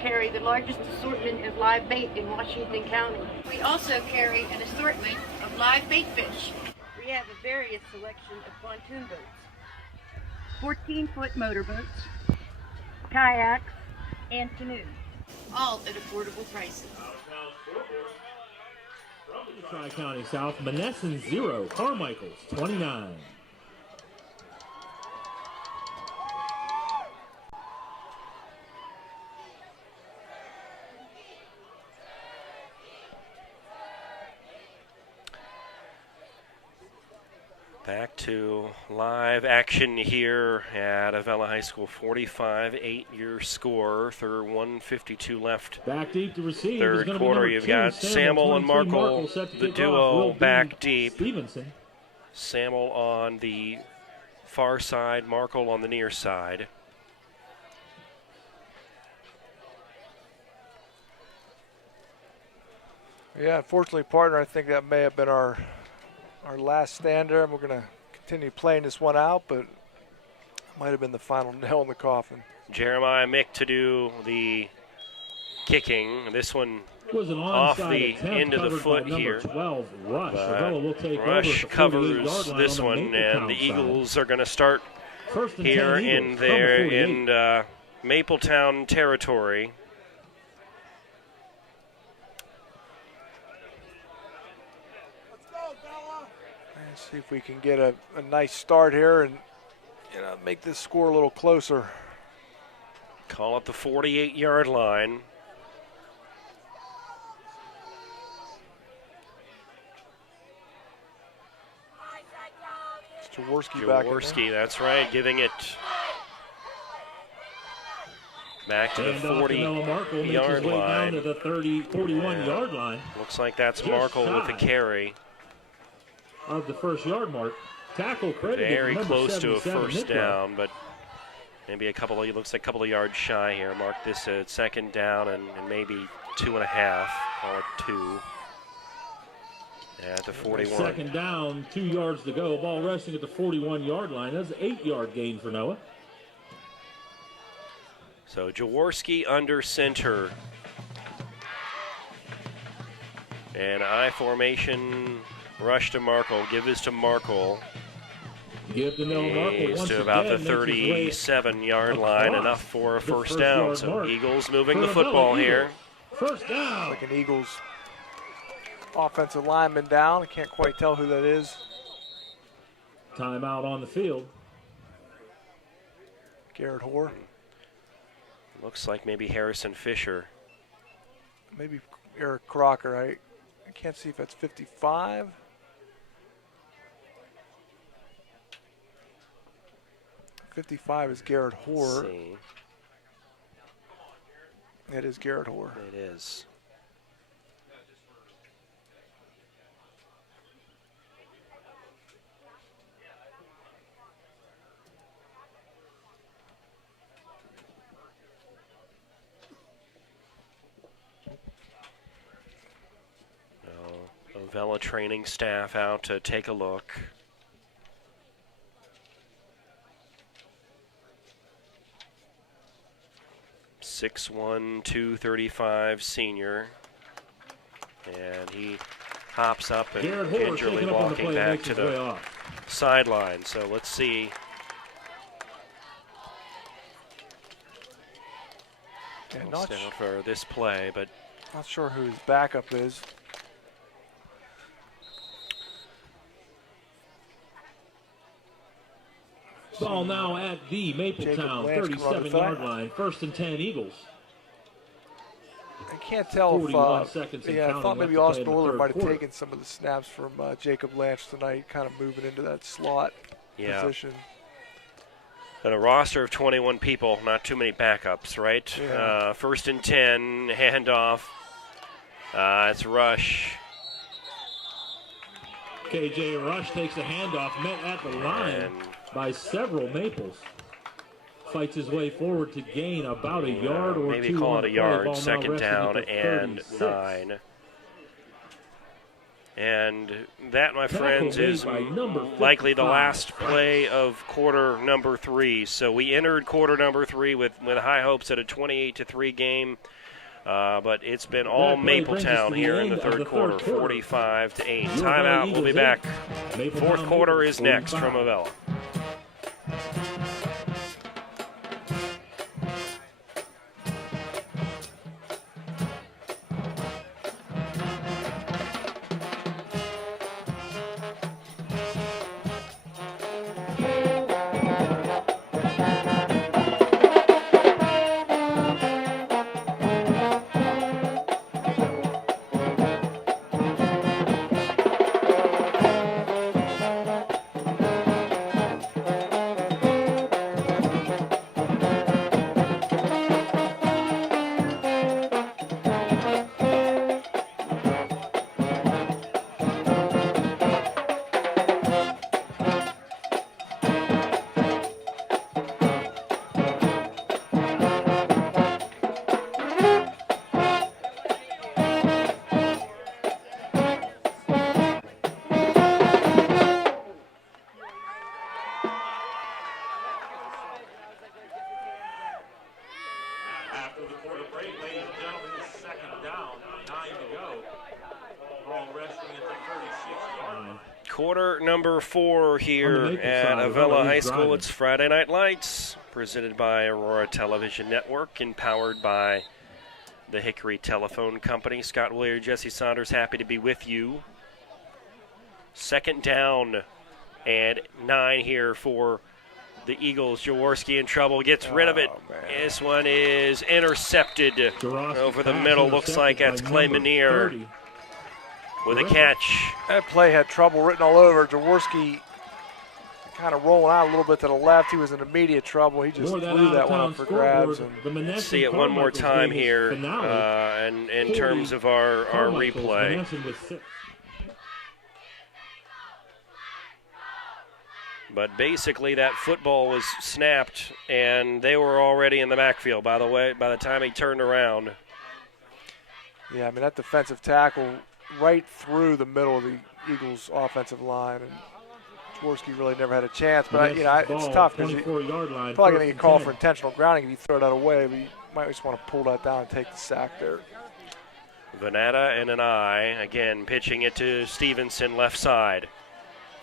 Carry the largest assortment of live bait in Washington County. We also carry an assortment of live bait fish. We have a various selection of pontoon boats, 14-foot motorboats, kayaks, and canoes, all at affordable prices. Tri-County South, Monessen 0, Carmichael's 29. Back to live action here at Avella High School. 45-8 your score. 1:52 left. Back deep to receive. Third quarter, you've got Samuel and Markle, the duo back deep. Stevenson. Samuel on the far side, Markle on the near side. Yeah, unfortunately, partner, I think that may have been our last stander, and we're going to continue playing this one out, but it might have been the final nail in the coffin. Jeremiah Mick to do the kicking. This one was an off the end of the foot here. 12, Rush. Rush covers this one, and the Eagles are going to start here in Mapletown territory. See if we can get a nice start here and make this score a little closer. Call it the 48-yard line. It's Jaworski back in there. Jaworski, that's right, giving it back to the 40-yard line. Down to the 41-yard line. Looks like that's Markle with the carry. Of the first yard mark. Tackle credited. Very close to a 77 first down, but maybe looks like a couple of yards shy here. Mark this a second down and maybe 2.5, call it 2. At the 41. Second down, 2 yards to go. Ball resting at the 41-yard line. That's an 8-yard gain for Noah. So Jaworski under center. And I formation. Rush to Markle. Give this to Markle. Give to Noah Markle. He's to about the 37-yard line. Enough for a first down. So mark. Eagles moving the football here. First down. Like an Eagles offensive lineman down. I can't quite tell who that is. Timeout on the field. Garrett Hoare. Looks like maybe Harrison Fisher. Maybe Eric Crocker. I can't see if that's 55. .55 is Garrett Hoare. It is Garrett Hoare. It is. Avella training staff out to take a look. .6'1", 235 senior, and he hops up and gingerly walking back to the sideline. So let's see. Yeah, Not for this play, but not sure who his backup is. Ball now at the Mapletown 37-yard line. 1st and 10 Eagles. I can't tell if, I thought maybe Austin Orler might have taken some of the snaps from Jacob Lance tonight, kind of moving into that slot position. And a roster of 21 people, not too many backups, right? Yeah. 1st and 10, handoff. It's Rush. KJ Rush takes the handoff, met at the line by several Maples. Fights his way forward to gain about a yard or maybe two. Call it a yard. Ball Second down and 9. And that, my friends, is likely the last play of quarter number 3. So we entered quarter number 3 with high hopes at a 28-3 game. But it's been all Mapletown here in the third quarter, 45-8. Timeout, we'll be back. Fourth quarter is next from Avella. Quarter number 4 here at Avella High School. It's Friday Night Lights, presented by Aurora Television Network and powered by the Hickory Telephone Company. Scott Willier, Jesse Saunders, happy to be with you. Second down and 9 here for the Eagles. Jaworski in trouble, gets rid of it. This one is intercepted over the middle. Looks like that's Clay Manier with a catch. That play had trouble written all over. Jaworski kind of rolling out a little bit to the left. He was in immediate trouble. He just threw that one up for grabs. Let's see it one more time here and in terms of our replay. But basically that football was snapped, and they were already in the backfield, by the time he turned around. Yeah, I mean, that defensive tackle right through the middle of the Eagles' offensive line, and Jaworski really never had a chance. But it's tough because you're probably going to get called for intentional grounding if you throw that away, but you might just want to pull that down and take the sack there. Venata and an eye, again, pitching it to Stevenson, left side.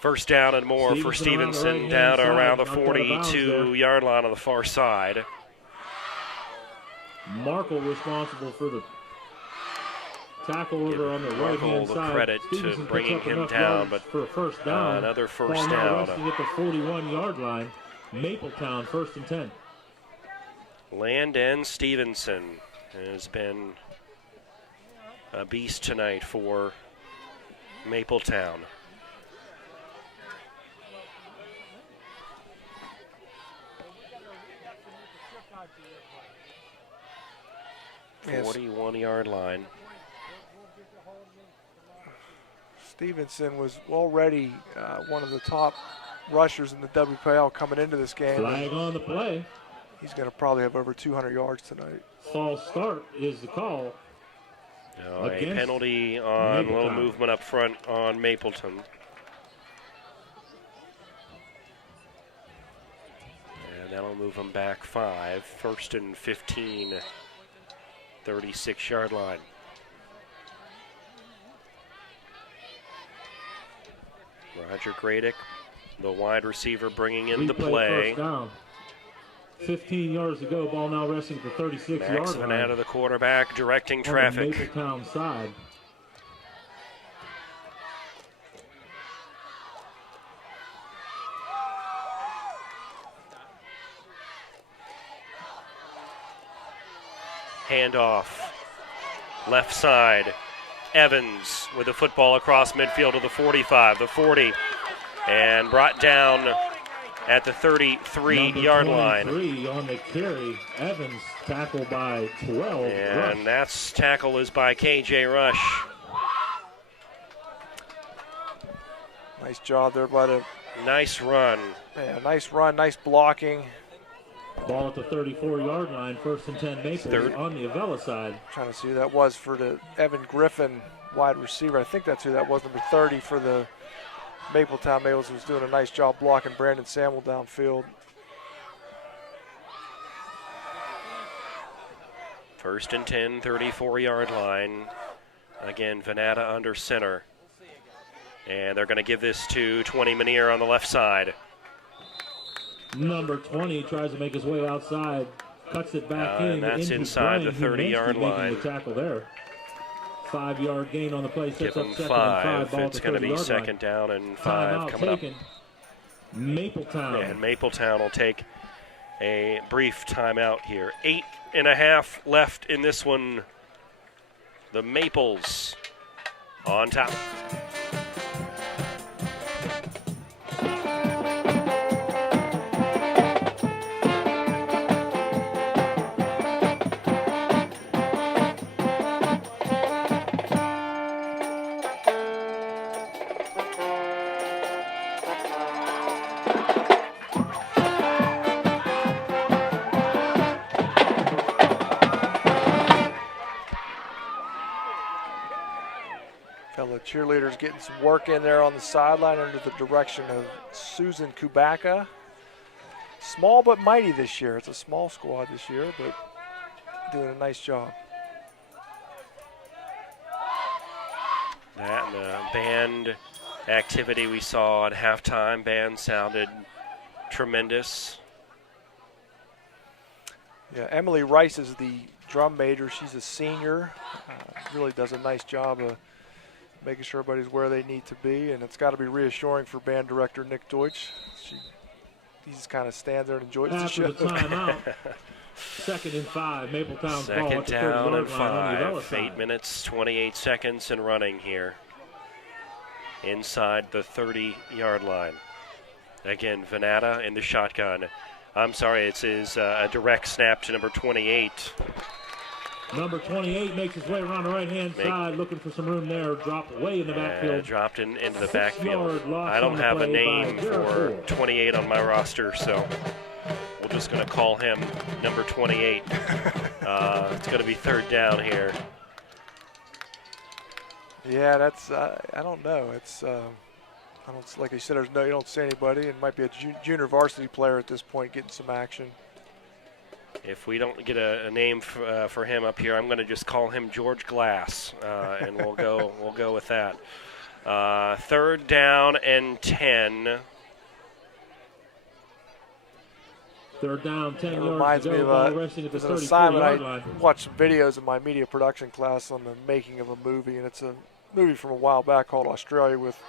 First down and more for Stevenson, down around the 42-yard line on the far side. Markle responsible for the tackle over on the right-hand side. The credit to bringing him down, but for a first down. Another first down. Resting at the 41-yard line. Mapletown, 1st and 10. Landon Stevenson has been a beast tonight for Mapletown. Yes. 41-yard line. Stevenson was already one of the top rushers in the WPL coming into this game. Flag on the play. He's going to probably have over 200 yards tonight. False start is the call. A penalty on Mapletown. Low movement up front on Mapleton. And that'll move them back 5. 1st and 15. 36-yard line. Roger Gradick, the wide receiver, bringing in the play. First down. 15 yards to go. Ball now resting at the 36-yard Max line. Venata, the quarterback, directing traffic. Mapletown side. Handoff. Left side. Evans with the football across midfield to the 45, the 40, and brought down at the 33-yard line. On the carry. Evans tackled by 12. And that's tackle is by KJ Rush. Nice job there by the... Nice run. Yeah, nice run, nice blocking. Ball at the 34-yard line, 1st and 10 Maples on the Avella side. Trying to see who that was for the Evan Griffin wide receiver. I think that's who that was, number 30 for the Mapletown Maples, who's doing a nice job blocking Brandon Samuel downfield. 1st and 10, 34-yard line. Again, Venata under center. And they're going to give this to 20 Manier on the left side. Number 20 tries to make his way outside, cuts it back in. And that's inside the 30-yard line. The tackle there. 5-yard gain on the play. Give Sets up him second 5. and 5. Ball It's at the going to be 30-yard line. 2nd down and 5 coming up. Mapletown. And Mapletown will take a brief timeout here. 8.5 left in this one. The Maples on top. Cheerleaders getting some work in there on the sideline under the direction of Susan Kubaka. Small but mighty this year. It's a small squad this year, but doing a nice job. That and the band activity we saw at halftime. Band sounded tremendous. Yeah, Emily Rice is the drum major. She's a senior. Really does a nice job of making sure everybody's where they need to be, and it's got to be reassuring for band director Nick Deutsch. He just kind of stands there and enjoys the show. After the timeout, 2nd and 5, Mapletown's ball at the 2nd down and 30-yard 5. 8 minutes, 28 seconds and running here. Inside the 30-yard line. Again, Venata in the shotgun. I'm sorry, it's a direct snap to number 28. Number 28 makes his way around the right-hand side, looking for some room there. Dropped way in the backfield. Dropped into the backfield. I don't have a name for 28 on my roster, so we're just going to call him number 28. It's going to be 3rd down here. Yeah, that's I don't know. It's I don't, like you said, you don't see anybody. It might be a junior varsity player at this point getting some action. If we don't get a name for him up here, I'm going to just call him George Glass, and we'll go with that. 3rd down and 10. 3rd down, 10 yards reminds to me go. of Ball resting at the an assignment. 34-yard I line. watched some videos in my media production class on the making of a movie, and it's a movie from a while back called Australia with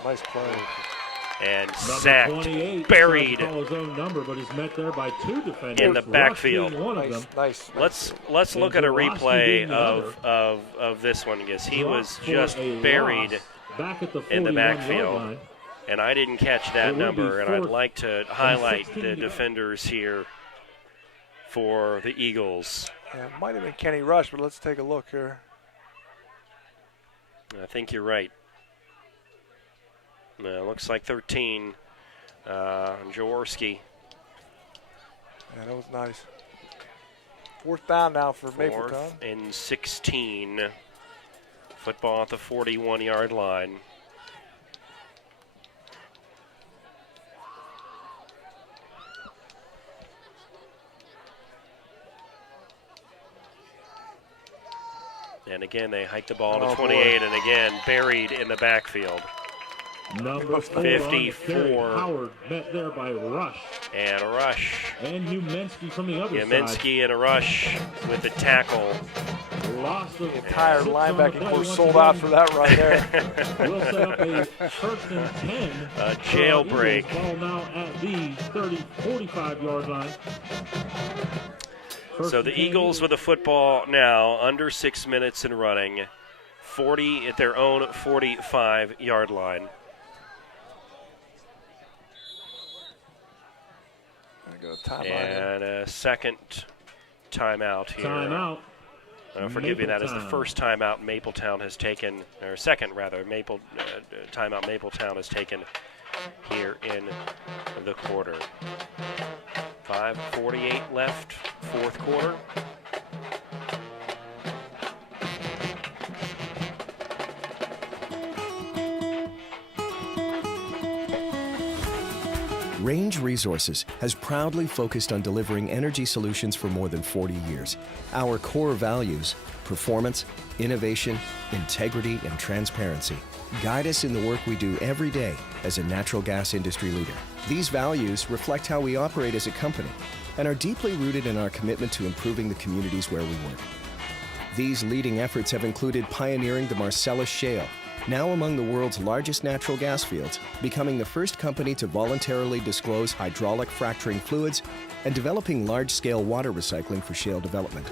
a nice play. And sacked, buried call his own number, but he's met there by 2 defenders. in the backfield. One of them. Nice. Let's look at a replay of this one, because he was just buried in the backfield. And I didn't catch that number, and I'd like to highlight the defenders here for the Eagles. Yeah, it might have been Kenny Rush, but let's take a look here. I think you're right. Looks like 13. Jaworski. Yeah, that was nice. 4th down now for Mapletown. 4th and 16. Football at the 41-yard line. And again, they hike the ball to 28, and again, buried in the backfield. Number 54. Howard met there by Rush. And a rush. And Humensky from the other side. Humensky and a rush with the tackle. Lost the entire linebacking course sold out for that right there. We'll set up a 1st and 10. A jailbreak. Ball now at the 45-yard line. So the Eagles with the football now, under 6 minutes and running, 40 at their own 45-yard line. And a 2nd timeout here. Timeout. Forgive me, that is the first timeout Mapletown has taken, or 2nd rather, timeout Mapletown has taken here in the quarter. 5:48 left, fourth quarter. Range Resources has proudly focused on delivering energy solutions for more than 40 years. Our core values, performance, innovation, integrity, and transparency, guide us in the work we do every day as a natural gas industry leader. These values reflect how we operate as a company and are deeply rooted in our commitment to improving the communities where we work. These leading efforts have included pioneering the Marcellus Shale, now among the world's largest natural gas fields, becoming the first company to voluntarily disclose hydraulic fracturing fluids, and developing large-scale water recycling for shale development.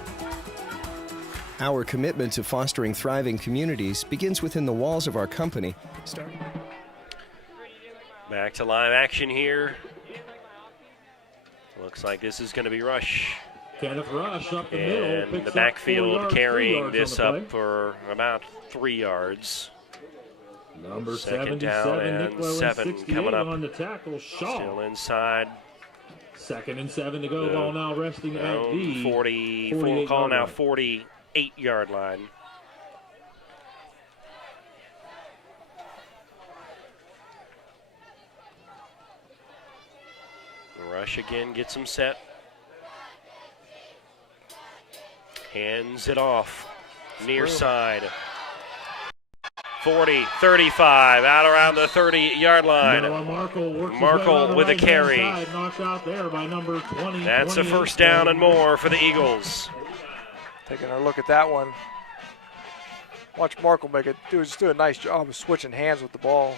Our commitment to fostering thriving communities begins within the walls of our company. Back to live action here. Looks like this is going to be Rush. Kenneth Rush up the middle. And the picks backfield up 4 yards, carrying 3 yards this on the up for about 3 yards. Number Second 77, down Nick and Lowen, 7 68 coming up. on the tackle. Shaw. Still inside. 2nd and 7 to go. Ball now resting at the 40, full call now, line. 48-yard line. Rush again, gets him set. Hands it off. Near side. 40, 35, out around the 30-yard line. Markle with a carry. That's a first down and more for the Eagles. Taking a look at that one. Watch Markle just do a nice job of switching hands with the ball.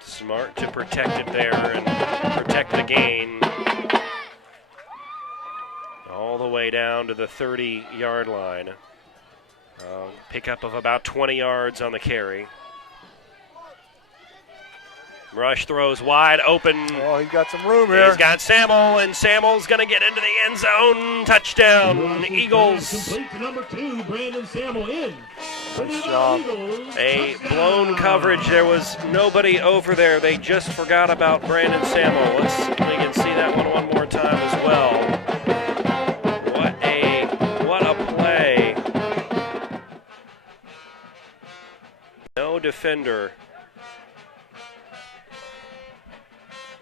Smart to protect it there and protect the gain. All the way down to the 30-yard line. Pickup of about 20 yards on the carry. Rush throws wide open. Oh, he's got some room here. He's got Samuel, and Samuel's going to get into the end zone. Touchdown, Eagles. Complete to number 2, Brandon Samuel in. Nice job. A blown coverage. There was nobody over there. They just forgot about Brandon Samuel. We can see that one more time as well. What a play. No defender.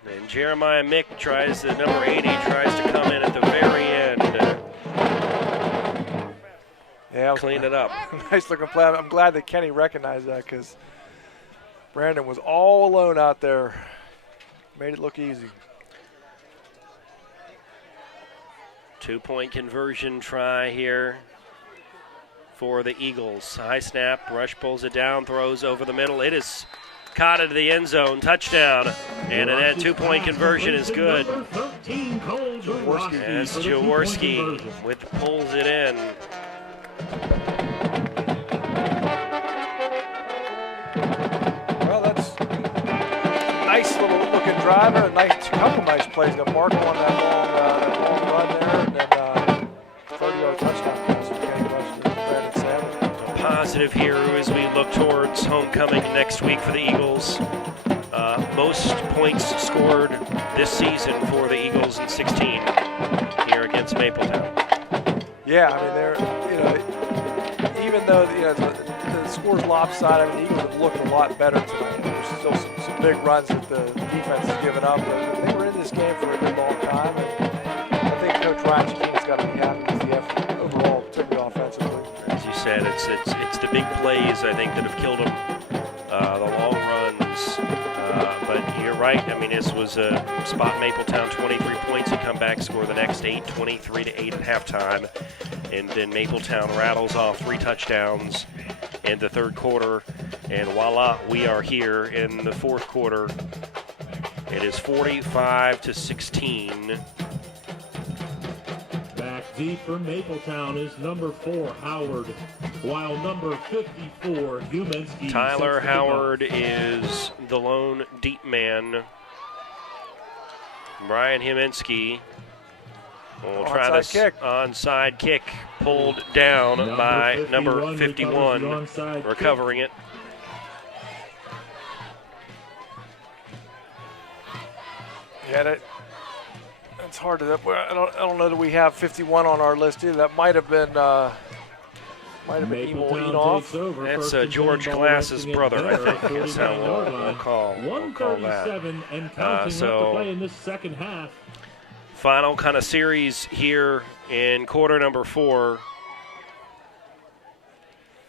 And Jeremiah Mick number 80 tries to come in at the very end. Yeah, clean it up. Nice looking play. I'm glad that Kenny recognized that because Brandon was all alone out there. Made it look easy. 2-point conversion try here for the Eagles. High snap, Rush pulls it down, throws over the middle. It is caught into the end zone, touchdown. And that 2-point conversion is good. As Jaworski pulls it in. Well, that's a nice little looking drive and a couple nice plays. Got Markle on that long run there, and then 30-yard touchdown pass from Kenny Rush to Brandon Samuel. Positive here as we look towards homecoming next week for the Eagles. Most points scored this season for the Eagles in 16 here against Mapletown. Yeah, I mean even though the score's lopsided, I mean, the Eagles have looked a lot better tonight. There's still some big runs that the defense has given up, but they were in this game for a good long time, and I think Coach Ryan Shaquin's got to be happy with the effort overall, particularly offensively. As you said, it's the big plays, I think, that have killed them, the long runs. But you're right. I mean, this was a spot Mapletown 23 points. You come back, score the next 8, 23-8 at halftime. And then Mapletown rattles off 3 touchdowns in the third quarter. And voila, we are here in the fourth quarter. It is 45-16. Back deep for Mapletown is number 4, Howard, while number 54, Huminski. Tyler Howard is the lone deep man. Brian Huminski We'll try this onside kick pulled down by number 51, recovering it. Yeah, it's hard to. I don't know that we have 51 on our list either. That might have been Emil Enoff. That's George Glass's brother, I think. Is how we'll call that. So in this second half. Final kind of series here in quarter number 4.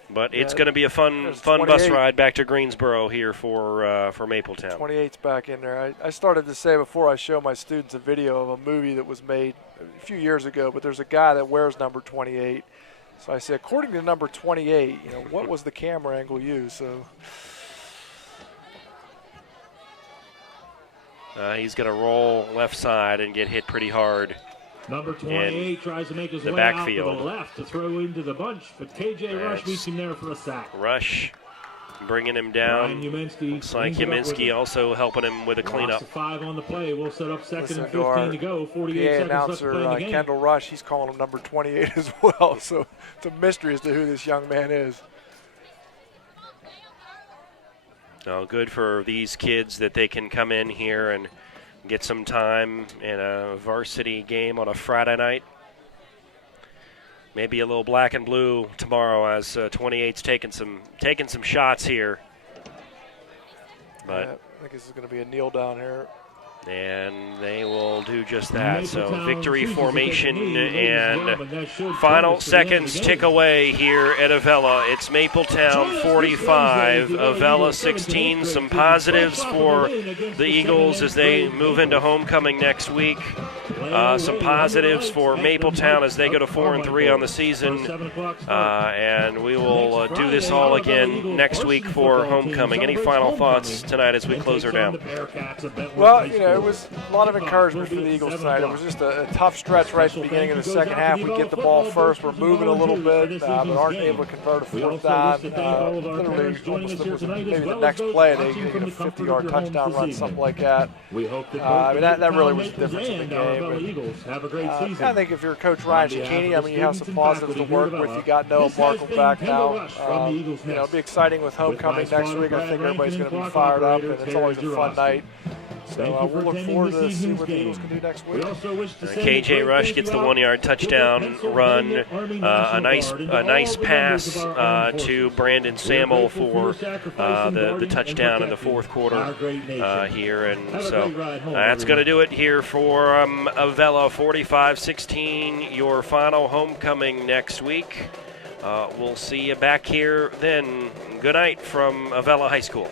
But it's going to be a fun bus ride back to Greensboro here for Mapletown. 28's back in there. I started to say before I show my students a video of a movie that was made a few years ago, but there's a guy that wears number 28. So I say, according to number 28, what was the camera angle used? So he's going to roll left side and get hit pretty hard. Number 28 tries to make his way backfield. out to the left to throw into the bunch, but KJ Rush meets him there for a sack. Rush bringing him down. Looks like Yaminski also helping him with a cleanup. 5 on the play. We'll set up second and 15 to go. 48 seconds left to play in the game. Kendall Rush, he's calling him number 28 as well. So it's a mystery as to who this young man is. Oh, good for these kids that they can come in here and get some time in a varsity game on a Friday night. Maybe a little black and blue tomorrow as 28's taking some shots here. But I think this is going to be a kneel down here. And they will do just that. So victory formation and final seconds tick away here at Avella. It's Mapletown 45, Avella 16. Some positives for the Eagles as they move into homecoming next week. Some positives for Mapletown as they go to 4-3 on the season. And we will do this all again next week for homecoming. Any final thoughts tonight as we close her down? Well, it was a lot of encouragement for the Eagles tonight. It was just a tough stretch right at the beginning of the second half. We get the ball first. We're moving a little bit, but aren't able to convert a fourth down. Literally, almost maybe the next play, they get a 50-yard touchdown run, something like that. That really was the difference in the game. I think if you're Coach Ryan Cicchini, you have some positives to work with. You got Noah Markle back now. It'll be exciting with homecoming next week. I think everybody's going to be fired up, and it's always a fun night. So we'll look forward to see what the Eagles can do next week. KJ Rush gets the 1-yard touchdown run. A nice pass to Brandon Samuel for the touchdown in the fourth quarter here. And so that's going to do it here for Avella 45-16, your final homecoming next week. We'll see you back here then. Good night from Avella High School.